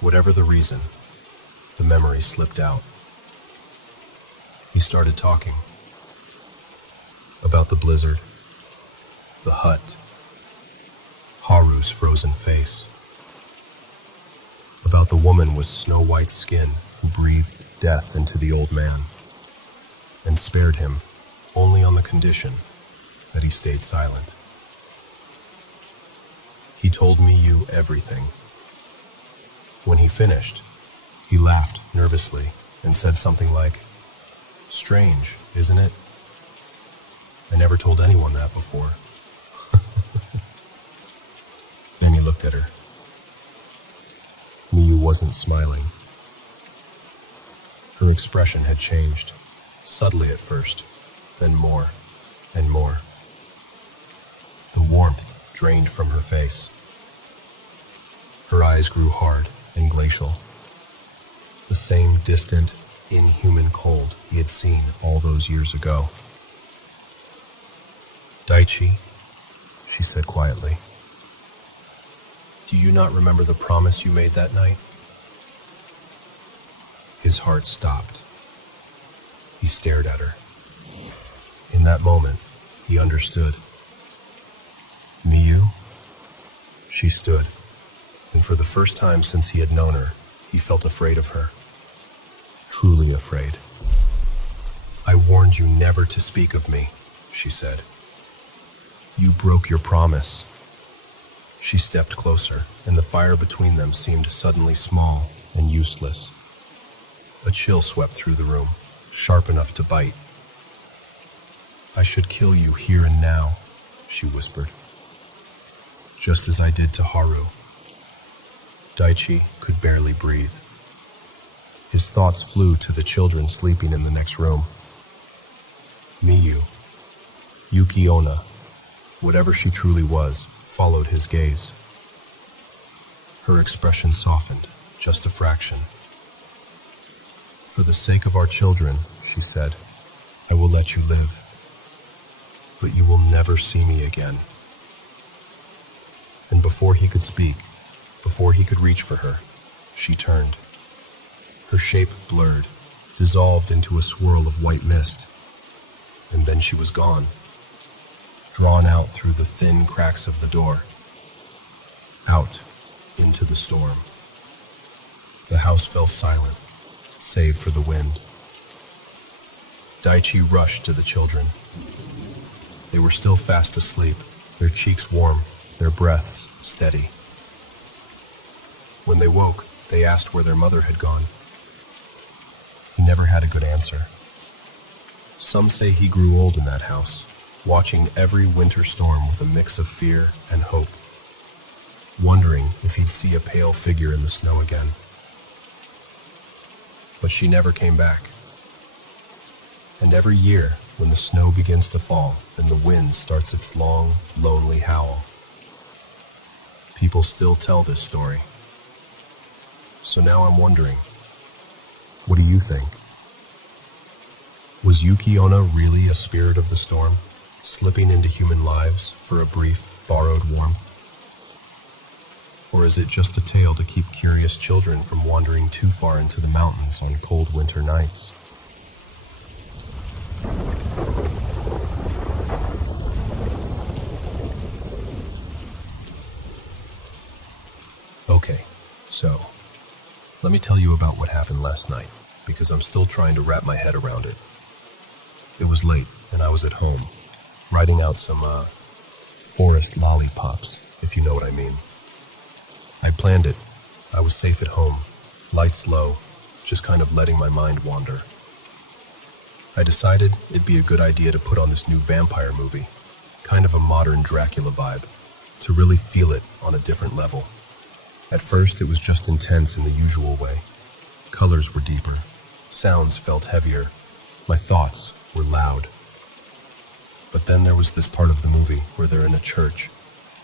Whatever the reason, the memory slipped out. He started talking about the blizzard, the hut, Haru's frozen face, about the woman with snow-white skin who breathed death into the old man and spared him only on the condition that he stayed silent. He told Miyu everything. When he finished, he laughed nervously and said something like, "Strange, isn't it? I never told anyone that before." Then he looked at her. Miyu wasn't smiling. Her expression had changed, subtly at first, then more and more. The warmth drained from her face. Her eyes grew hard and glacial. The same distant, inhuman cold he had seen all those years ago. "Daichi," she said quietly, "do you not remember the promise you made that night?" His heart stopped. He stared at her. In that moment, he understood. Miyu? She stood, and for the first time since he had known her, he felt afraid of her. Truly afraid. "I warned you never to speak of me," she said. "You broke your promise." She stepped closer, and the fire between them seemed suddenly small and useless. A chill swept through the room, sharp enough to bite. "I should kill you here and now," she whispered. "Just as I did to Haru." Daichi could barely breathe. His thoughts flew to the children sleeping in the next room. Miyu, Yuki Onna, whatever she truly was, followed his gaze. Her expression softened, just a fraction. "For the sake of our children," she said, "I will let you live. But you will never see me again." And before he could speak, before he could reach for her, she turned. Her shape blurred, dissolved into a swirl of white mist, and then she was gone, drawn out through the thin cracks of the door, out into the storm. The house fell silent, save for the wind. Daichi rushed to the children. They were still fast asleep, their cheeks warm, their breaths steady. When they woke, They asked where their mother had gone. He never had a good answer. Some say he grew old in that house, watching every winter storm with a mix of fear and hope, wondering if he'd see a pale figure in the snow again. But she never came back. And every year, when the snow begins to fall and the wind starts its long, lonely howl, people still tell this story. So now I'm wondering, what do you think? Was Yuki Onna really a spirit of the storm, slipping into human lives for a brief, borrowed warmth? Or is it just a tale to keep curious children from wandering too far into the mountains on cold winter nights? Okay, so let me tell you about what happened last night, because I'm still trying to wrap my head around it. It was late, and I was at home, writing out some, forest lollipops, if you know what I mean. I planned it. I was safe at home, lights low, just kind of letting my mind wander. I decided it'd be a good idea to put on this new vampire movie, kind of a modern Dracula vibe, to really feel it on a different level. At first, it was just intense in the usual way. Colors were deeper, sounds felt heavier, my thoughts were loud. But then there was this part of the movie where they're in a church,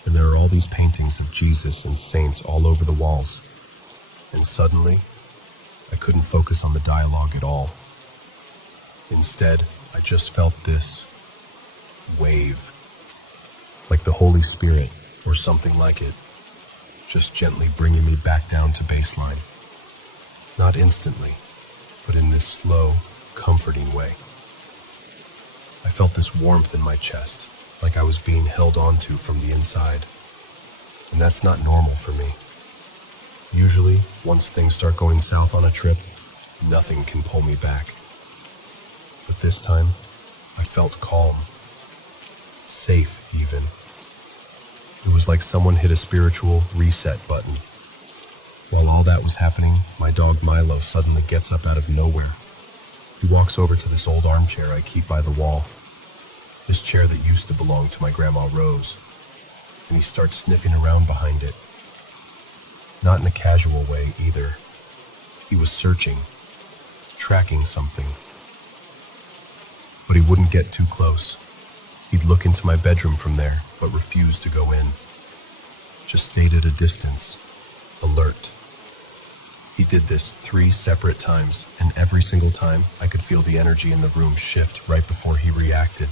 and there are all these paintings of Jesus and saints all over the walls. And suddenly, I couldn't focus on the dialogue at all. Instead, I just felt this wave, like the Holy Spirit or something like it, just gently bringing me back down to baseline. Not instantly, but in this slow, comforting way. I felt this warmth in my chest, like I was being held onto from the inside. And that's not normal for me. Usually, once things start going south on a trip, nothing can pull me back. But this time, I felt calm. Safe, even. It was like someone hit a spiritual reset button. While all that was happening, my dog Milo suddenly gets up out of nowhere. He walks over to this old armchair I keep by the wall. This chair that used to belong to my Grandma Rose. And he starts sniffing around behind it. Not in a casual way, either. He was searching, tracking something. But he wouldn't get too close. He'd look into my bedroom from there, but refused to go in. Just stayed at a distance, alert. He did this 3 separate times, and every single time I could feel the energy in the room shift right before he reacted.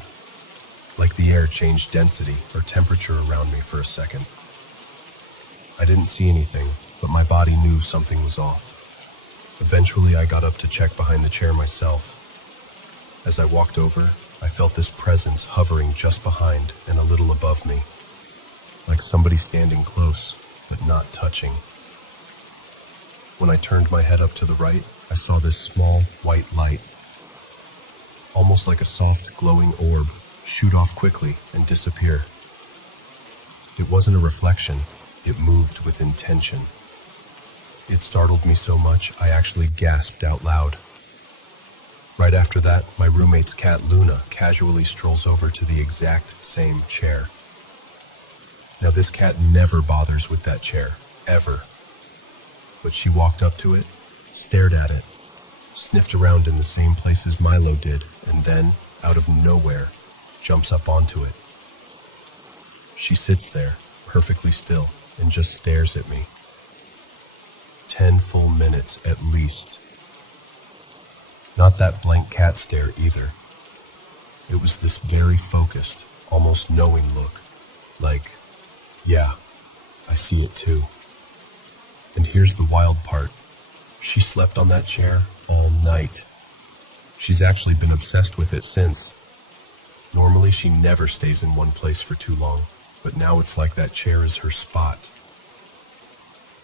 Like the air changed density or temperature around me for a second. I didn't see anything, but my body knew something was off. Eventually, I got up to check behind the chair myself. As I walked over, I felt this presence hovering just behind and a little above me, like somebody standing close, but not touching. When I turned my head up to the right, I saw this small, white light, almost like a soft, glowing orb, shoot off quickly and disappear. It wasn't a reflection, it moved with intention. It startled me so much, I actually gasped out loud. Right after that, my roommate's cat Luna casually strolls over to the exact same chair. Now this cat never bothers with that chair, ever. But she walked up to it, stared at it, sniffed around in the same places Milo did, and then, out of nowhere, jumps up onto it. She sits there, perfectly still, and just stares at me. 10 full minutes at least. Not that blank cat stare either. It was this very focused, almost knowing look, like, yeah, I see it too. And here's the wild part. She slept on that chair all night. She's actually been obsessed with it since. Normally, she never stays in one place for too long, but now it's like that chair is her spot.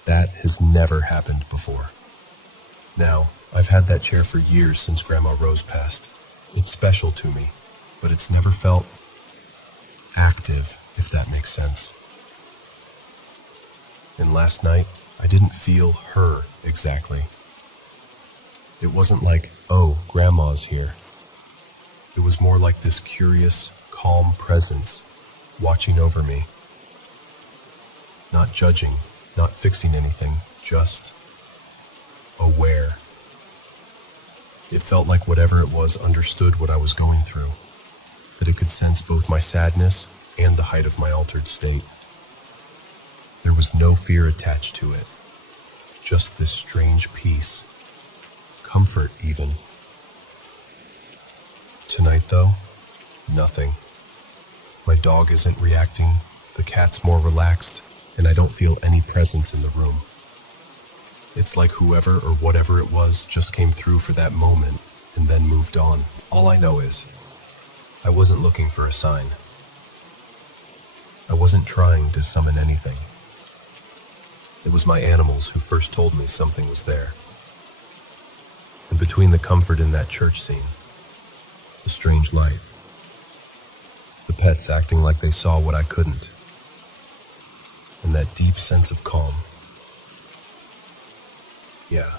That has never happened before. Now, I've had that chair for years since Grandma Rose passed. It's special to me, but it's never felt active, if that makes sense. And last night, I didn't feel her exactly. It wasn't like, oh, Grandma's here. It was more like this curious, calm presence watching over me. Not judging, not fixing anything, just aware. It felt like whatever it was understood what I was going through, that it could sense both my sadness and the height of my altered state. There was no fear attached to it, just this strange peace, comfort even. Tonight though, nothing. My dog isn't reacting, the cat's more relaxed, and I don't feel any presence in the room. It's like whoever or whatever it was just came through for that moment and then moved on. All I know is, I wasn't looking for a sign. I wasn't trying to summon anything. It was my animals who first told me something was there. And between the comfort in that church scene, the strange light, the pets acting like they saw what I couldn't, and that deep sense of calm, yeah,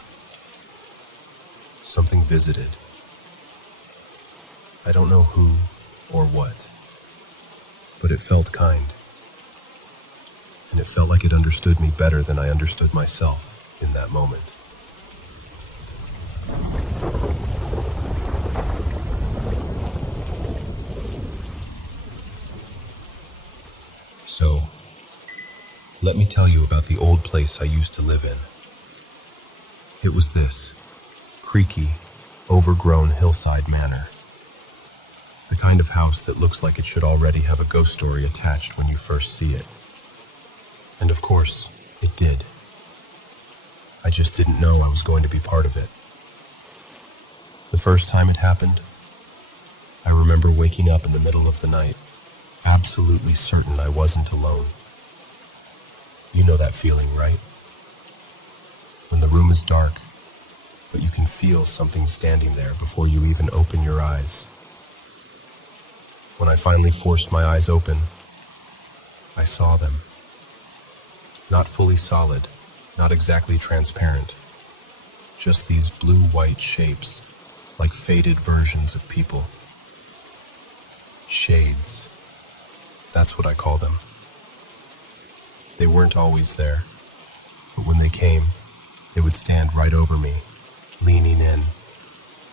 something visited. I don't know who or what, but it felt kind. And it felt like it understood me better than I understood myself in that moment. So, let me tell you about the old place I used to live in. It was this creaky, overgrown hillside manor. The kind of house that looks like it should already have a ghost story attached when you first see it. And of course, it did. I just didn't know I was going to be part of it. The first time it happened, I remember waking up in the middle of the night, absolutely certain I wasn't alone. You know that feeling, right? When the room is dark, but you can feel something standing there before you even open your eyes. When I finally forced my eyes open, I saw them. Not fully solid, not exactly transparent, just these blue-white shapes, like faded versions of people. Shades. That's what I call them. They weren't always there, but when they came, they would stand right over me, leaning in,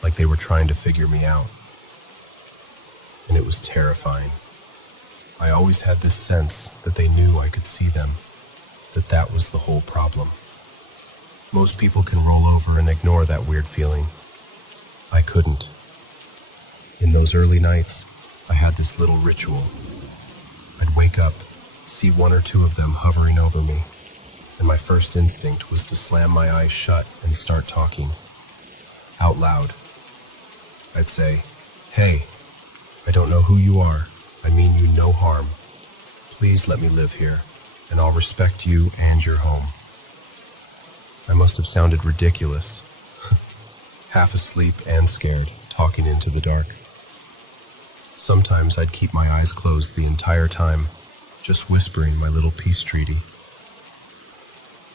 like they were trying to figure me out. And it was terrifying. I always had this sense that they knew I could see them, that was the whole problem. Most people can roll over and ignore that weird feeling. I couldn't. In those early nights, I had this little ritual. I'd wake up, see one or two of them hovering over me, and my first instinct was to slam my eyes shut and start talking. Out loud. I'd say, "Hey, I don't know who you are. I mean you no harm. Please let me live here, and I'll respect you and your home." I must have sounded ridiculous. Half asleep and scared, talking into the dark. Sometimes I'd keep my eyes closed the entire time, just whispering my little peace treaty.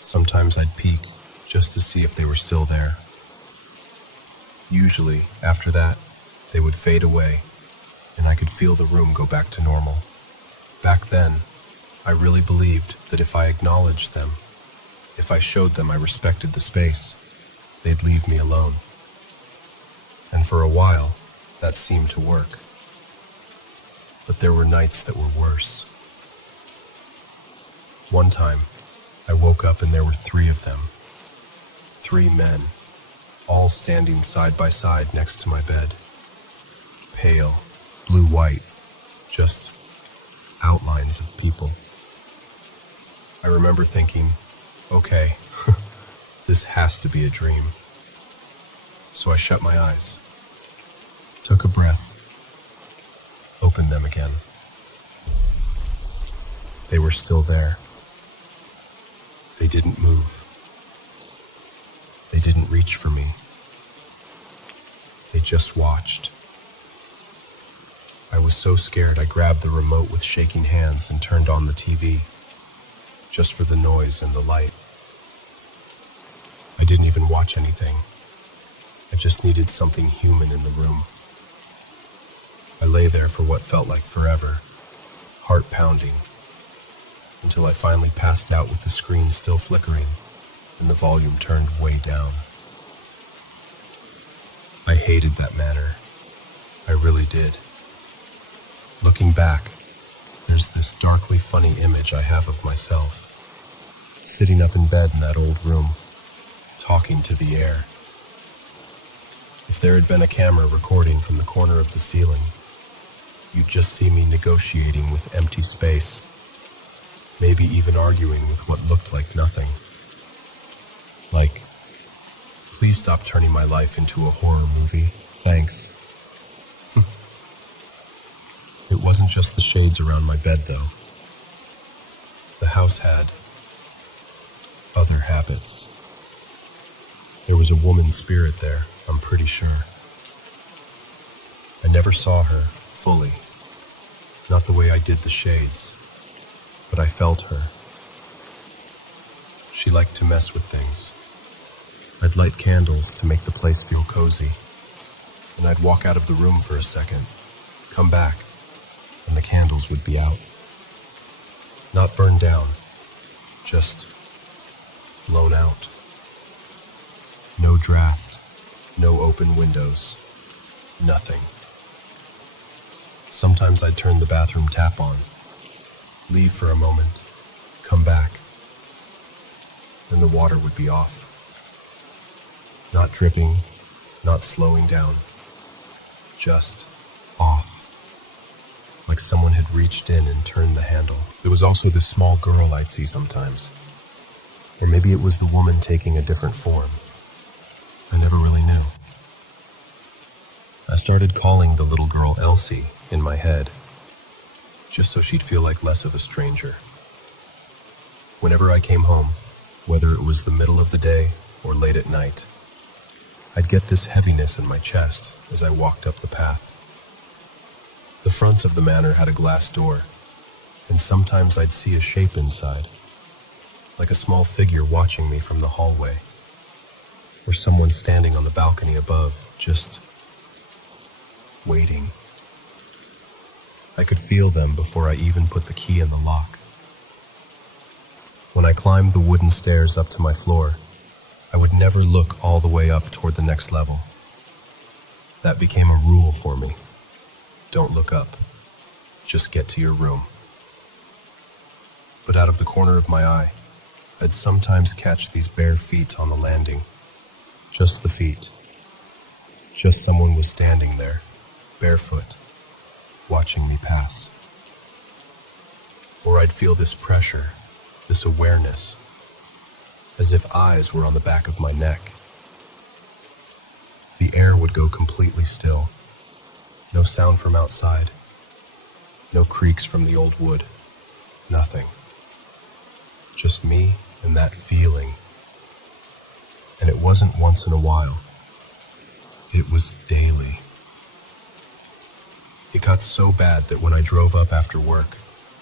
Sometimes I'd peek, just to see if they were still there. Usually, after that, they would fade away, and I could feel the room go back to normal. Back then, I really believed that if I acknowledged them, if I showed them I respected the space, they'd leave me alone. And for a while, that seemed to work. But there were nights that were worse. One time, I woke up and there were 3 of them. 3 men, all standing side by side next to my bed. Pale, blue-white, just outlines of people. I remember thinking, okay, this has to be a dream. So I shut my eyes, took a breath, opened them again. They were still there. They didn't move. They didn't reach for me. They just watched. I was so scared I grabbed the remote with shaking hands and turned on the TV, just for the noise and the light. I didn't even watch anything. I just needed something human in the room. I lay there for what felt like forever, heart pounding, until I finally passed out with the screen still flickering and the volume turned way down. I hated that manor. I really did. Looking back, there's this darkly funny image I have of myself, sitting up in bed in that old room, talking to the air. If there had been a camera recording from the corner of the ceiling, you'd just see me negotiating with empty space, maybe even arguing with what looked like nothing. Like, please stop turning my life into a horror movie, thanks. It wasn't just the shades around my bed, though. The house had other habits. There was a woman's spirit there, I'm pretty sure. I never saw her fully, not the way I did the shades, but I felt her. She liked to mess with things. I'd light candles to make the place feel cozy, and I'd walk out of the room for a second, come back, and the candles would be out. Not burned down, just blown out. No draft, no open windows, nothing. Sometimes I'd turn the bathroom tap on, leave for a moment, come back, then the water would be off. Not dripping, not slowing down, just off. Like someone had reached in and turned the handle. There was also this small girl I'd see sometimes. Or maybe it was the woman taking a different form. I never really knew. I started calling the little girl Elsie in my head, just so she'd feel like less of a stranger. Whenever I came home, whether it was the middle of the day or late at night, I'd get this heaviness in my chest as I walked up the path. The front of the manor had a glass door, and sometimes I'd see a shape inside, like a small figure watching me from the hallway, or someone standing on the balcony above, just waiting. I could feel them before I even put the key in the lock. When I climbed the wooden stairs up to my floor, I would never look all the way up toward the next level. That became a rule for me. Don't look up. Just get to your room. But out of the corner of my eye, I'd sometimes catch these bare feet on the landing. Just the feet. Just someone was standing there, barefoot, watching me pass. Or I'd feel this pressure, this awareness, as if eyes were on the back of my neck. The air would go completely still. No sound from outside. No creaks from the old wood. Nothing. Just me and that feeling. And it wasn't once in a while. It was daily. It got so bad that when I drove up after work,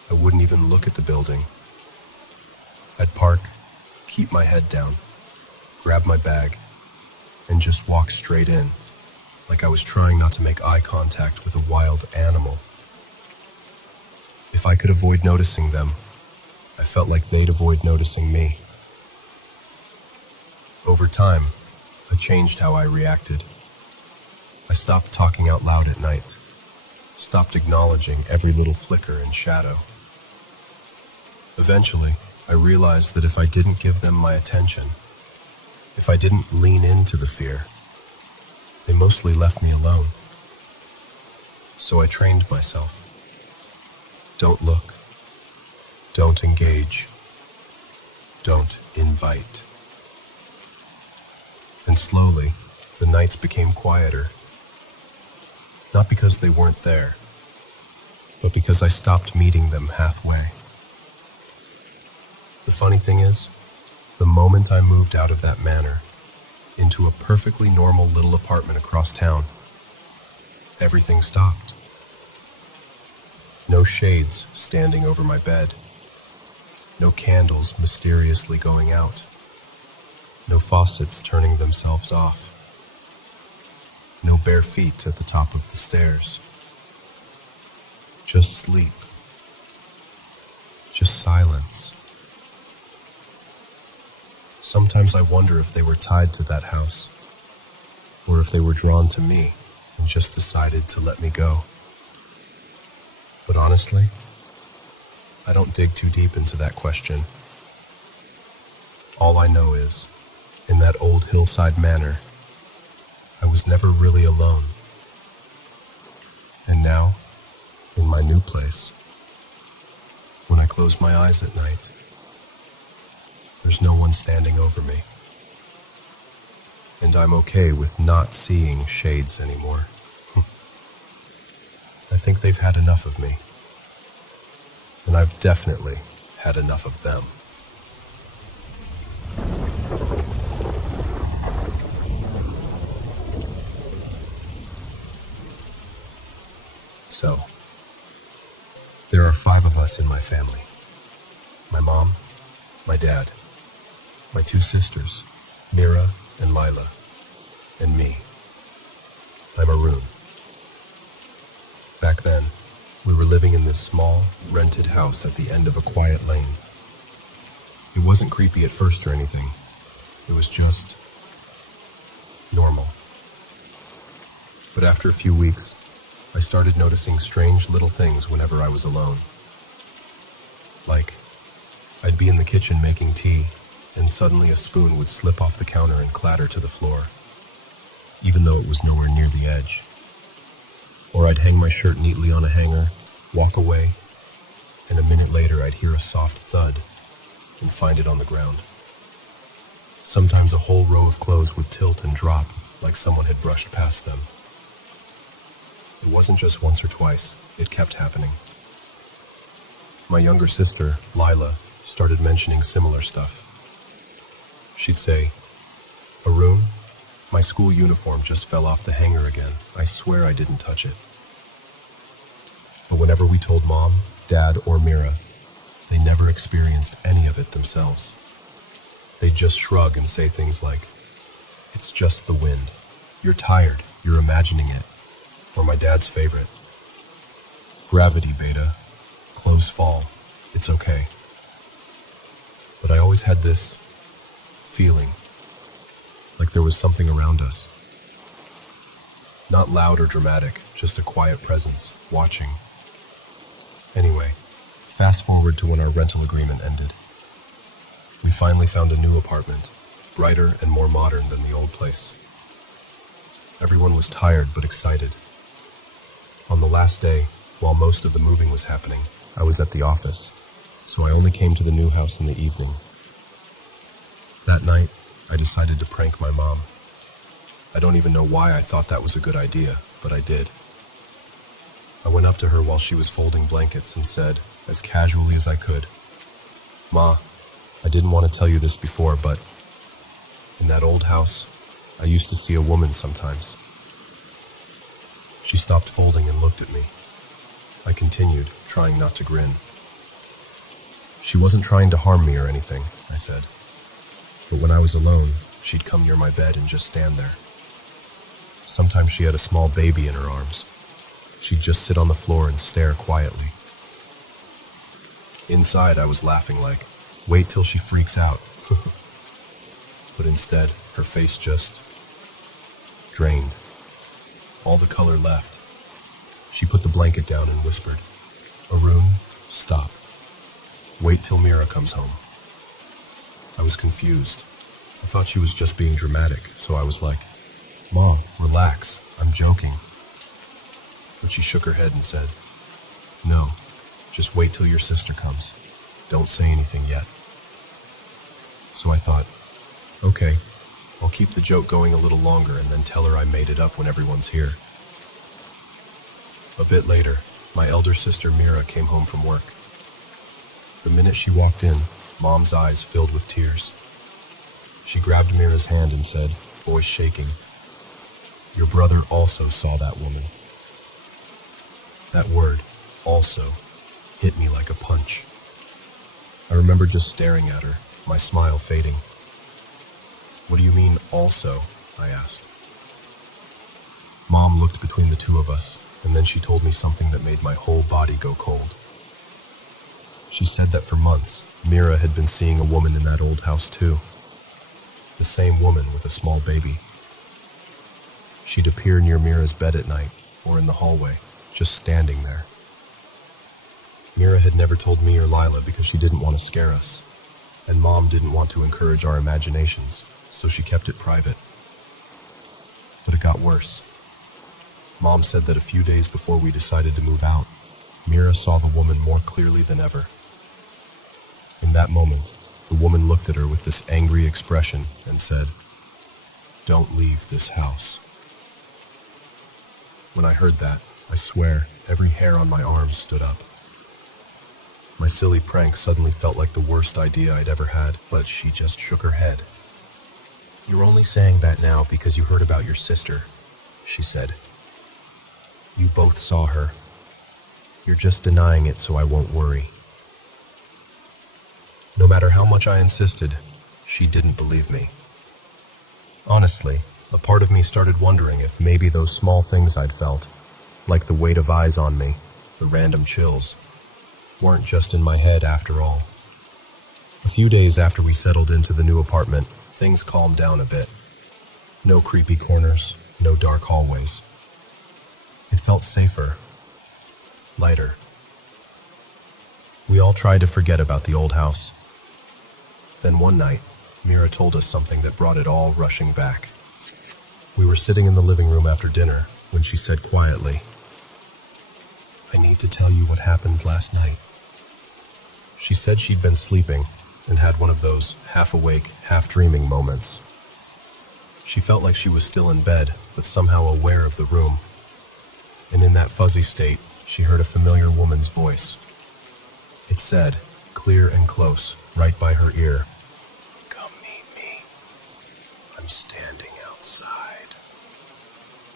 I wouldn't even look at the building. I'd park, keep my head down, grab my bag, and just walk straight in, like I was trying not to make eye contact with a wild animal. If I could avoid noticing them, I felt like they'd avoid noticing me. Over time, I changed how I reacted. I stopped talking out loud at night, stopped acknowledging every little flicker and shadow. Eventually, I realized that if I didn't give them my attention, if I didn't lean into the fear, they mostly left me alone. So I trained myself. Don't look. Don't engage. Don't invite. And slowly, the nights became quieter. Not because they weren't there, but because I stopped meeting them halfway. The funny thing is, the moment I moved out of that manor into a perfectly normal little apartment across town, everything stopped. No shades standing over my bed. No candles mysteriously going out. No faucets turning themselves off. No bare feet at the top of the stairs. Just sleep. Just silence. Sometimes I wonder if they were tied to that house, or if they were drawn to me and just decided to let me go. But honestly, I don't dig too deep into that question. All I know is, in that old hillside manor, I was never really alone. And now, in my new place, when I close my eyes at night, there's no one standing over me. And I'm okay with not seeing shades anymore. I think they've had enough of me. And I've definitely had enough of them. So, there are 5 of us in my family. My mom, my dad, my 2 sisters, Mira and Lila, and me. I'm Arun. Back then, we were living in this small, rented house at the end of a quiet lane. It wasn't creepy at first or anything. It was just normal. But after a few weeks, I started noticing strange little things whenever I was alone. Like, I'd be in the kitchen making tea, and suddenly a spoon would slip off the counter and clatter to the floor, even though it was nowhere near the edge. Or I'd hang my shirt neatly on a hanger, walk away, and a minute later I'd hear a soft thud and find it on the ground. Sometimes a whole row of clothes would tilt and drop like someone had brushed past them. It wasn't just once or twice, it kept happening. My younger sister, Lila, started mentioning similar stuff. She'd say, "Arun, my school uniform just fell off the hanger again. I swear I didn't touch it." But whenever we told Mom, Dad, or Mira, they never experienced any of it themselves. They'd just shrug and say things like, "It's just the wind. You're tired. You're imagining it." Or my dad's favorite, "Gravity, beta. Clothes fall. It's okay." But I always had this feeling, like there was something around us. Not loud or dramatic, just a quiet presence, watching. Anyway, fast forward to when our rental agreement ended. We finally found a new apartment, brighter and more modern than the old place. Everyone was tired but excited. On the last day, while most of the moving was happening, I was at the office, so I only came to the new house in the evening. That night, I decided to prank my mom. I don't even know why I thought that was a good idea, but I did. I went up to her while she was folding blankets and said, as casually as I could, "Ma, I didn't want to tell you this before, but in that old house, I used to see a woman sometimes." She stopped folding and looked at me. I continued, trying not to grin. "She wasn't trying to harm me or anything," I said. "But when I was alone, she'd come near my bed and just stand there. Sometimes she had a small baby in her arms. She'd just sit on the floor and stare quietly." Inside, I was laughing like, "Wait till she freaks out." But instead, her face just drained. All the color left. She put the blanket down and whispered, "Arun, stop. Wait till Mira comes home." I was confused. I thought she was just being dramatic, so I was like, "Mom, relax, I'm joking." But she shook her head and said, "No, just wait till your sister comes. Don't say anything yet." So I thought, okay, I'll keep the joke going a little longer and then tell her I made it up when everyone's here. A bit later, my elder sister Mira came home from work. The minute she walked in, Mom's eyes filled with tears. She grabbed Mira's hand and said, voice shaking, "Your brother also saw that woman." That word, also, hit me like a punch. I remember just staring at her, my smile fading. What do you mean, also? I asked. Mom looked between the two of us, and then she told me something that made my whole body go cold. She said that for months, Mira had been seeing a woman in that old house too. The same woman with a small baby. She'd appear near Mira's bed at night, or in the hallway, just standing there. Mira had never told me or Lila because she didn't want to scare us, and Mom didn't want to encourage our imaginations, so she kept it private. But it got worse. Mom said that a few days before we decided to move out, Mira saw the woman more clearly than ever. In that moment, the woman looked at her with this angry expression and said, "Don't leave this house." When I heard that, I swear, every hair on my arms stood up. My silly prank suddenly felt like the worst idea I'd ever had, but she just shook her head. "You're only saying that now because you heard about your sister," she said. "You both saw her. You're just denying it so I won't worry." No matter how much I insisted, she didn't believe me. Honestly, a part of me started wondering if maybe those small things I'd felt, like the weight of eyes on me, the random chills, weren't just in my head after all. A few days after we settled into the new apartment, things calmed down a bit. No creepy corners, no dark hallways. It felt safer, lighter. We all tried to forget about the old house. Then one night, Mira told us something that brought it all rushing back. We were sitting in the living room after dinner when she said quietly, "I need to tell you what happened last night." She said she'd been sleeping and had one of those half-awake, half-dreaming moments. She felt like she was still in bed, but somehow aware of the room. And in that fuzzy state, she heard a familiar woman's voice. It said, clear and close, right by her ear, "Come meet me. I'm standing outside."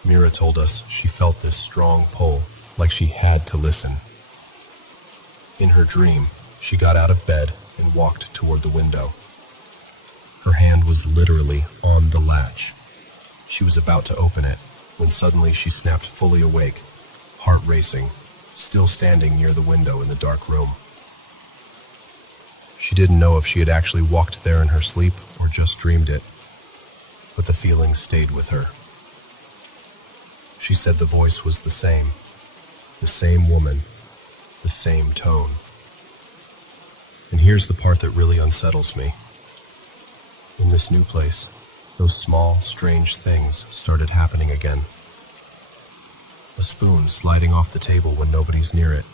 Mira told us she felt this strong pull, like she had to listen. In her dream, she got out of bed and walked toward the window. Her hand was literally on the latch. She was about to open it, when suddenly she snapped fully awake, heart racing, still standing near the window in the dark room. She didn't know if she had actually walked there in her sleep or just dreamed it, but the feeling stayed with her. She said the voice was the same woman, the same tone. And here's the part that really unsettles me. In this new place, those small, strange things started happening again. A spoon sliding off the table when nobody's near it.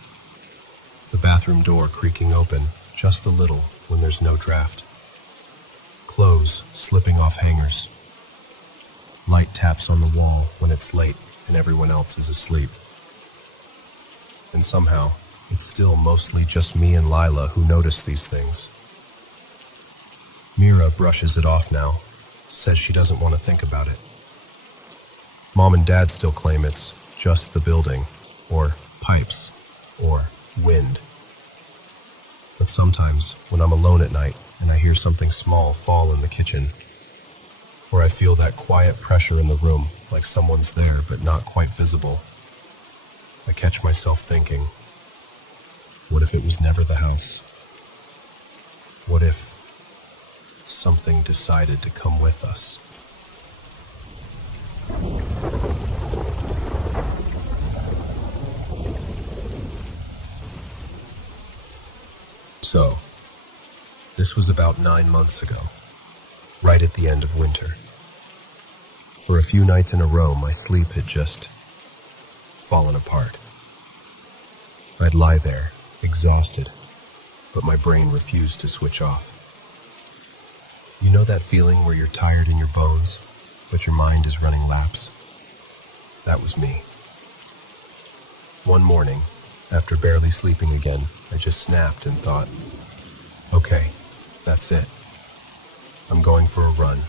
The bathroom door creaking open just a little when there's no draft. Clothes slipping off hangers. Light taps on the wall when it's late and everyone else is asleep. And somehow, it's still mostly just me and Lila who notice these things. Mira brushes it off now, says she doesn't want to think about it. Mom and Dad still claim it's just the building, or pipes, or wind. But sometimes, when I'm alone at night and I hear something small fall in the kitchen, or I feel that quiet pressure in the room, like someone's there but not quite visible, I catch myself thinking, what if it was never the house? What if something decided to come with us? So, this was about 9 months ago, right at the end of winter. For a few nights in a row, my sleep had just fallen apart. I'd lie there, exhausted, but my brain refused to switch off. You know that feeling where you're tired in your bones, but your mind is running laps? That was me. One morning, after barely sleeping again, I just snapped and thought, okay, that's it. I'm going for a run.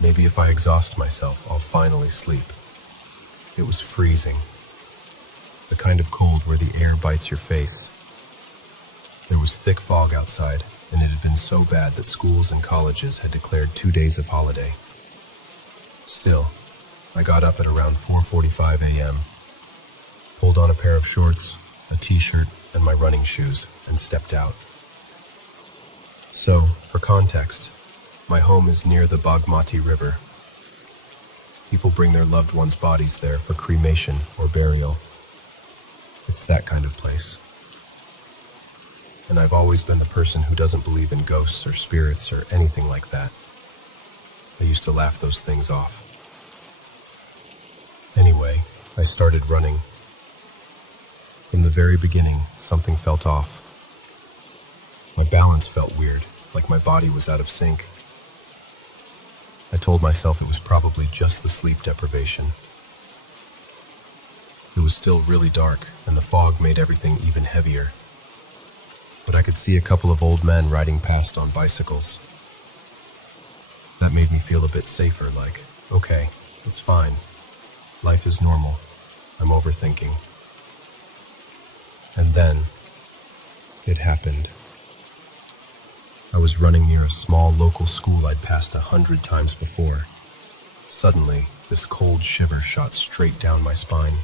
Maybe if I exhaust myself, I'll finally sleep. It was freezing. The kind of cold where the air bites your face. There was thick fog outside, and it had been so bad that schools and colleges had declared 2 days of holiday. Still, I got up at around 4:45 a.m., pulled on a pair of shorts, a t-shirt, and my running shoes, and stepped out. So, for context, my home is near the Bagmati River. People bring their loved ones' bodies there for cremation or burial. It's that kind of place. And I've always been the person who doesn't believe in ghosts or spirits or anything like that. I used to laugh those things off. Anyway, I started running. From the very beginning, something felt off. My balance felt weird, like my body was out of sync. I told myself it was probably just the sleep deprivation. It was still really dark, and the fog made everything even heavier. But I could see a couple of old men riding past on bicycles. That made me feel a bit safer, like, okay, it's fine. Life is normal. I'm overthinking. And then, it happened. I was running near a small local school I'd passed 100 times before. Suddenly, this cold shiver shot straight down my spine.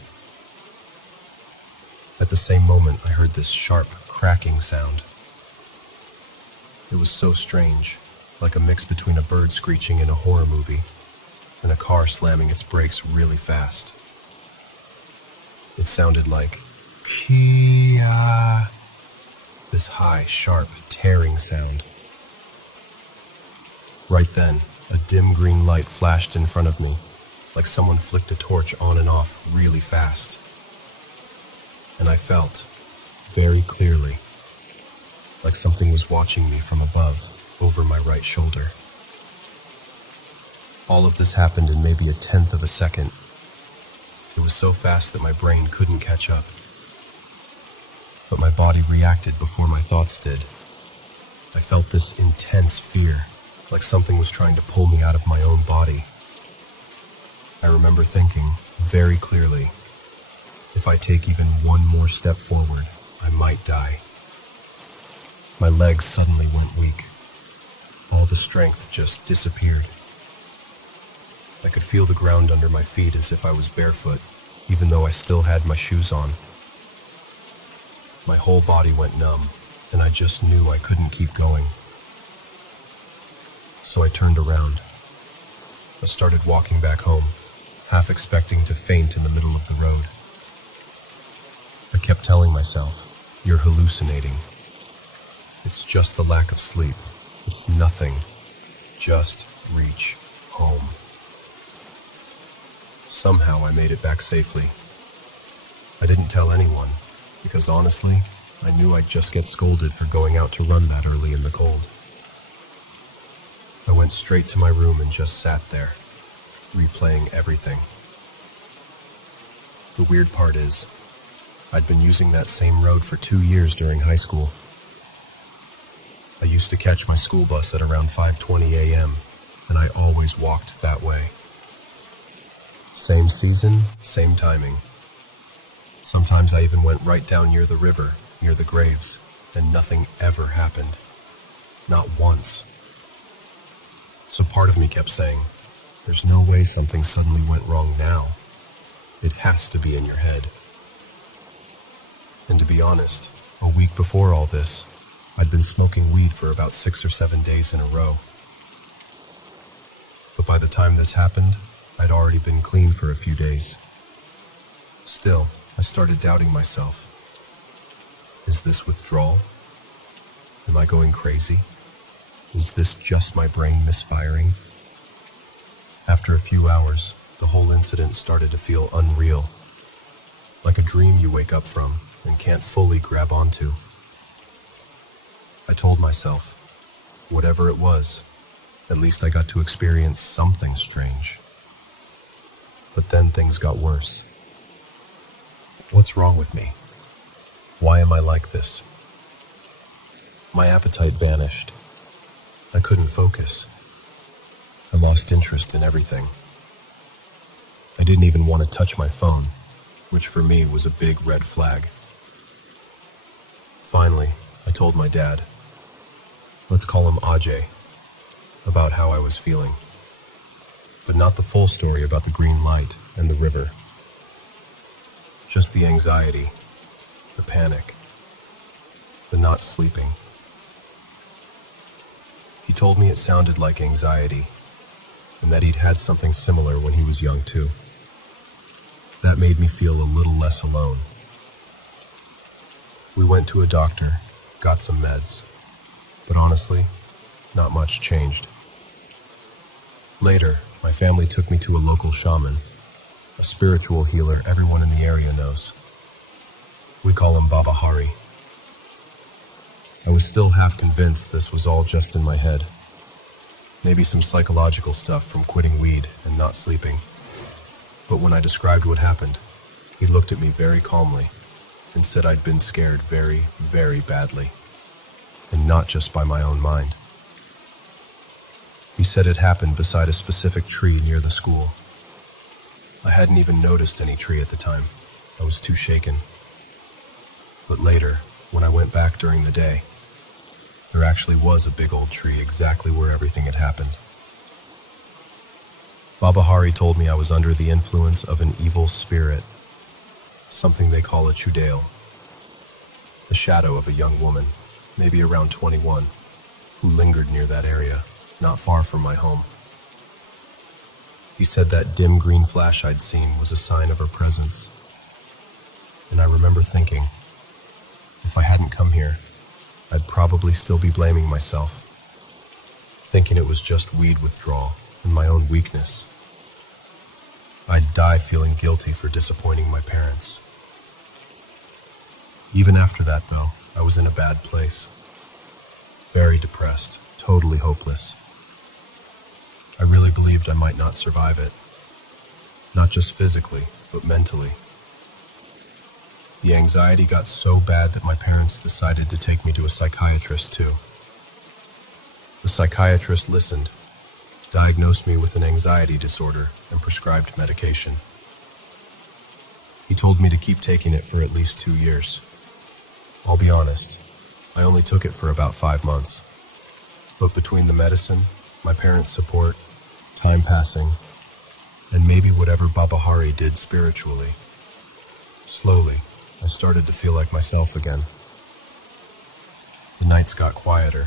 At the same moment, I heard this sharp, cracking sound. It was so strange, like a mix between a bird screeching in a horror movie and a car slamming its brakes really fast. It sounded like, Kia, this high, sharp, tearing sound. Right then, a dim green light flashed in front of me, like someone flicked a torch on and off really fast. And I felt, very clearly, like something was watching me from above, over my right shoulder. All of this happened in maybe 1/10 of a second. It was so fast that my brain couldn't catch up. But my body reacted before my thoughts did. I felt this intense fear, like something was trying to pull me out of my own body. I remember thinking, very clearly, if I take even one more step forward, I might die. My legs suddenly went weak. All the strength just disappeared. I could feel the ground under my feet as if I was barefoot, even though I still had my shoes on. My whole body went numb, and I just knew I couldn't keep going. So I turned around. I started walking back home, half expecting to faint in the middle of the road. I kept telling myself, "You're hallucinating. It's just the lack of sleep. It's nothing. Just reach home." Somehow I made it back safely. I didn't tell anyone, because honestly, I knew I'd just get scolded for going out to run that early in the cold. I went straight to my room and just sat there, replaying everything. The weird part is, I'd been using that same road for 2 years during high school. I used to catch my school bus at around 5:20 a.m., and I always walked that way. Same season, same timing. Sometimes I even went right down near the river, near the graves, and nothing ever happened. Not once. So part of me kept saying, there's no way something suddenly went wrong now. It has to be in your head. And to be honest, a week before all this, I'd been smoking weed for about 6 or 7 days in a row. But by the time this happened, I'd already been clean for a few days. Still, I started doubting myself. Is this withdrawal? Am I going crazy? Is this just my brain misfiring? After a few hours, the whole incident started to feel unreal. Like a dream you wake up from and can't fully grab onto. I told myself, whatever it was, at least I got to experience something strange. But then things got worse. What's wrong with me? Why am I like this? My appetite vanished. I couldn't focus. I lost interest in everything. I didn't even want to touch my phone, which for me was a big red flag. Finally, I told my dad. let's call him Ajay, about how I was feeling. But not the full story about the green light and the river. Just the anxiety, the panic, the not sleeping. He told me it sounded like anxiety, and that he'd had something similar when he was young too. That made me feel a little less alone. We went to a doctor, got some meds, but honestly, not much changed. Later, my family took me to a local shaman, a spiritual healer everyone in the area knows. We call him Baba Hari. I was still half convinced this was all just in my head. Maybe some psychological stuff from quitting weed and not sleeping. But when I described what happened, he looked at me very calmly and said I'd been scared very, very badly, and not just by my own mind. He said it happened beside a specific tree near the school. I hadn't even noticed any tree at the time. I was too shaken. But later, when I went back during the day, there actually was a big old tree exactly where everything had happened. Baba Hari told me I was under the influence of an evil spirit, something they call a chudale, the shadow of a young woman, maybe around 21, who lingered near that area, not far from my home. He said that dim green flash I'd seen was a sign of her presence. And I remember thinking, if I hadn't come here, I'd probably still be blaming myself, thinking it was just weed withdrawal and my own weakness. I'd die feeling guilty for disappointing my parents. Even after that, though, I was in a bad place. Very depressed, totally hopeless. I really believed I might not survive it. Not just physically, but mentally. The anxiety got so bad that my parents decided to take me to a psychiatrist too. The psychiatrist listened, diagnosed me with an anxiety disorder, and prescribed medication. He told me to keep taking it for at least 2 years. I'll be honest, I only took it for about 5 months. But between the medicine, my parents' support, time passing, and maybe whatever Baba Hari did spiritually, slowly, I started to feel like myself again. The nights got quieter.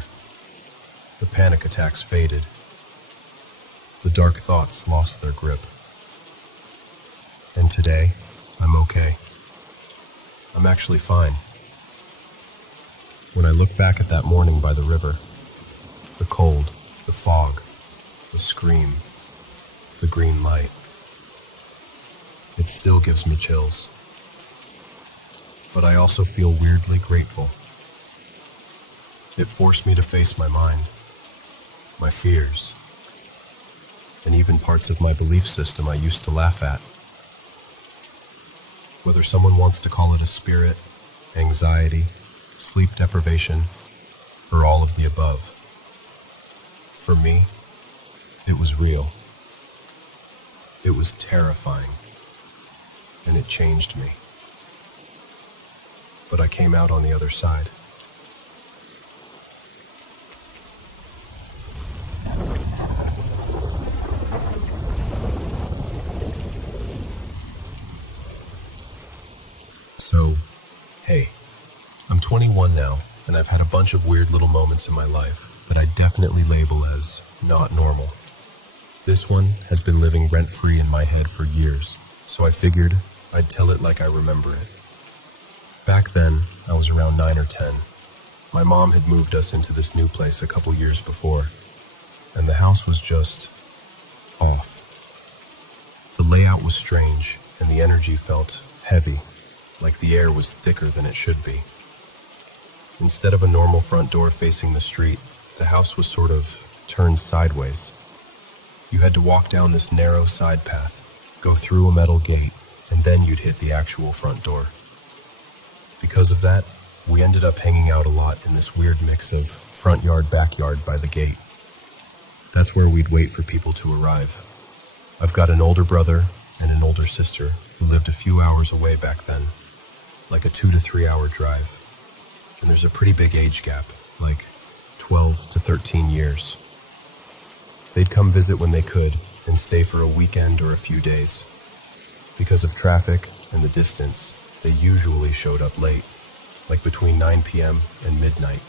The panic attacks faded. The dark thoughts lost their grip. And today, I'm okay. I'm actually fine. When I look back at that morning by the river, the cold, the fog, the scream, the green light, it still gives me chills. But I also feel weirdly grateful. It forced me to face my mind, my fears, and even parts of my belief system I used to laugh at. Whether someone wants to call it a spirit, anxiety, sleep deprivation, or all of the above, for me, it was real. It was terrifying, and it changed me. But I came out on the other side. So, hey, I'm 21 now, and I've had a bunch of weird little moments in my life that I definitely label as not normal. This one has been living rent-free in my head for years, so I figured I'd tell it like I remember it. Back then, I was around 9 or 10. My mom had moved us into this new place a couple years before, and the house was just off. The layout was strange, and the energy felt heavy, like the air was thicker than it should be. Instead of a normal front door facing the street, the house was sort of turned sideways. You had to walk down this narrow side path, go through a metal gate, and then you'd hit the actual front door. Because of that, we ended up hanging out a lot in this weird mix of front yard, backyard by the gate. That's where we'd wait for people to arrive. I've got an older brother and an older sister who lived a few hours away back then, like a 2 to 3 hour drive. And there's a pretty big age gap, like 12 to 13 years. They'd come visit when they could and stay for a weekend or a few days. Because of traffic and the distance, they usually showed up late, like between 9 p.m. and midnight.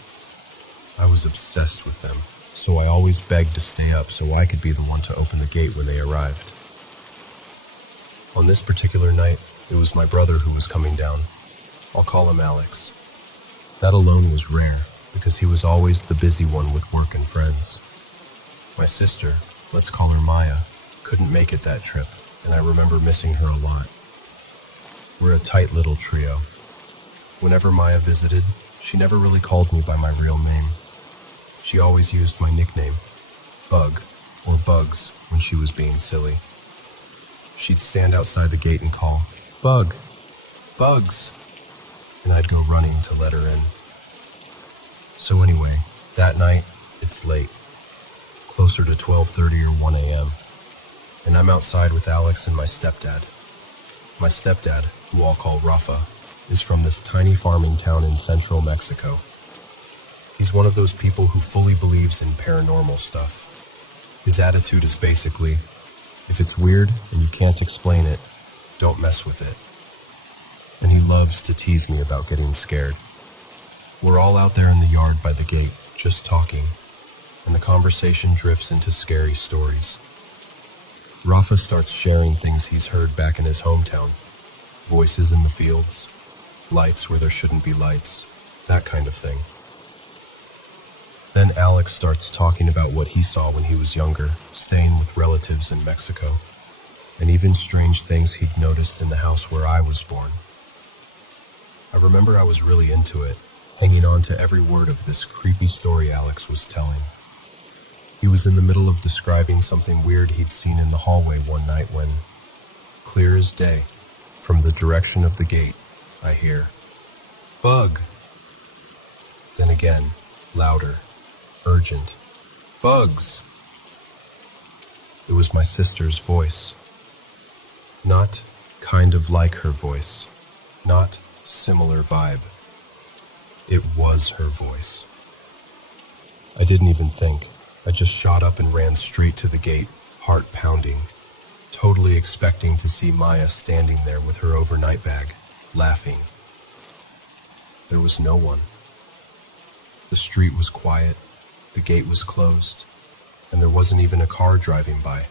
I was obsessed with them, so I always begged to stay up so I could be the one to open the gate when they arrived. On this particular night, it was my brother who was coming down. I'll call him Alex. That alone was rare, because he was always the busy one with work and friends. My sister, let's call her Maya, couldn't make it that trip, and I remember missing her a lot. We're a tight little trio. Whenever Maya visited, she never really called me by my real name. She always used my nickname, Bug, or Bugs, when she was being silly. She'd stand outside the gate and call, "Bug, Bugs," and I'd go running to let her in. So anyway, that night, it's late, closer to 12:30 or 1 a.m., and I'm outside with Alex and my stepdad. My stepdad, who I'll call Rafa, is from this tiny farming town in central Mexico. He's one of those people who fully believes in paranormal stuff. His attitude is basically, if it's weird and you can't explain it, don't mess with it. And he loves to tease me about getting scared. We're all out there in the yard by the gate, just talking, and the conversation drifts into scary stories. Rafa starts sharing things he's heard back in his hometown. Voices in the fields, lights where there shouldn't be lights, that kind of thing. Then Alex starts talking about what he saw when he was younger, staying with relatives in Mexico, and even strange things he'd noticed in the house where I was born. I remember I was really into it, hanging on to every word of this creepy story Alex was telling. He was in the middle of describing something weird he'd seen in the hallway one night when, clear as day, from the direction of the gate, I hear, "Bug." Then again, louder, urgent, "Bugs." It was my sister's voice. Not kind of like her voice, not similar vibe. It was her voice. I didn't even think. I just shot up and ran straight to the gate, heart pounding, totally expecting to see Maya standing there with her overnight bag, laughing. There was no one. The street was quiet, the gate was closed, and there wasn't even a car driving by.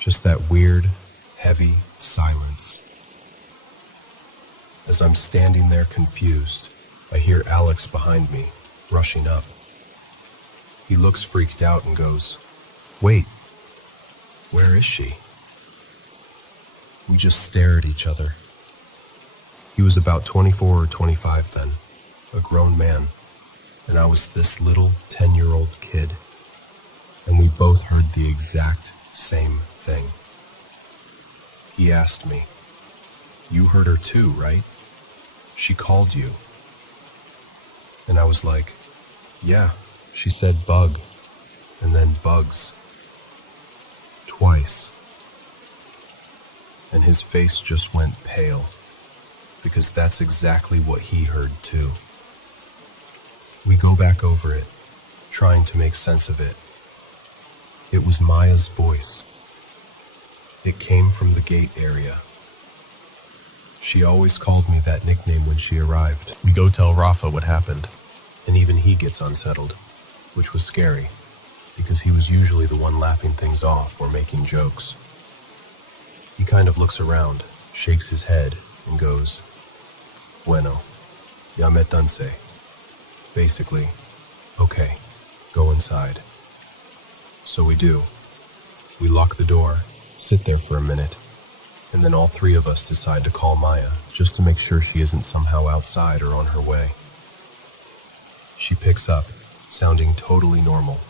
Just that weird, heavy silence. As I'm standing there confused, I hear Alex behind me, rushing up. He looks freaked out and goes, "Wait, where is she?" We just stare at each other. He was about 24 or 25 then, a grown man, and I was this little 10-year-old kid, and we both heard the exact same thing. He asked me, "You heard her too, right? She called you." And I was like, "Yeah, she said bug, and then bugs. Twice." And his face just went pale, because that's exactly what he heard too. We go back over it, trying to make sense of it. It was Maya's voice. It came from the gate area. She always called me that nickname when she arrived. We go tell Rafa what happened, and even he gets unsettled, which was scary, because he was usually the one laughing things off or making jokes. He kind of looks around, shakes his head, and goes, "Bueno, ya métanse." Basically, "Okay, go inside." So we do. We lock the door, sit there for a minute, and then all three of us decide to call Maya, just to make sure she isn't somehow outside or on her way. She picks up, sounding totally normal,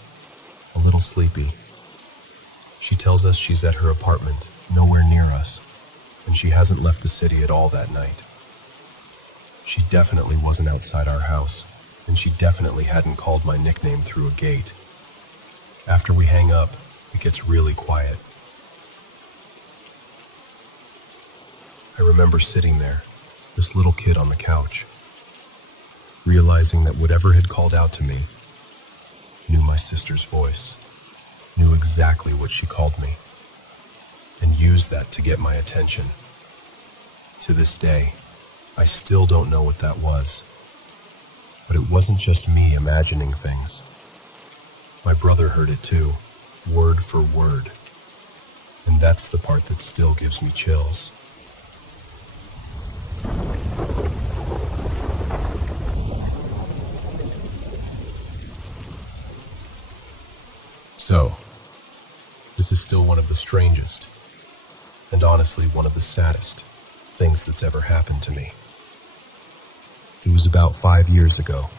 a little sleepy. She tells us she's at her apartment, nowhere near us, and she hasn't left the city at all that night. She definitely wasn't outside our house, and she definitely hadn't called my nickname through a gate. After we hang up, it gets really quiet. I remember sitting there, this little kid on the couch, realizing that whatever had called out to me knew my sister's voice, knew exactly what she called me, and used that to get my attention. To this day, I still don't know what that was. But it wasn't just me imagining things. My brother heard it too, word for word. And that's the part that still gives me chills. So, this is still one of the strangest, and honestly one of the saddest things that's ever happened to me. It was about 5 years ago,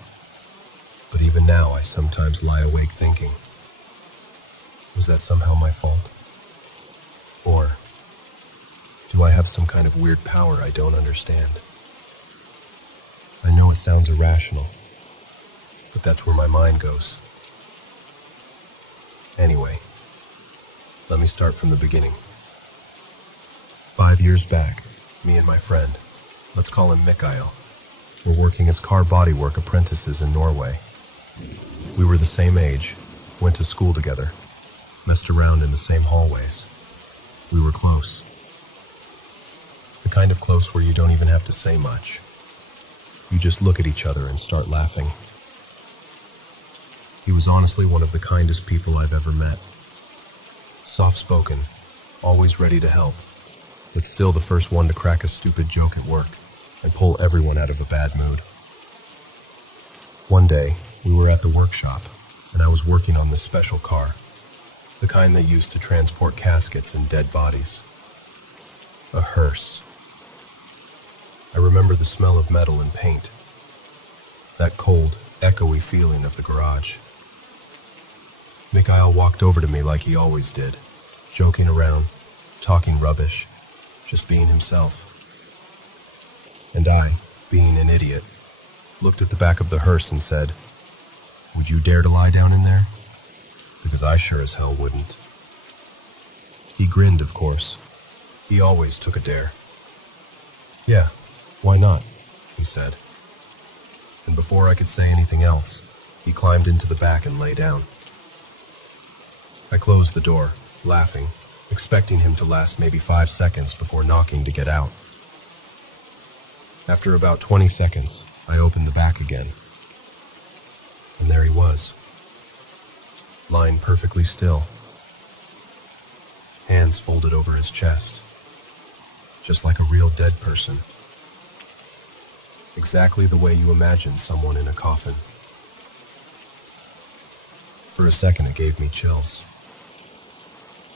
but even now I sometimes lie awake thinking, was that somehow my fault? Or do I have some kind of weird power I don't understand? I know it sounds irrational, but that's where my mind goes. Anyway, let me start from the beginning. 5 years back, me and my friend, let's call him Mikael, were working as car bodywork apprentices in Norway. We were the same age, went to school together, messed around in the same hallways. We were close. The kind of close where you don't even have to say much. You just look at each other and start laughing. He was honestly one of the kindest people I've ever met. Soft-spoken, always ready to help, but still the first one to crack a stupid joke at work and pull everyone out of a bad mood. One day, we were at the workshop, and I was working on this special car, the kind they use to transport caskets and dead bodies. A hearse. I remember the smell of metal and paint, that cold, echoey feeling of the garage. Mikael walked over to me like he always did, joking around, talking rubbish, just being himself. And I, being an idiot, looked at the back of the hearse and said, "Would you dare to lie down in there? Because I sure as hell wouldn't." He grinned, of course. He always took a dare. "Yeah, why not?" he said. And before I could say anything else, he climbed into the back and lay down. I closed the door, laughing, expecting him to last maybe 5 seconds before knocking to get out. After about 20 seconds, I opened the back again. And there he was, lying perfectly still, hands folded over his chest, just like a real dead person. Exactly the way you imagine someone in a coffin. For a second, it gave me chills.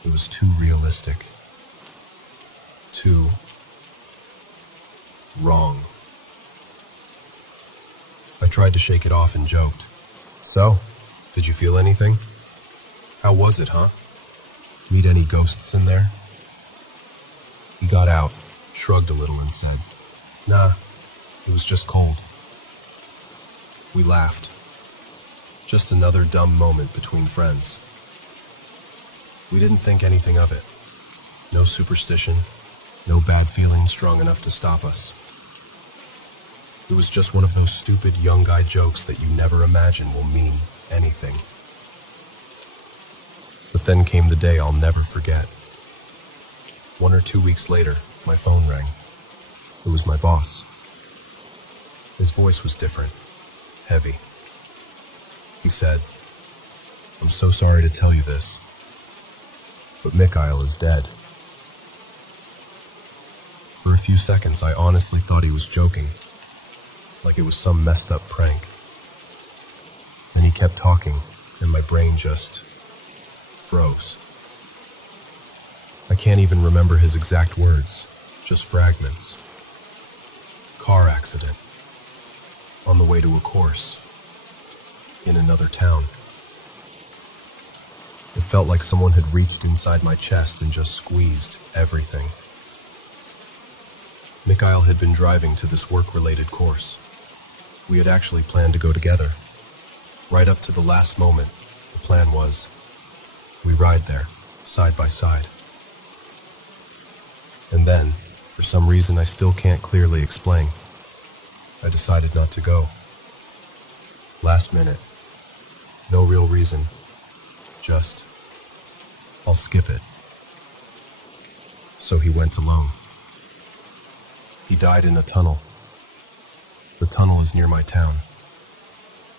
It was too realistic. Too wrong. I tried to shake it off and joked. "So, did you feel anything? How was it, huh? Meet any ghosts in there?" He got out, shrugged a little and said, "Nah, it was just cold." We laughed. Just another dumb moment between friends. We didn't think anything of it. No superstition, no bad feeling strong enough to stop us. It was just one of those stupid young guy jokes that you never imagine will mean anything. But then came the day I'll never forget. 1 or 2 weeks later, my phone rang. It was my boss. His voice was different, heavy. He said, "I'm so sorry to tell you this, but Mikael is dead." For a few seconds, I honestly thought he was joking, like it was some messed up prank. Then he kept talking, and my brain just froze. I can't even remember his exact words, just fragments. Car accident. On the way to a course. In another town. It felt like someone had reached inside my chest and just squeezed everything. Mikael had been driving to this work-related course. We had actually planned to go together. Right up to the last moment, the plan was, we ride there, side by side. And then, for some reason I still can't clearly explain, I decided not to go. Last minute, No real reason. Just, I'll skip it. So he went alone. He died in a tunnel. The tunnel is near my town.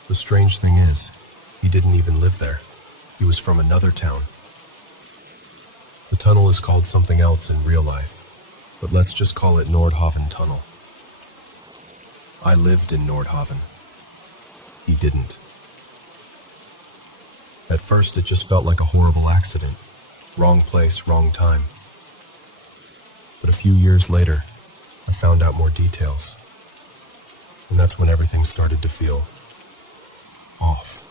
The strange thing is, he didn't even live there. He was from another town. The tunnel is called something else in real life, but let's just call it Nordhaven Tunnel. I lived in Nordhaven. He didn't. At first, it just felt like a horrible accident. Wrong place, wrong time. But a few years later, I found out more details. And that's when everything started to feel off.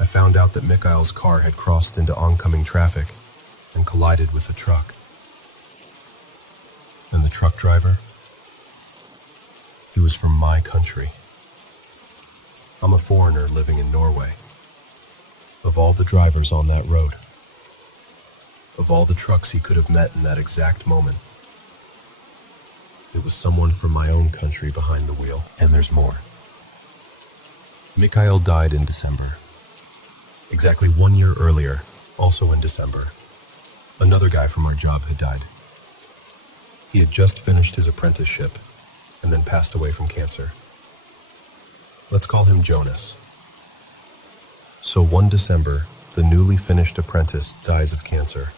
I found out that Mikhail's car had crossed into oncoming traffic and collided with a truck. And the truck driver? He was from my country. I'm a foreigner living in Norway. Of all the drivers on that road, of all the trucks he could have met in that exact moment, it was someone from my own country behind the wheel. And there's more. Mikhail died in December. Exactly 1 year earlier, also in December, another guy from our job had died. He had just finished his apprenticeship and then passed away from cancer. Let's call him Jonas. So 1 December, the newly finished apprentice dies of cancer.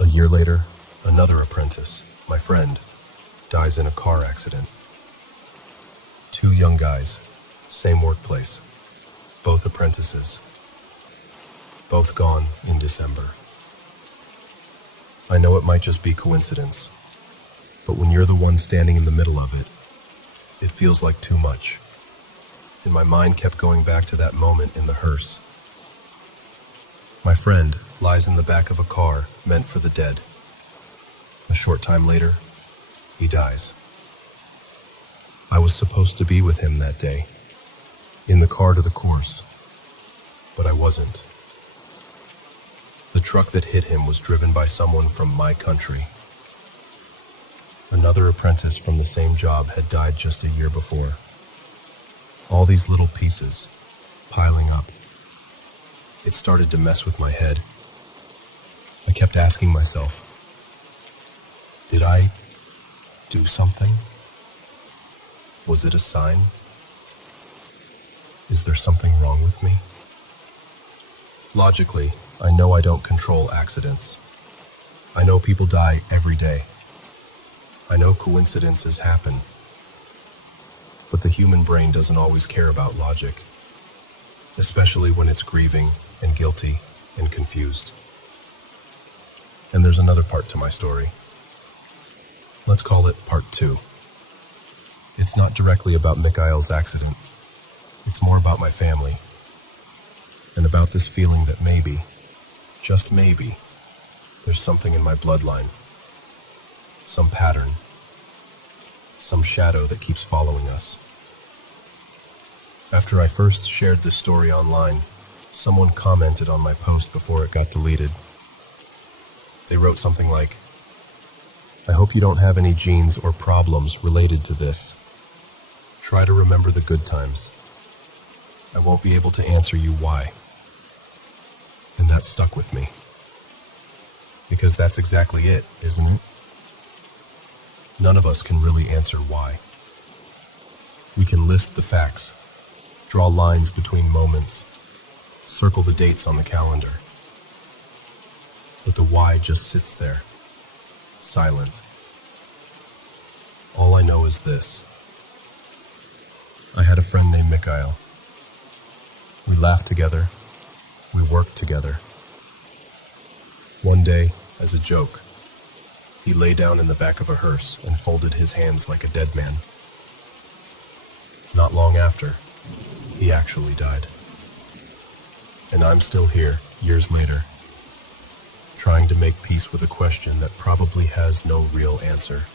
A year later, another apprentice, my friend, dies in a car accident. 2 young guys, same workplace, both apprentices, both gone in December. I know it might just be coincidence, but when you're the one standing in the middle of it, it feels like too much. And my mind kept going back to that moment in the hearse. My friend lies in the back of a car meant for the dead. A short time later, he dies. I was supposed to be with him that day, in the car to the course, but I wasn't. The truck that hit him was driven by someone from my country. Another apprentice from the same job had died just a year before. All these little pieces, piling up. It started to mess with my head. I kept asking myself, did I do something? Was it a sign? Is there something wrong with me? Logically, I know I don't control accidents. I know people die every day. I know coincidences happen. But the human brain doesn't always care about logic, especially when it's grieving and guilty and confused. And there's another part to my story. Let's call it part 2. It's not directly about Mikhail's accident. It's more about my family, and about this feeling that maybe, just maybe, there's something in my bloodline, some pattern, some shadow that keeps following us. After I first shared this story online, someone commented on my post before it got deleted. They wrote something like, "I hope you don't have any genes or problems related to this. Try to remember the good times. I won't be able to answer you why." And that stuck with me. Because that's exactly it, isn't it? None of us can really answer why. We can list the facts, draw lines between moments, circle the dates on the calendar. But the why just sits there, silent. All I know is this. I had a friend named Mikhail. We laughed together. We worked together. One day, as a joke, he lay down in the back of a hearse and folded his hands like a dead man. Not long after, he actually died. And I'm still here, years later, trying to make peace with a question that probably has no real answer.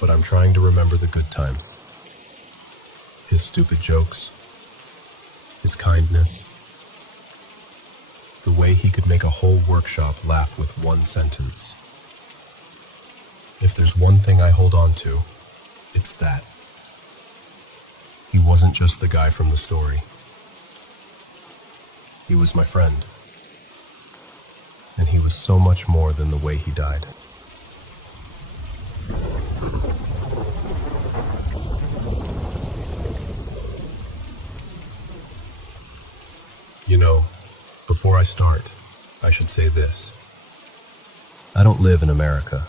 But I'm trying to remember the good times. His stupid jokes, his kindness, the way he could make a whole workshop laugh with one sentence. If there's one thing I hold on to, it's that. wasn't just the guy from the story. He was my friend. And he was so much more than the way he died. You know, before I start, I should say this. I don't live in America,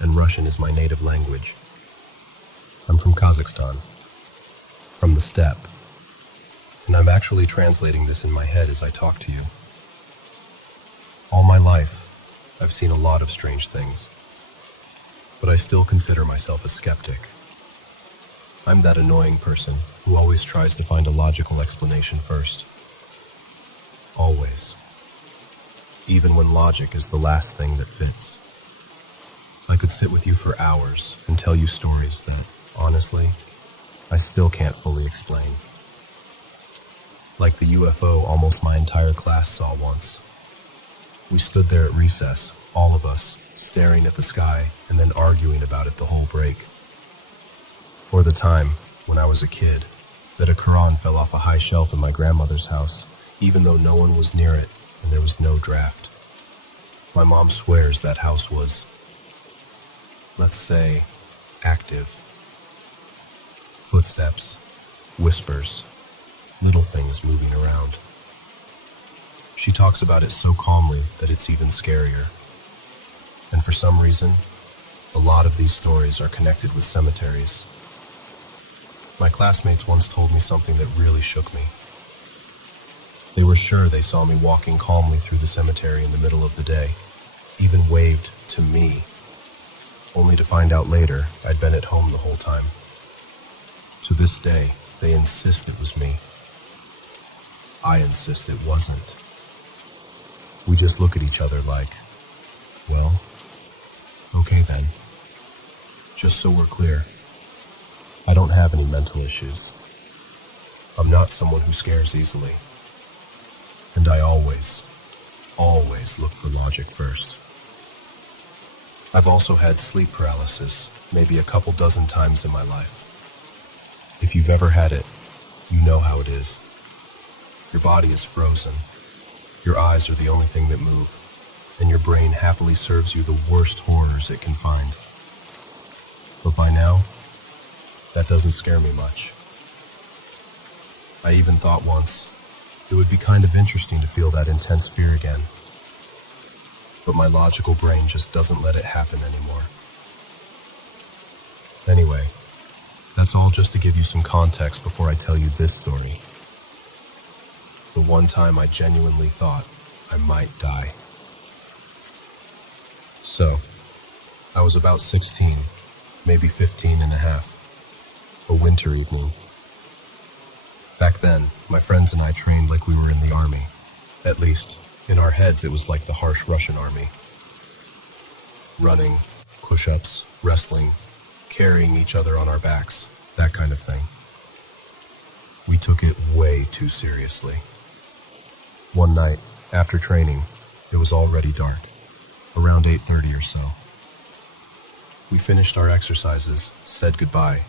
and Russian is my native language. I'm from Kazakhstan, from the steppe, and I'm actually translating this in my head as I talk to you. All my life, I've seen a lot of strange things, but I still consider myself a skeptic. I'm that annoying person who always tries to find a logical explanation first. Always. Even when logic is the last thing that fits. I could sit with you for hours and tell you stories that, honestly, I still can't fully explain. Like the UFO almost my entire class saw once. We stood there at recess, all of us, staring at the sky and then arguing about it the whole break. Or the time, when I was a kid, that a Quran fell off a high shelf in my grandmother's house, even though no one was near it and there was no draft. My mom swears that house was, let's say, active. Footsteps, whispers, little things moving around. She talks about it so calmly that it's even scarier. And for some reason, a lot of these stories are connected with cemeteries. My classmates once told me something that really shook me. They were sure they saw me walking calmly through the cemetery in the middle of the day, even waved to me, only to find out later I'd been at home the whole time. To this day, they insist it was me. I insist it wasn't. We just look at each other like, well, okay then. Just so we're clear, I don't have any mental issues. I'm not someone who scares easily. And I always look for logic first. I've also had sleep paralysis, maybe a couple dozen times in my life. If you've ever had it, you know how it is. Your body is frozen. Your eyes are the only thing that move, and your brain happily serves you the worst horrors it can find. But by now, that doesn't scare me much. I even thought once, it would be kind of interesting to feel that intense fear again. But my logical brain just doesn't let it happen anymore. Anyway, that's all just to give you some context before I tell you this story. The one time I genuinely thought I might die. So, I was about 16, maybe 15 and a half. A winter evening. Back then, my friends and I trained like we were in the army. At least, in our heads it was like the harsh Russian army. Running, push-ups, wrestling, carrying each other on our backs, that kind of thing. We took it way too seriously. One night, after training, it was already dark, around 8:30 or so. We finished our exercises, said goodbye,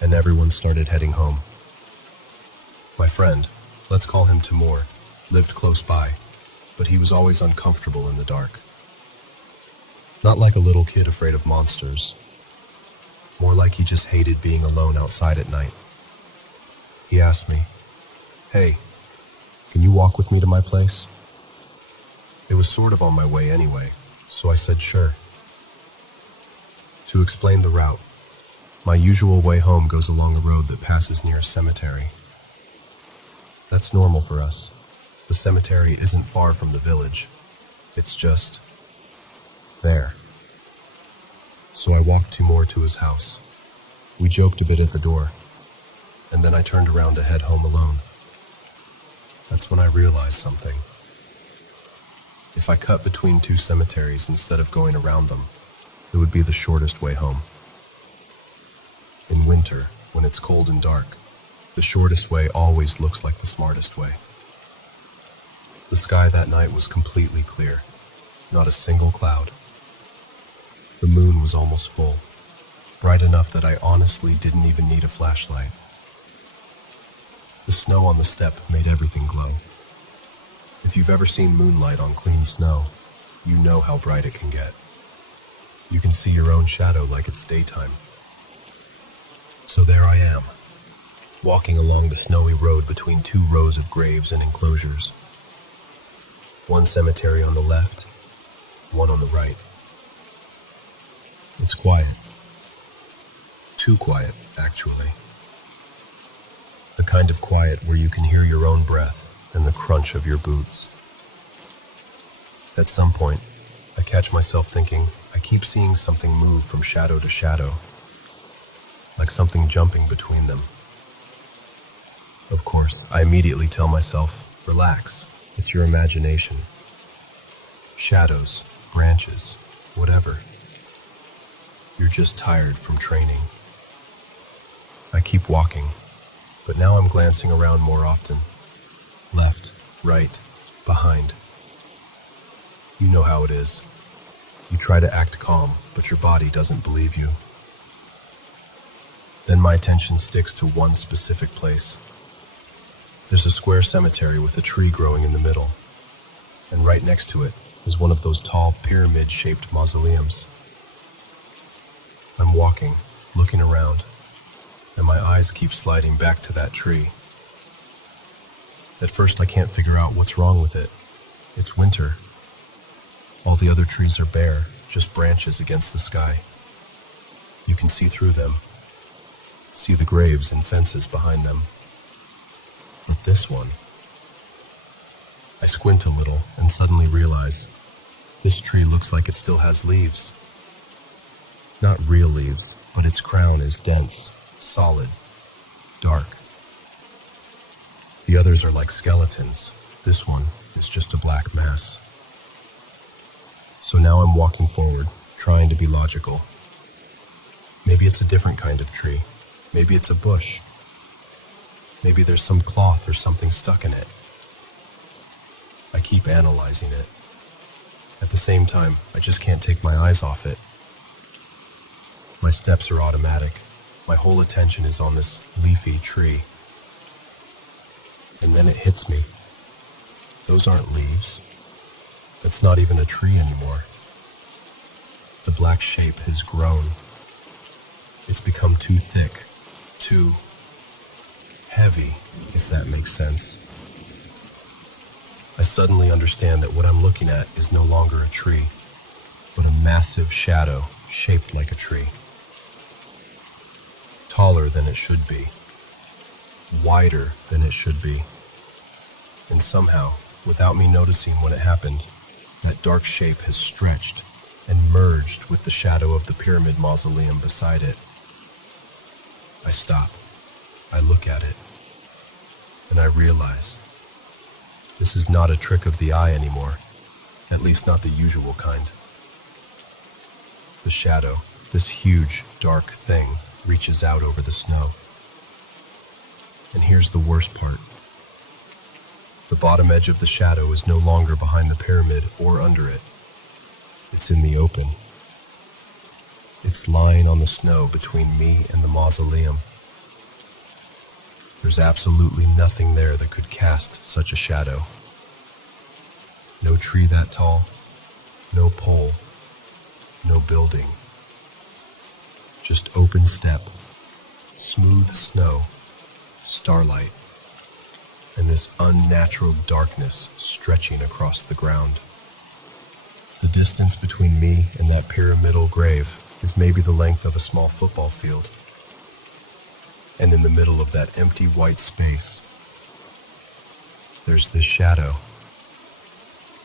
and everyone started heading home. My friend, let's call him Timur, lived close by, but he was always uncomfortable in the dark. Not like a little kid afraid of monsters. More like he just hated being alone outside at night. He asked me, "Hey, can you walk with me to my place?" It was sort of on my way anyway, so I said sure. To explain the route, my usual way home goes along a road that passes near a cemetery. That's normal for us. The cemetery isn't far from the village. It's just there. So I walked Timur to his house. We joked a bit at the door, and then I turned around to head home alone. That's when I realized something. If I cut between two cemeteries instead of going around them, it would be the shortest way home. In winter, when it's cold and dark, the shortest way always looks like the smartest way. The sky that night was completely clear, not a single cloud. The moon was almost full, bright enough that I honestly didn't even need a flashlight. The snow on the step made everything glow. If you've ever seen moonlight on clean snow, you know how bright it can get. You can see your own shadow like it's daytime. So there I am, walking along the snowy road between two rows of graves and enclosures. One cemetery on the left, one on the right. It's quiet. Too quiet, actually. The kind of quiet where you can hear your own breath and the crunch of your boots. At some point, I catch myself thinking, I keep seeing something move from shadow to shadow, like something jumping between them. Of course, I immediately tell myself, relax, it's your imagination. Shadows, branches, whatever. You're just tired from training. I keep walking, but now I'm glancing around more often. Left, right, behind. You know how it is. You try to act calm, but your body doesn't believe you. Then my attention sticks to one specific place. There's a square cemetery with a tree growing in the middle, and right next to it is one of those tall pyramid-shaped mausoleums. I'm walking, looking around, and my eyes keep sliding back to that tree. At first I can't figure out what's wrong with it. It's winter. All the other trees are bare, just branches against the sky. You can see through them, see the graves and fences behind them. But this one... I squint a little and suddenly realize this tree looks like it still has leaves. Not real leaves, but its crown is dense, solid, dark. The others are like skeletons. This one is just a black mass. So now I'm walking forward, trying to be logical. Maybe it's a different kind of tree. Maybe it's a bush. Maybe there's some cloth or something stuck in it. I keep analyzing it. At the same time, I just can't take my eyes off it. My steps are automatic. My whole attention is on this leafy tree. And then it hits me. Those aren't leaves. That's not even a tree anymore. The black shape has grown. It's become too thick, too heavy, if that makes sense. I suddenly understand that what I'm looking at is no longer a tree, but a massive shadow shaped like a tree. Taller than it should be. Wider than it should be. And somehow, without me noticing when it happened, that dark shape has stretched and merged with the shadow of the pyramid mausoleum beside it. I stop. I look at it. And I realize this is not a trick of the eye anymore, at least not the usual kind. The shadow, this huge, dark thing, reaches out over the snow. And here's the worst part. The bottom edge of the shadow is no longer behind the pyramid or under it. It's in the open. It's lying on the snow between me and the mausoleum. There's absolutely nothing there that could cast such a shadow. No tree that tall, no pole, no building. Just open step, smooth snow, starlight, and this unnatural darkness stretching across the ground. The distance between me and that pyramidal grave is maybe the length of a small football field. And in the middle of that empty white space, there's this shadow,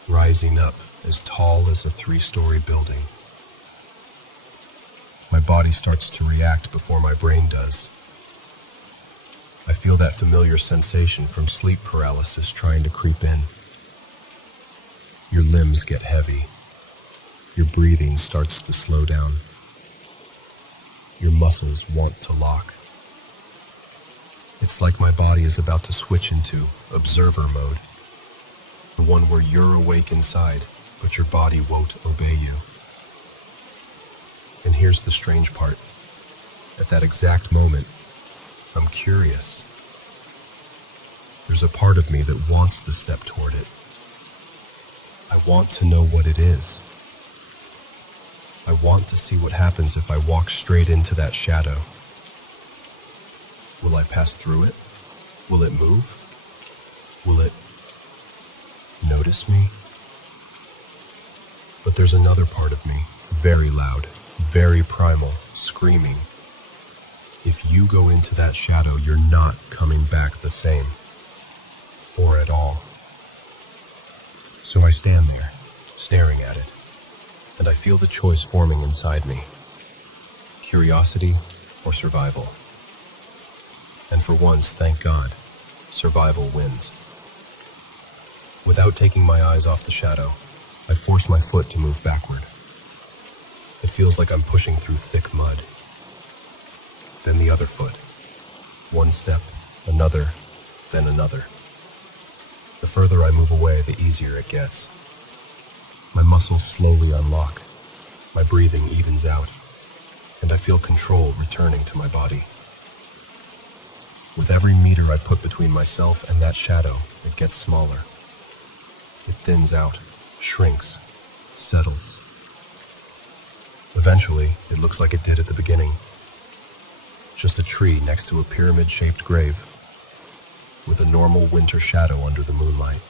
rising up as tall as a 3-story building. My body starts to react before my brain does. I feel that familiar sensation from sleep paralysis trying to creep in. Your limbs get heavy. Your breathing starts to slow down. Your muscles want to lock. It's like my body is about to switch into observer mode. The one where you're awake inside, but your body won't obey you. And here's the strange part. At that exact moment, I'm curious. There's a part of me that wants to step toward it. I want to know what it is. I want to see what happens if I walk straight into that shadow. Will I pass through it? Will it move? Will it notice me? But there's another part of me, very loud, very primal, screaming. If you go into that shadow, you're not coming back the same. Or at all. So I stand there, staring at it, and I feel the choice forming inside me. Curiosity or survival. And for once, thank God, survival wins. Without taking my eyes off the shadow, I force my foot to move backward. It feels like I'm pushing through thick mud. Then the other foot. One step, another, then another. The further I move away, the easier it gets. My muscles slowly unlock. My breathing evens out, and I feel control returning to my body. With every meter I put between myself and that shadow, it gets smaller. It thins out, shrinks, settles. Eventually, it looks like it did at the beginning. Just a tree next to a pyramid-shaped grave, with a normal winter shadow under the moonlight.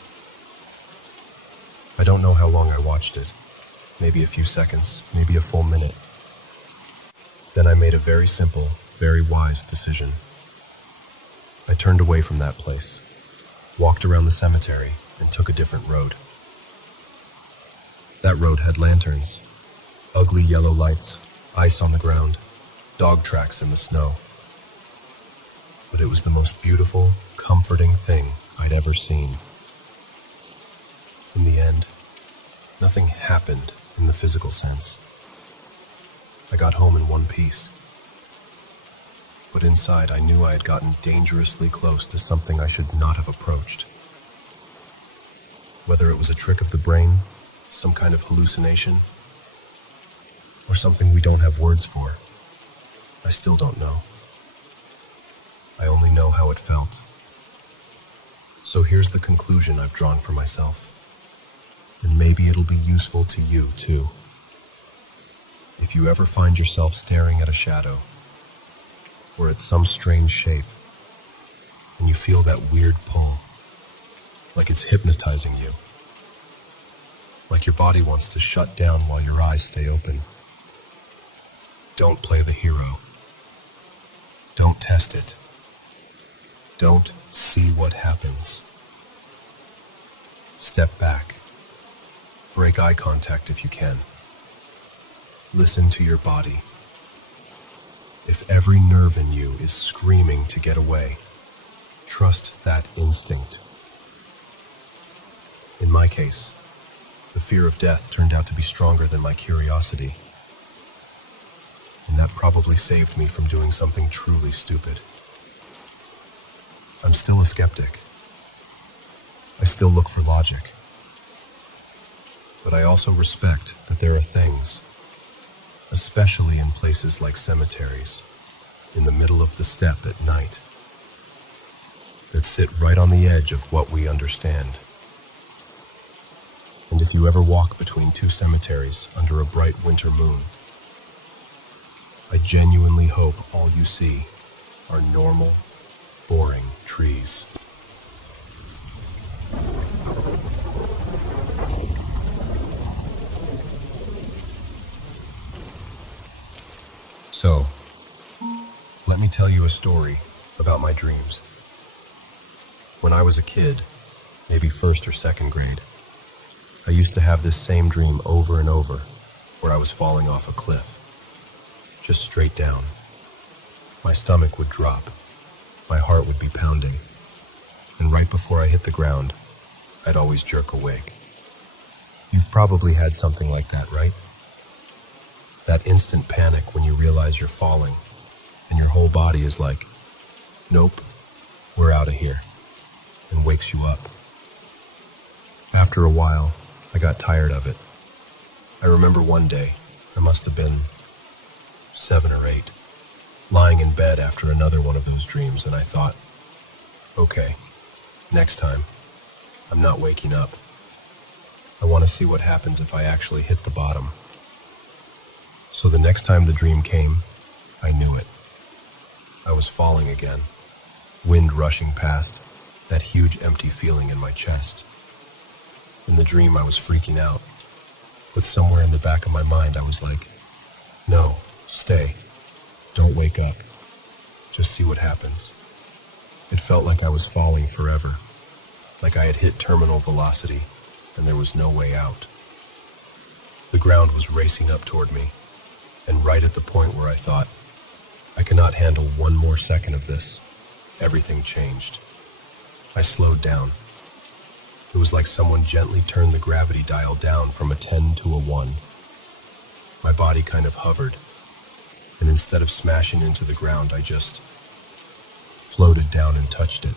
I don't know how long I watched it. Maybe a few seconds, maybe a full minute. Then I made a very simple, very wise decision. I turned away from that place, walked around the cemetery, and took a different road. That road had lanterns, ugly yellow lights, ice on the ground, dog tracks in the snow. But it was the most beautiful, comforting thing I'd ever seen. In the end, nothing happened in the physical sense. I got home in one piece. But inside, I knew I had gotten dangerously close to something I should not have approached. Whether it was a trick of the brain, some kind of hallucination, or something we don't have words for, I still don't know. I only know how it felt. So here's the conclusion I've drawn for myself. And maybe it'll be useful to you, too. If you ever find yourself staring at a shadow, or at some strange shape, and you feel that weird pull, like it's hypnotizing you, like your body wants to shut down while your eyes stay open, don't play the hero. Don't test it. Don't see what happens. Step back. Break eye contact if you can. Listen to your body. If every nerve in you is screaming to get away, trust that instinct. In my case, the fear of death turned out to be stronger than my curiosity. And that probably saved me from doing something truly stupid. I'm still a skeptic. I still look for logic. But I also respect that there are things, especially in places like cemeteries, in the middle of the steppe at night, that sit right on the edge of what we understand. And if you ever walk between two cemeteries under a bright winter moon, I genuinely hope all you see are normal, boring trees. So, let me tell you a story about my dreams. When I was a kid, maybe first or second grade, I used to have this same dream over and over, where I was falling off a cliff, just straight down. My stomach would drop, my heart would be pounding, and right before I hit the ground, I'd always jerk awake. You've probably had something like that, right? That instant panic when you realize you're falling, and your whole body is like, nope, we're out of here, and wakes you up. After a while, I got tired of it. I remember one day, I must have been 7 or 8, lying in bed after another one of those dreams, and I thought, okay, Next time, I'm not waking up. I want to see what happens if I actually hit the bottom. So the next time the dream came, I knew it. I was falling again, wind rushing past, that huge empty feeling in my chest. In the dream, I was freaking out, but somewhere in the back of my mind, I was like, no, stay. Don't wake up. Just see what happens. It felt like I was falling forever, like I had hit terminal velocity, and there was no way out. The ground was racing up toward me, and right at the point where I thought, I cannot handle one more second of this, everything changed. I slowed down. It was like someone gently turned the gravity dial down from a 10 to a 1. My body kind of hovered, and instead of smashing into the ground, I just floated down and touched it,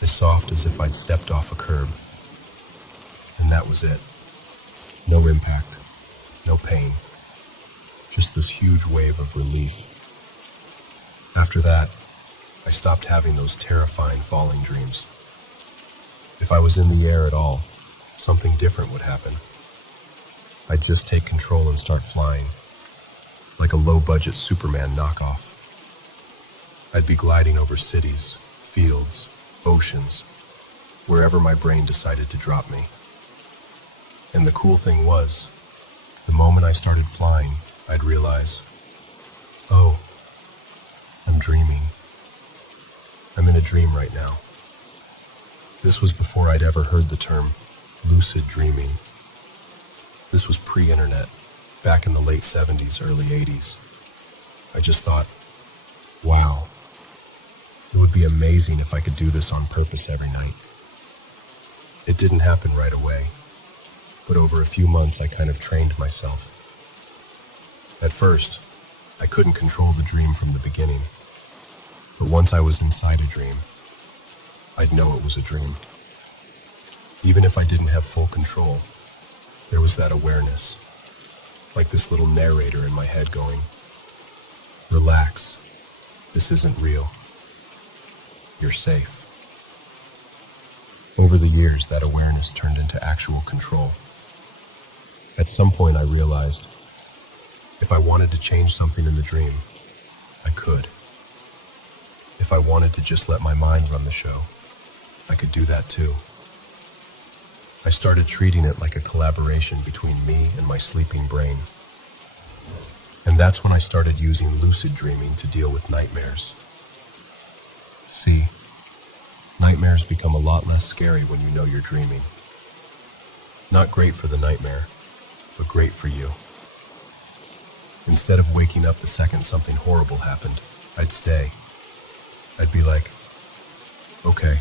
as soft as if I'd stepped off a curb. And that was it. No impact, no pain, just this huge wave of relief. After that, I stopped having those terrifying falling dreams. If I was in the air at all, something different would happen. I'd just take control and start flying, like a low-budget Superman knockoff. I'd be gliding over cities, fields, oceans, wherever my brain decided to drop me. And the cool thing was, the moment I started flying, I'd realize, oh, I'm dreaming. I'm in a dream right now. This was before I'd ever heard the term lucid dreaming. This was pre-internet, back in the late 70s, early 80s. I just thought, wow, it would be amazing if I could do this on purpose every night. It didn't happen right away, but over a few months I kind of trained myself. At first, I couldn't control the dream from the beginning, but once I was inside a dream, I'd know it was a dream. Even if I didn't have full control, there was that awareness, like this little narrator in my head going, relax, this isn't real. You're safe. Over the years, that awareness turned into actual control. At some point, I realized if I wanted to change something in the dream, I could. If I wanted to just let my mind run the show, I could do that too. I started treating it like a collaboration between me and my sleeping brain. And that's when I started using lucid dreaming to deal with nightmares. See, nightmares become a lot less scary when you know you're dreaming. Not great for the nightmare, but great for you. Instead of waking up the second something horrible happened, I'd stay. I'd be like, okay,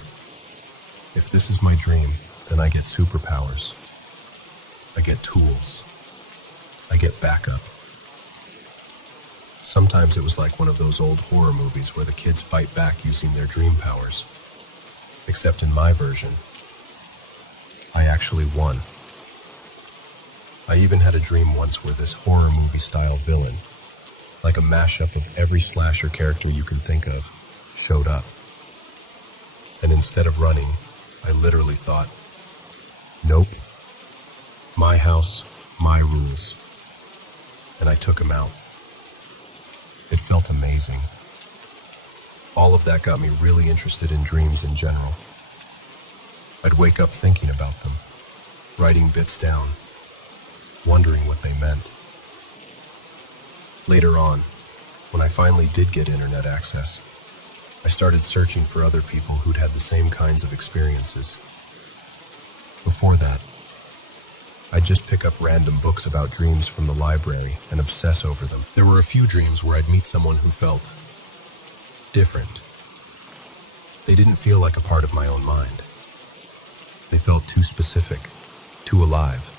if this is my dream, then I get superpowers. I get tools. I get backup. Sometimes it was like one of those old horror movies where the kids fight back using their dream powers. Except in my version, I actually won. I even had a dream once where this horror movie-style villain, like a mashup of every slasher character you can think of, showed up. And instead of running, I literally thought, nope, my house, my rules. And I took him out. It felt amazing. All of that got me really interested in dreams in general. I'd wake up thinking about them, writing bits down, wondering what they meant. Later on, when I finally did get internet access, I started searching for other people who'd had the same kinds of experiences. Before that, I'd just pick up random books about dreams from the library and obsess over them. There were a few dreams where I'd meet someone who felt different. They didn't feel like a part of my own mind. They felt too specific, too alive,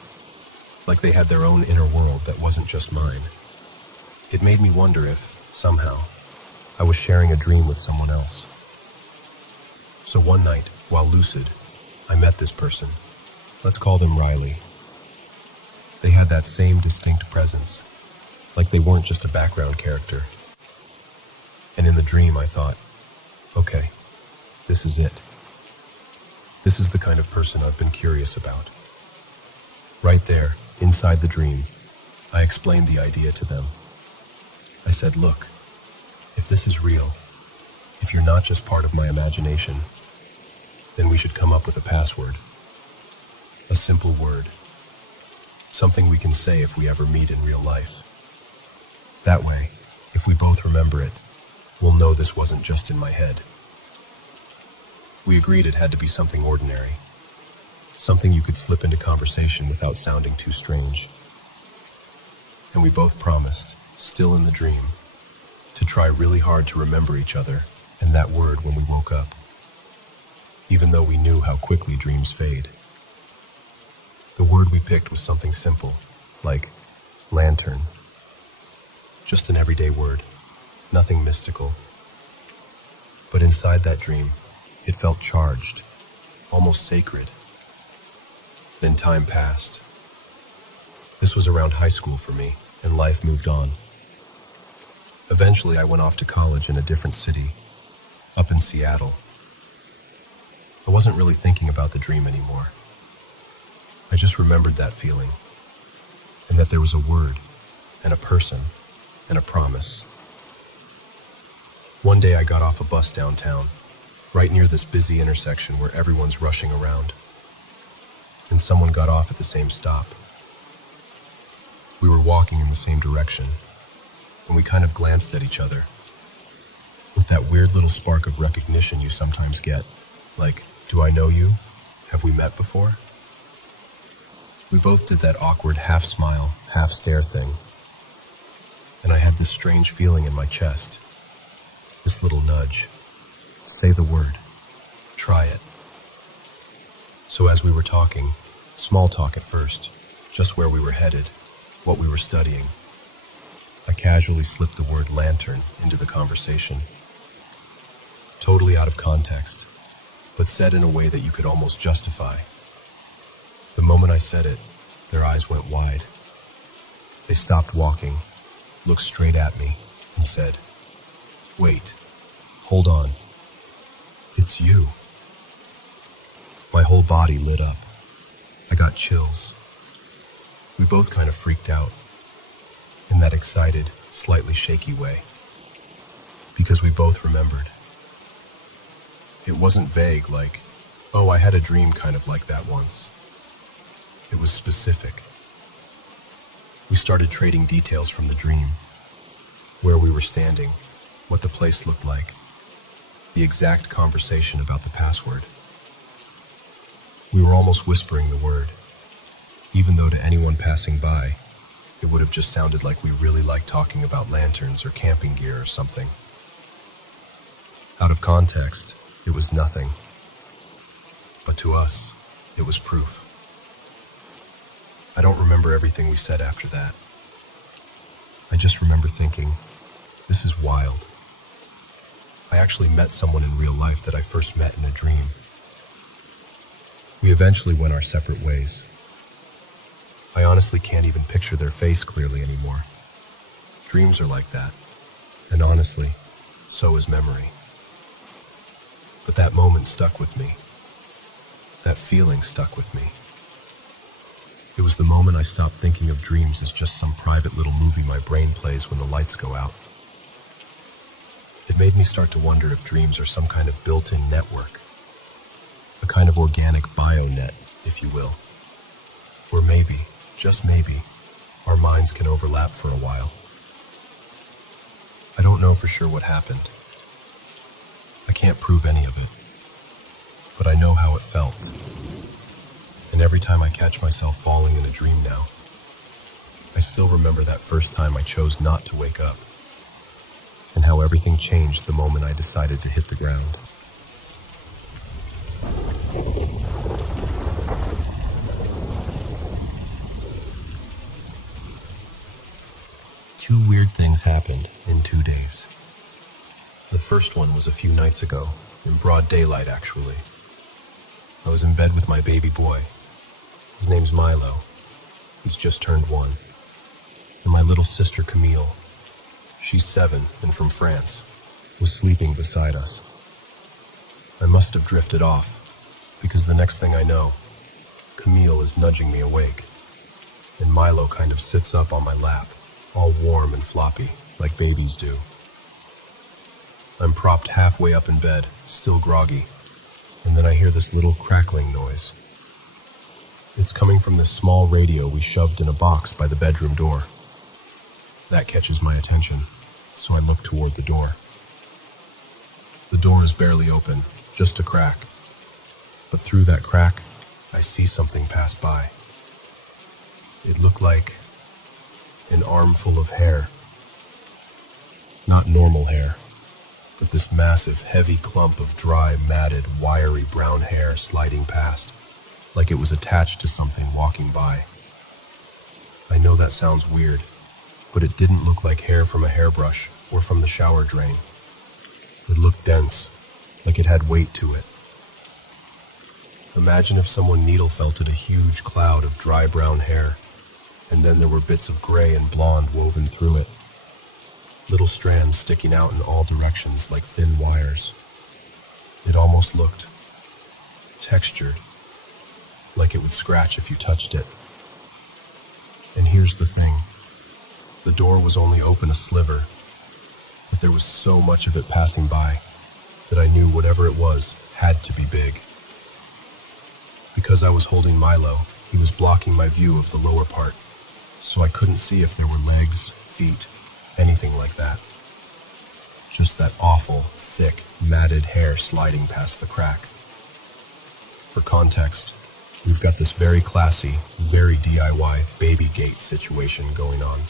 like they had their own inner world that wasn't just mine. It made me wonder if, somehow, I was sharing a dream with someone else. So one night, while lucid, I met this person. Let's call them Riley. They had that same distinct presence, like they weren't just a background character. And in the dream, I thought, okay, this is it. This is the kind of person I've been curious about. Right there, inside the dream, I explained the idea to them. I said, look, if this is real, if you're not just part of my imagination, then we should come up with a password. A simple word. Something we can say if we ever meet in real life. That way, if we both remember it, we'll know this wasn't just in my head. We agreed it had to be something ordinary. Something you could slip into conversation without sounding too strange. And we both promised, still in the dream, to try really hard to remember each other and that word when we woke up, even though we knew how quickly dreams fade. The word we picked was something simple, like lantern. Just an everyday word, nothing mystical. But inside that dream, it felt charged, almost sacred. Then time passed. This was around high school for me, and life moved on. Eventually, I went off to college in a different city, up in Seattle. I wasn't really thinking about the dream anymore. I just remembered that feeling, and that there was a word, and a person, and a promise. One day I got off a bus downtown, right near this busy intersection where everyone's rushing around, and someone got off at the same stop. We were walking in the same direction, and we kind of glanced at each other, with that weird little spark of recognition you sometimes get, like, do I know you? Have we met before? We both did that awkward half-smile, half-stare thing, and I had this strange feeling in my chest, this little nudge. Say the word. Try it. So as we were talking, small talk at first, just where we were headed, what we were studying, I casually slipped the word lantern into the conversation. Totally out of context, but said in a way that you could almost justify. The moment I said it, their eyes went wide. They stopped walking, looked straight at me, and said, "Wait, hold on. It's you." My whole body lit up. I got chills. We both kind of freaked out, in that excited, slightly shaky way, because we both remembered. It wasn't vague like, oh, I had a dream kind of like that once. It was specific. We started trading details from the dream, where we were standing, what the place looked like, the exact conversation about the password. We were almost whispering the word, even though to anyone passing by, it would have just sounded like we really liked talking about lanterns or camping gear or something. Out of context, it was nothing. But to us, it was proof. I don't remember everything we said after that. I just remember thinking, this is wild. I actually met someone in real life that I first met in a dream. We eventually went our separate ways. I honestly can't even picture their face clearly anymore. Dreams are like that, and honestly, so is memory. But that moment stuck with me. That feeling stuck with me. It was the moment I stopped thinking of dreams as just some private little movie my brain plays when the lights go out. It made me start to wonder if dreams are some kind of built-in network, a kind of organic bionet, if you will. Or maybe, just maybe, our minds can overlap for a while. I don't know for sure what happened. I can't prove any of it, but I know how it felt. And every time I catch myself falling in a dream now, I still remember that first time I chose not to wake up, and how everything changed the moment I decided to hit the ground. Two weird things happened in 2 days. The first one was a few nights ago, in broad daylight actually. I was in bed with my baby boy. His name's Milo. He's just turned 1. And my little sister Camille, she's 7 and from France, was sleeping beside us. I must have drifted off, because the next thing I know, Camille is nudging me awake, and Milo kind of sits up on my lap, all warm and floppy, like babies do. I'm propped halfway up in bed, still groggy, and then I hear this little crackling noise. It's coming from this small radio we shoved in a box by the bedroom door. That catches my attention, so I look toward the door. The door is barely open, just a crack. But through that crack, I see something pass by. It looked like an armful of hair. Not normal hair, but this massive, heavy clump of dry, matted, wiry brown hair sliding past, like it was attached to something walking by. I know that sounds weird, but it didn't look like hair from a hairbrush or from the shower drain. It looked dense, like it had weight to it. Imagine if someone needle felted a huge cloud of dry brown hair, and then there were bits of gray and blonde woven through it. Little strands sticking out in all directions like thin wires. It almost looked textured, like it would scratch if you touched it. And here's the thing. The door was only open a sliver, but there was so much of it passing by that I knew whatever it was had to be big. Because I was holding Milo, he was blocking my view of the lower part, so I couldn't see if there were legs, feet, anything like that. Just that awful, thick, matted hair sliding past the crack. For context, we've got this very classy, very DIY baby gate situation going on.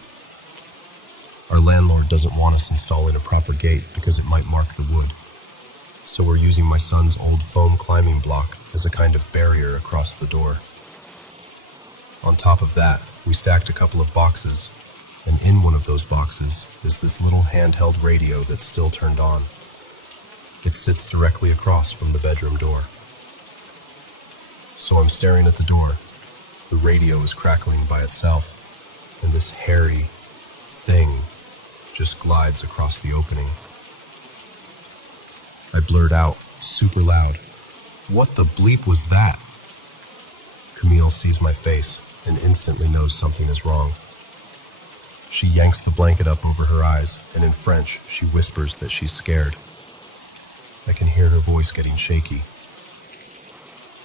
Our landlord doesn't want us installing a proper gate because it might mark the wood. So we're using my son's old foam climbing block as a kind of barrier across the door. On top of that, we stacked a couple of boxes, and in one of those boxes is this little handheld radio that's still turned on. It sits directly across from the bedroom door. So I'm staring at the door. The radio is crackling by itself, and this hairy thing just glides across the opening. I blurt out, super loud, "What the bleep was that?" Camille sees my face and instantly knows something is wrong. She yanks the blanket up over her eyes, and in French, she whispers that she's scared. I can hear her voice getting shaky.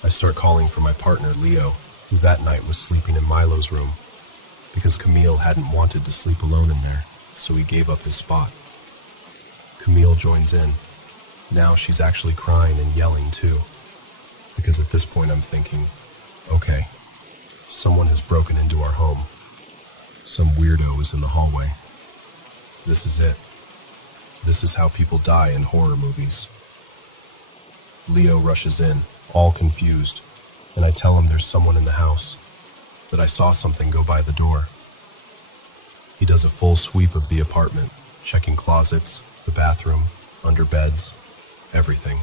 I start calling for my partner, Leo, who that night was sleeping in Milo's room, because Camille hadn't wanted to sleep alone in there, so he gave up his spot. Camille joins in. Now she's actually crying and yelling too, because at this point I'm thinking, okay, someone has broken into our home. Some weirdo is in the hallway. This is it. This is how people die in horror movies. Leo rushes in, all confused, and I tell him there's someone in the house, that I saw something go by the door. He does a full sweep of the apartment, checking closets, the bathroom, under beds, everything.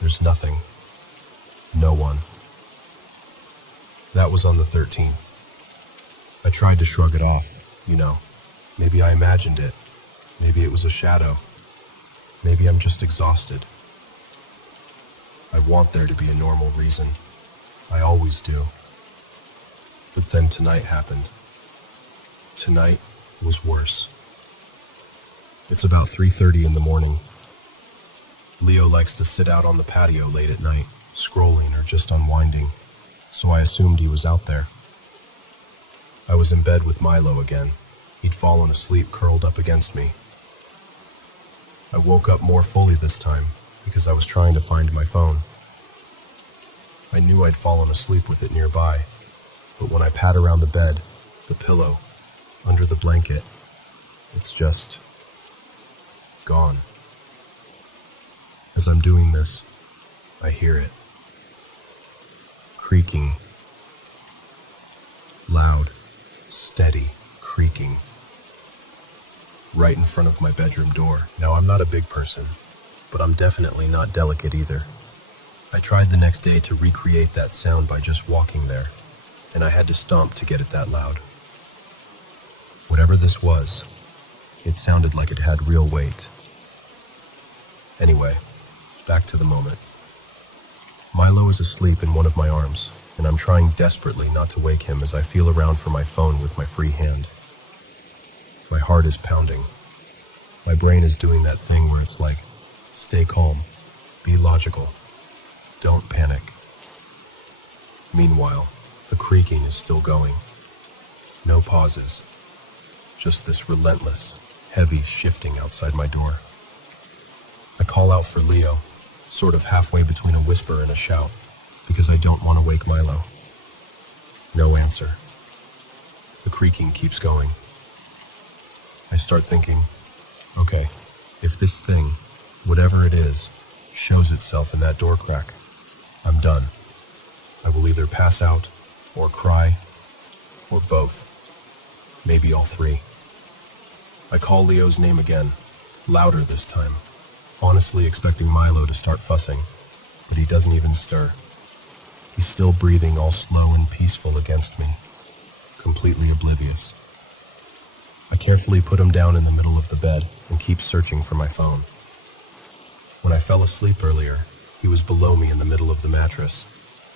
There's nothing. No one. That was on the 13th. I tried to shrug it off, maybe I imagined it. Maybe it was a shadow. Maybe I'm just exhausted. I want there to be a normal reason. I always do. But then tonight happened. Tonight was worse. It's about 3:30 in the morning. Leo likes to sit out on the patio late at night, scrolling or just unwinding, so I assumed he was out there. I was in bed with Milo again. He'd fallen asleep curled up against me. I woke up more fully this time because I was trying to find my phone. I knew I'd fallen asleep with it nearby, but when I pat around the bed, the pillow, under the blanket, it's just gone. As I'm doing this, I hear it. Creaking. Loud, steady creaking. Right in front of my bedroom door. Now, I'm not a big person, but I'm definitely not delicate either. I tried the next day to recreate that sound by just walking there, and I had to stomp to get it that loud. Whatever this was, it sounded like it had real weight. Anyway, back to the moment. Milo is asleep in one of my arms, and I'm trying desperately not to wake him as I feel around for my phone with my free hand. My heart is pounding. My brain is doing that thing where it's like, stay calm, be logical, don't panic. Meanwhile, the creaking is still going. No pauses, just this relentless, heavy shifting outside my door. I call out for Leo, sort of halfway between a whisper and a shout, because I don't want to wake Milo. No answer. The creaking keeps going. I start thinking, okay, if this thing, whatever it is, shows itself in that door crack, I'm done. I will either pass out, or cry, or both. Maybe all three. I call Leo's name again, louder this time, honestly expecting Milo to start fussing, but he doesn't even stir. He's still breathing all slow and peaceful against me, completely oblivious. I carefully put him down in the middle of the bed and keep searching for my phone. When I fell asleep earlier, he was below me in the middle of the mattress,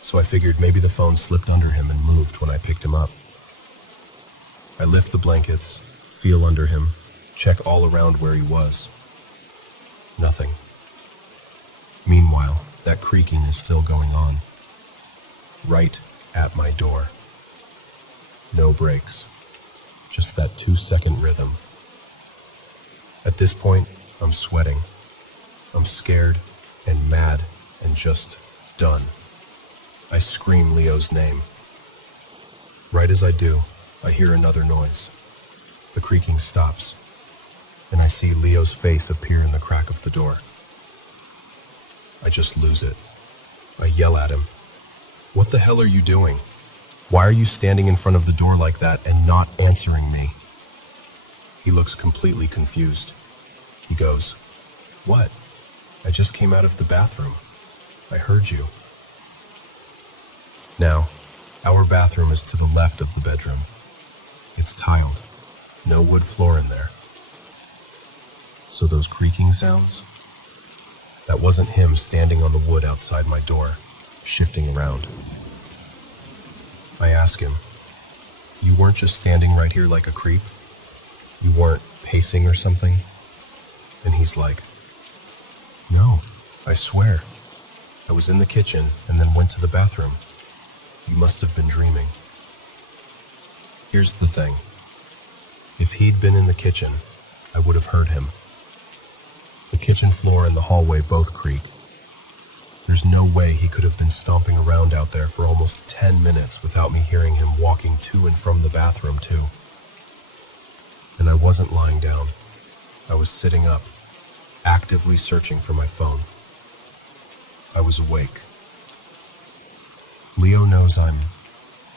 so I figured maybe the phone slipped under him and moved when I picked him up. I lift the blankets, feel under him, check all around where he was. Nothing. Meanwhile, that creaking is still going on. Right at my door. No breaks. Just that 2-second rhythm. At this point, I'm sweating. I'm scared and mad and just done. I scream Leo's name. Right as I do, I hear another noise. The creaking stops, and I see Leo's face appear in the crack of the door. I just lose it. I yell at him. What the hell are you doing? Why are you standing in front of the door like that and not answering me? He looks completely confused. He goes, What? I just came out of the bathroom. I heard you. Now, our bathroom is to the left of the bedroom. It's tiled. No wood floor in there. So those creaking sounds? That wasn't him standing on the wood outside my door, shifting around. I ask him, You weren't just standing right here like a creep? You weren't pacing or something? And he's like, No, I swear. I was in the kitchen and then went to the bathroom. You must have been dreaming. Here's the thing. If he'd been in the kitchen, I would have heard him. The kitchen floor and the hallway both creak. There's no way he could have been stomping around out there for almost 10 minutes without me hearing him walking to and from the bathroom too. And I wasn't lying down. I was sitting up, actively searching for my phone. I was awake. Leo knows I'm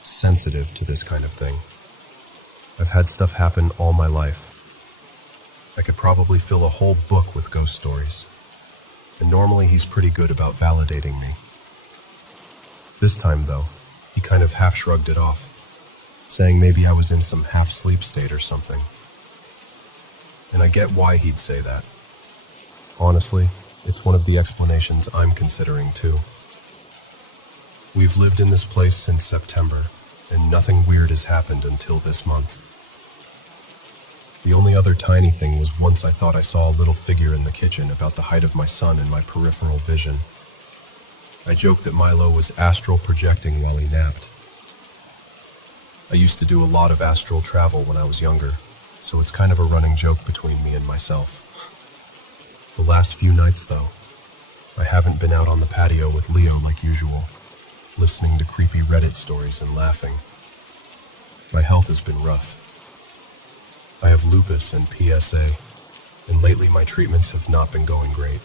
sensitive to this kind of thing. I've had stuff happen all my life. I could probably fill a whole book with ghost stories. And normally he's pretty good about validating me. This time, though, he kind of half shrugged it off, saying maybe I was in some half-sleep state or something. And I get why he'd say that. Honestly, it's one of the explanations I'm considering too. We've lived in this place since September, and nothing weird has happened until this month. The only other tiny thing was once I thought I saw a little figure in the kitchen about the height of my son in my peripheral vision. I joked that Milo was astral projecting while he napped. I used to do a lot of astral travel when I was younger, so it's kind of a running joke between me and myself. The last few nights, though, I haven't been out on the patio with Leo like usual, listening to creepy Reddit stories and laughing. My health has been rough. I have lupus and PSA, and lately my treatments have not been going great.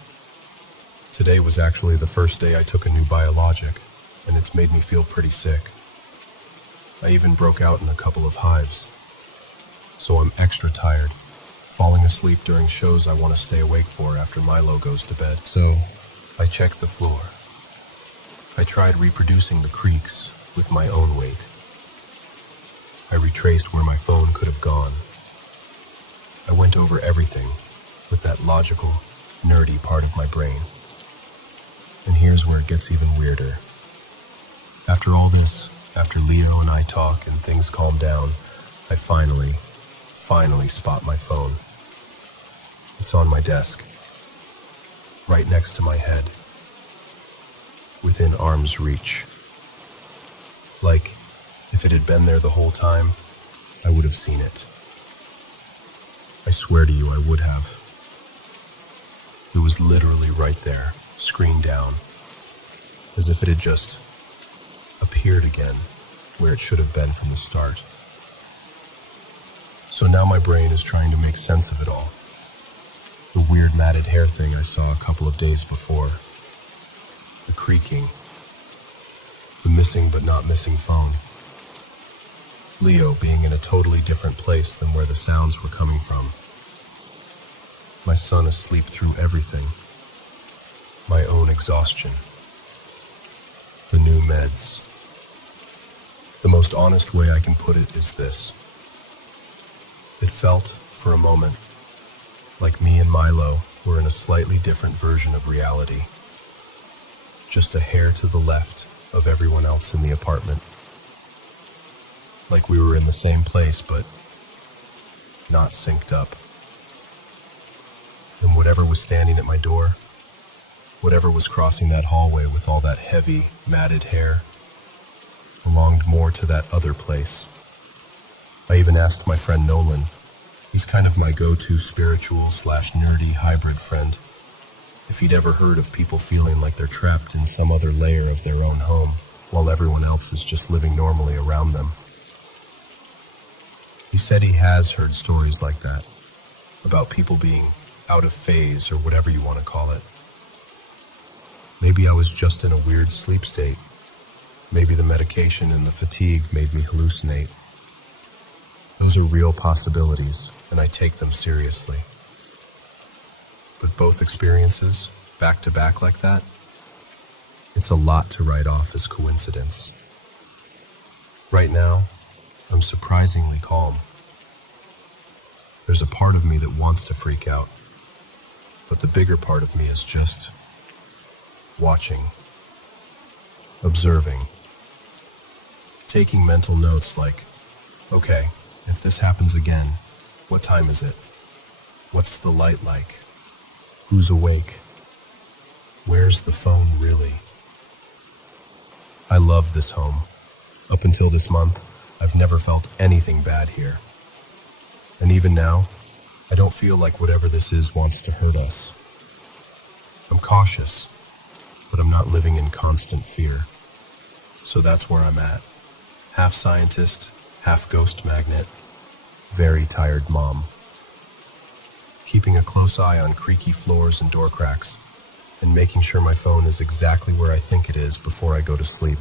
Today was actually the first day I took a new biologic, and it's made me feel pretty sick. I even broke out in a couple of hives. So I'm extra tired, falling asleep during shows I want to stay awake for after Milo goes to bed. So I checked the floor. I tried reproducing the creaks with my own weight. I retraced where my phone could have gone. I went over everything with that logical, nerdy part of my brain. And here's where it gets even weirder. After all this, after Leo and I talk and things calm down, I finally spot my phone. It's on my desk, right next to my head, within arm's reach. Like, if it had been there the whole time, I would have seen it. I swear to you, I would have. It was literally right there, screen down, as if it had just appeared again where it should have been from the start. So now my brain is trying to make sense of it all. The weird matted hair thing I saw a couple of days before. The creaking. The missing but not missing phone. Leo being in a totally different place than where the sounds were coming from. My son asleep through everything. My own exhaustion. The new meds. The most honest way I can put it is this. It felt, for a moment, like me and Milo were in a slightly different version of reality. Just a hair to the left of everyone else in the apartment. Like we were in the same place, but not synced up. And whatever was standing at my door, whatever was crossing that hallway with all that heavy, matted hair, belonged more to that other place. I even asked my friend Nolan, he's kind of my go-to spiritual/nerdy hybrid friend, if he'd ever heard of people feeling like they're trapped in some other layer of their own home, while everyone else is just living normally around them. He said he has heard stories like that, about people being out of phase or whatever you want to call it. Maybe I was just in a weird sleep state. Maybe the medication and the fatigue made me hallucinate. Those are real possibilities, and I take them seriously. But both experiences, back to back like that, it's a lot to write off as coincidence. Right now, I'm surprisingly calm. There's a part of me that wants to freak out, but the bigger part of me is just watching, observing, taking mental notes like, okay, if this happens again, what time is it? What's the light like? Who's awake? Where's the phone really? I love this home. Up until this month, I've never felt anything bad here. And even now, I don't feel like whatever this is wants to hurt us. I'm cautious, but I'm not living in constant fear. So that's where I'm at. Half scientist, half ghost magnet, very tired mom. Keeping a close eye on creaky floors and door cracks, and making sure my phone is exactly where I think it is before I go to sleep.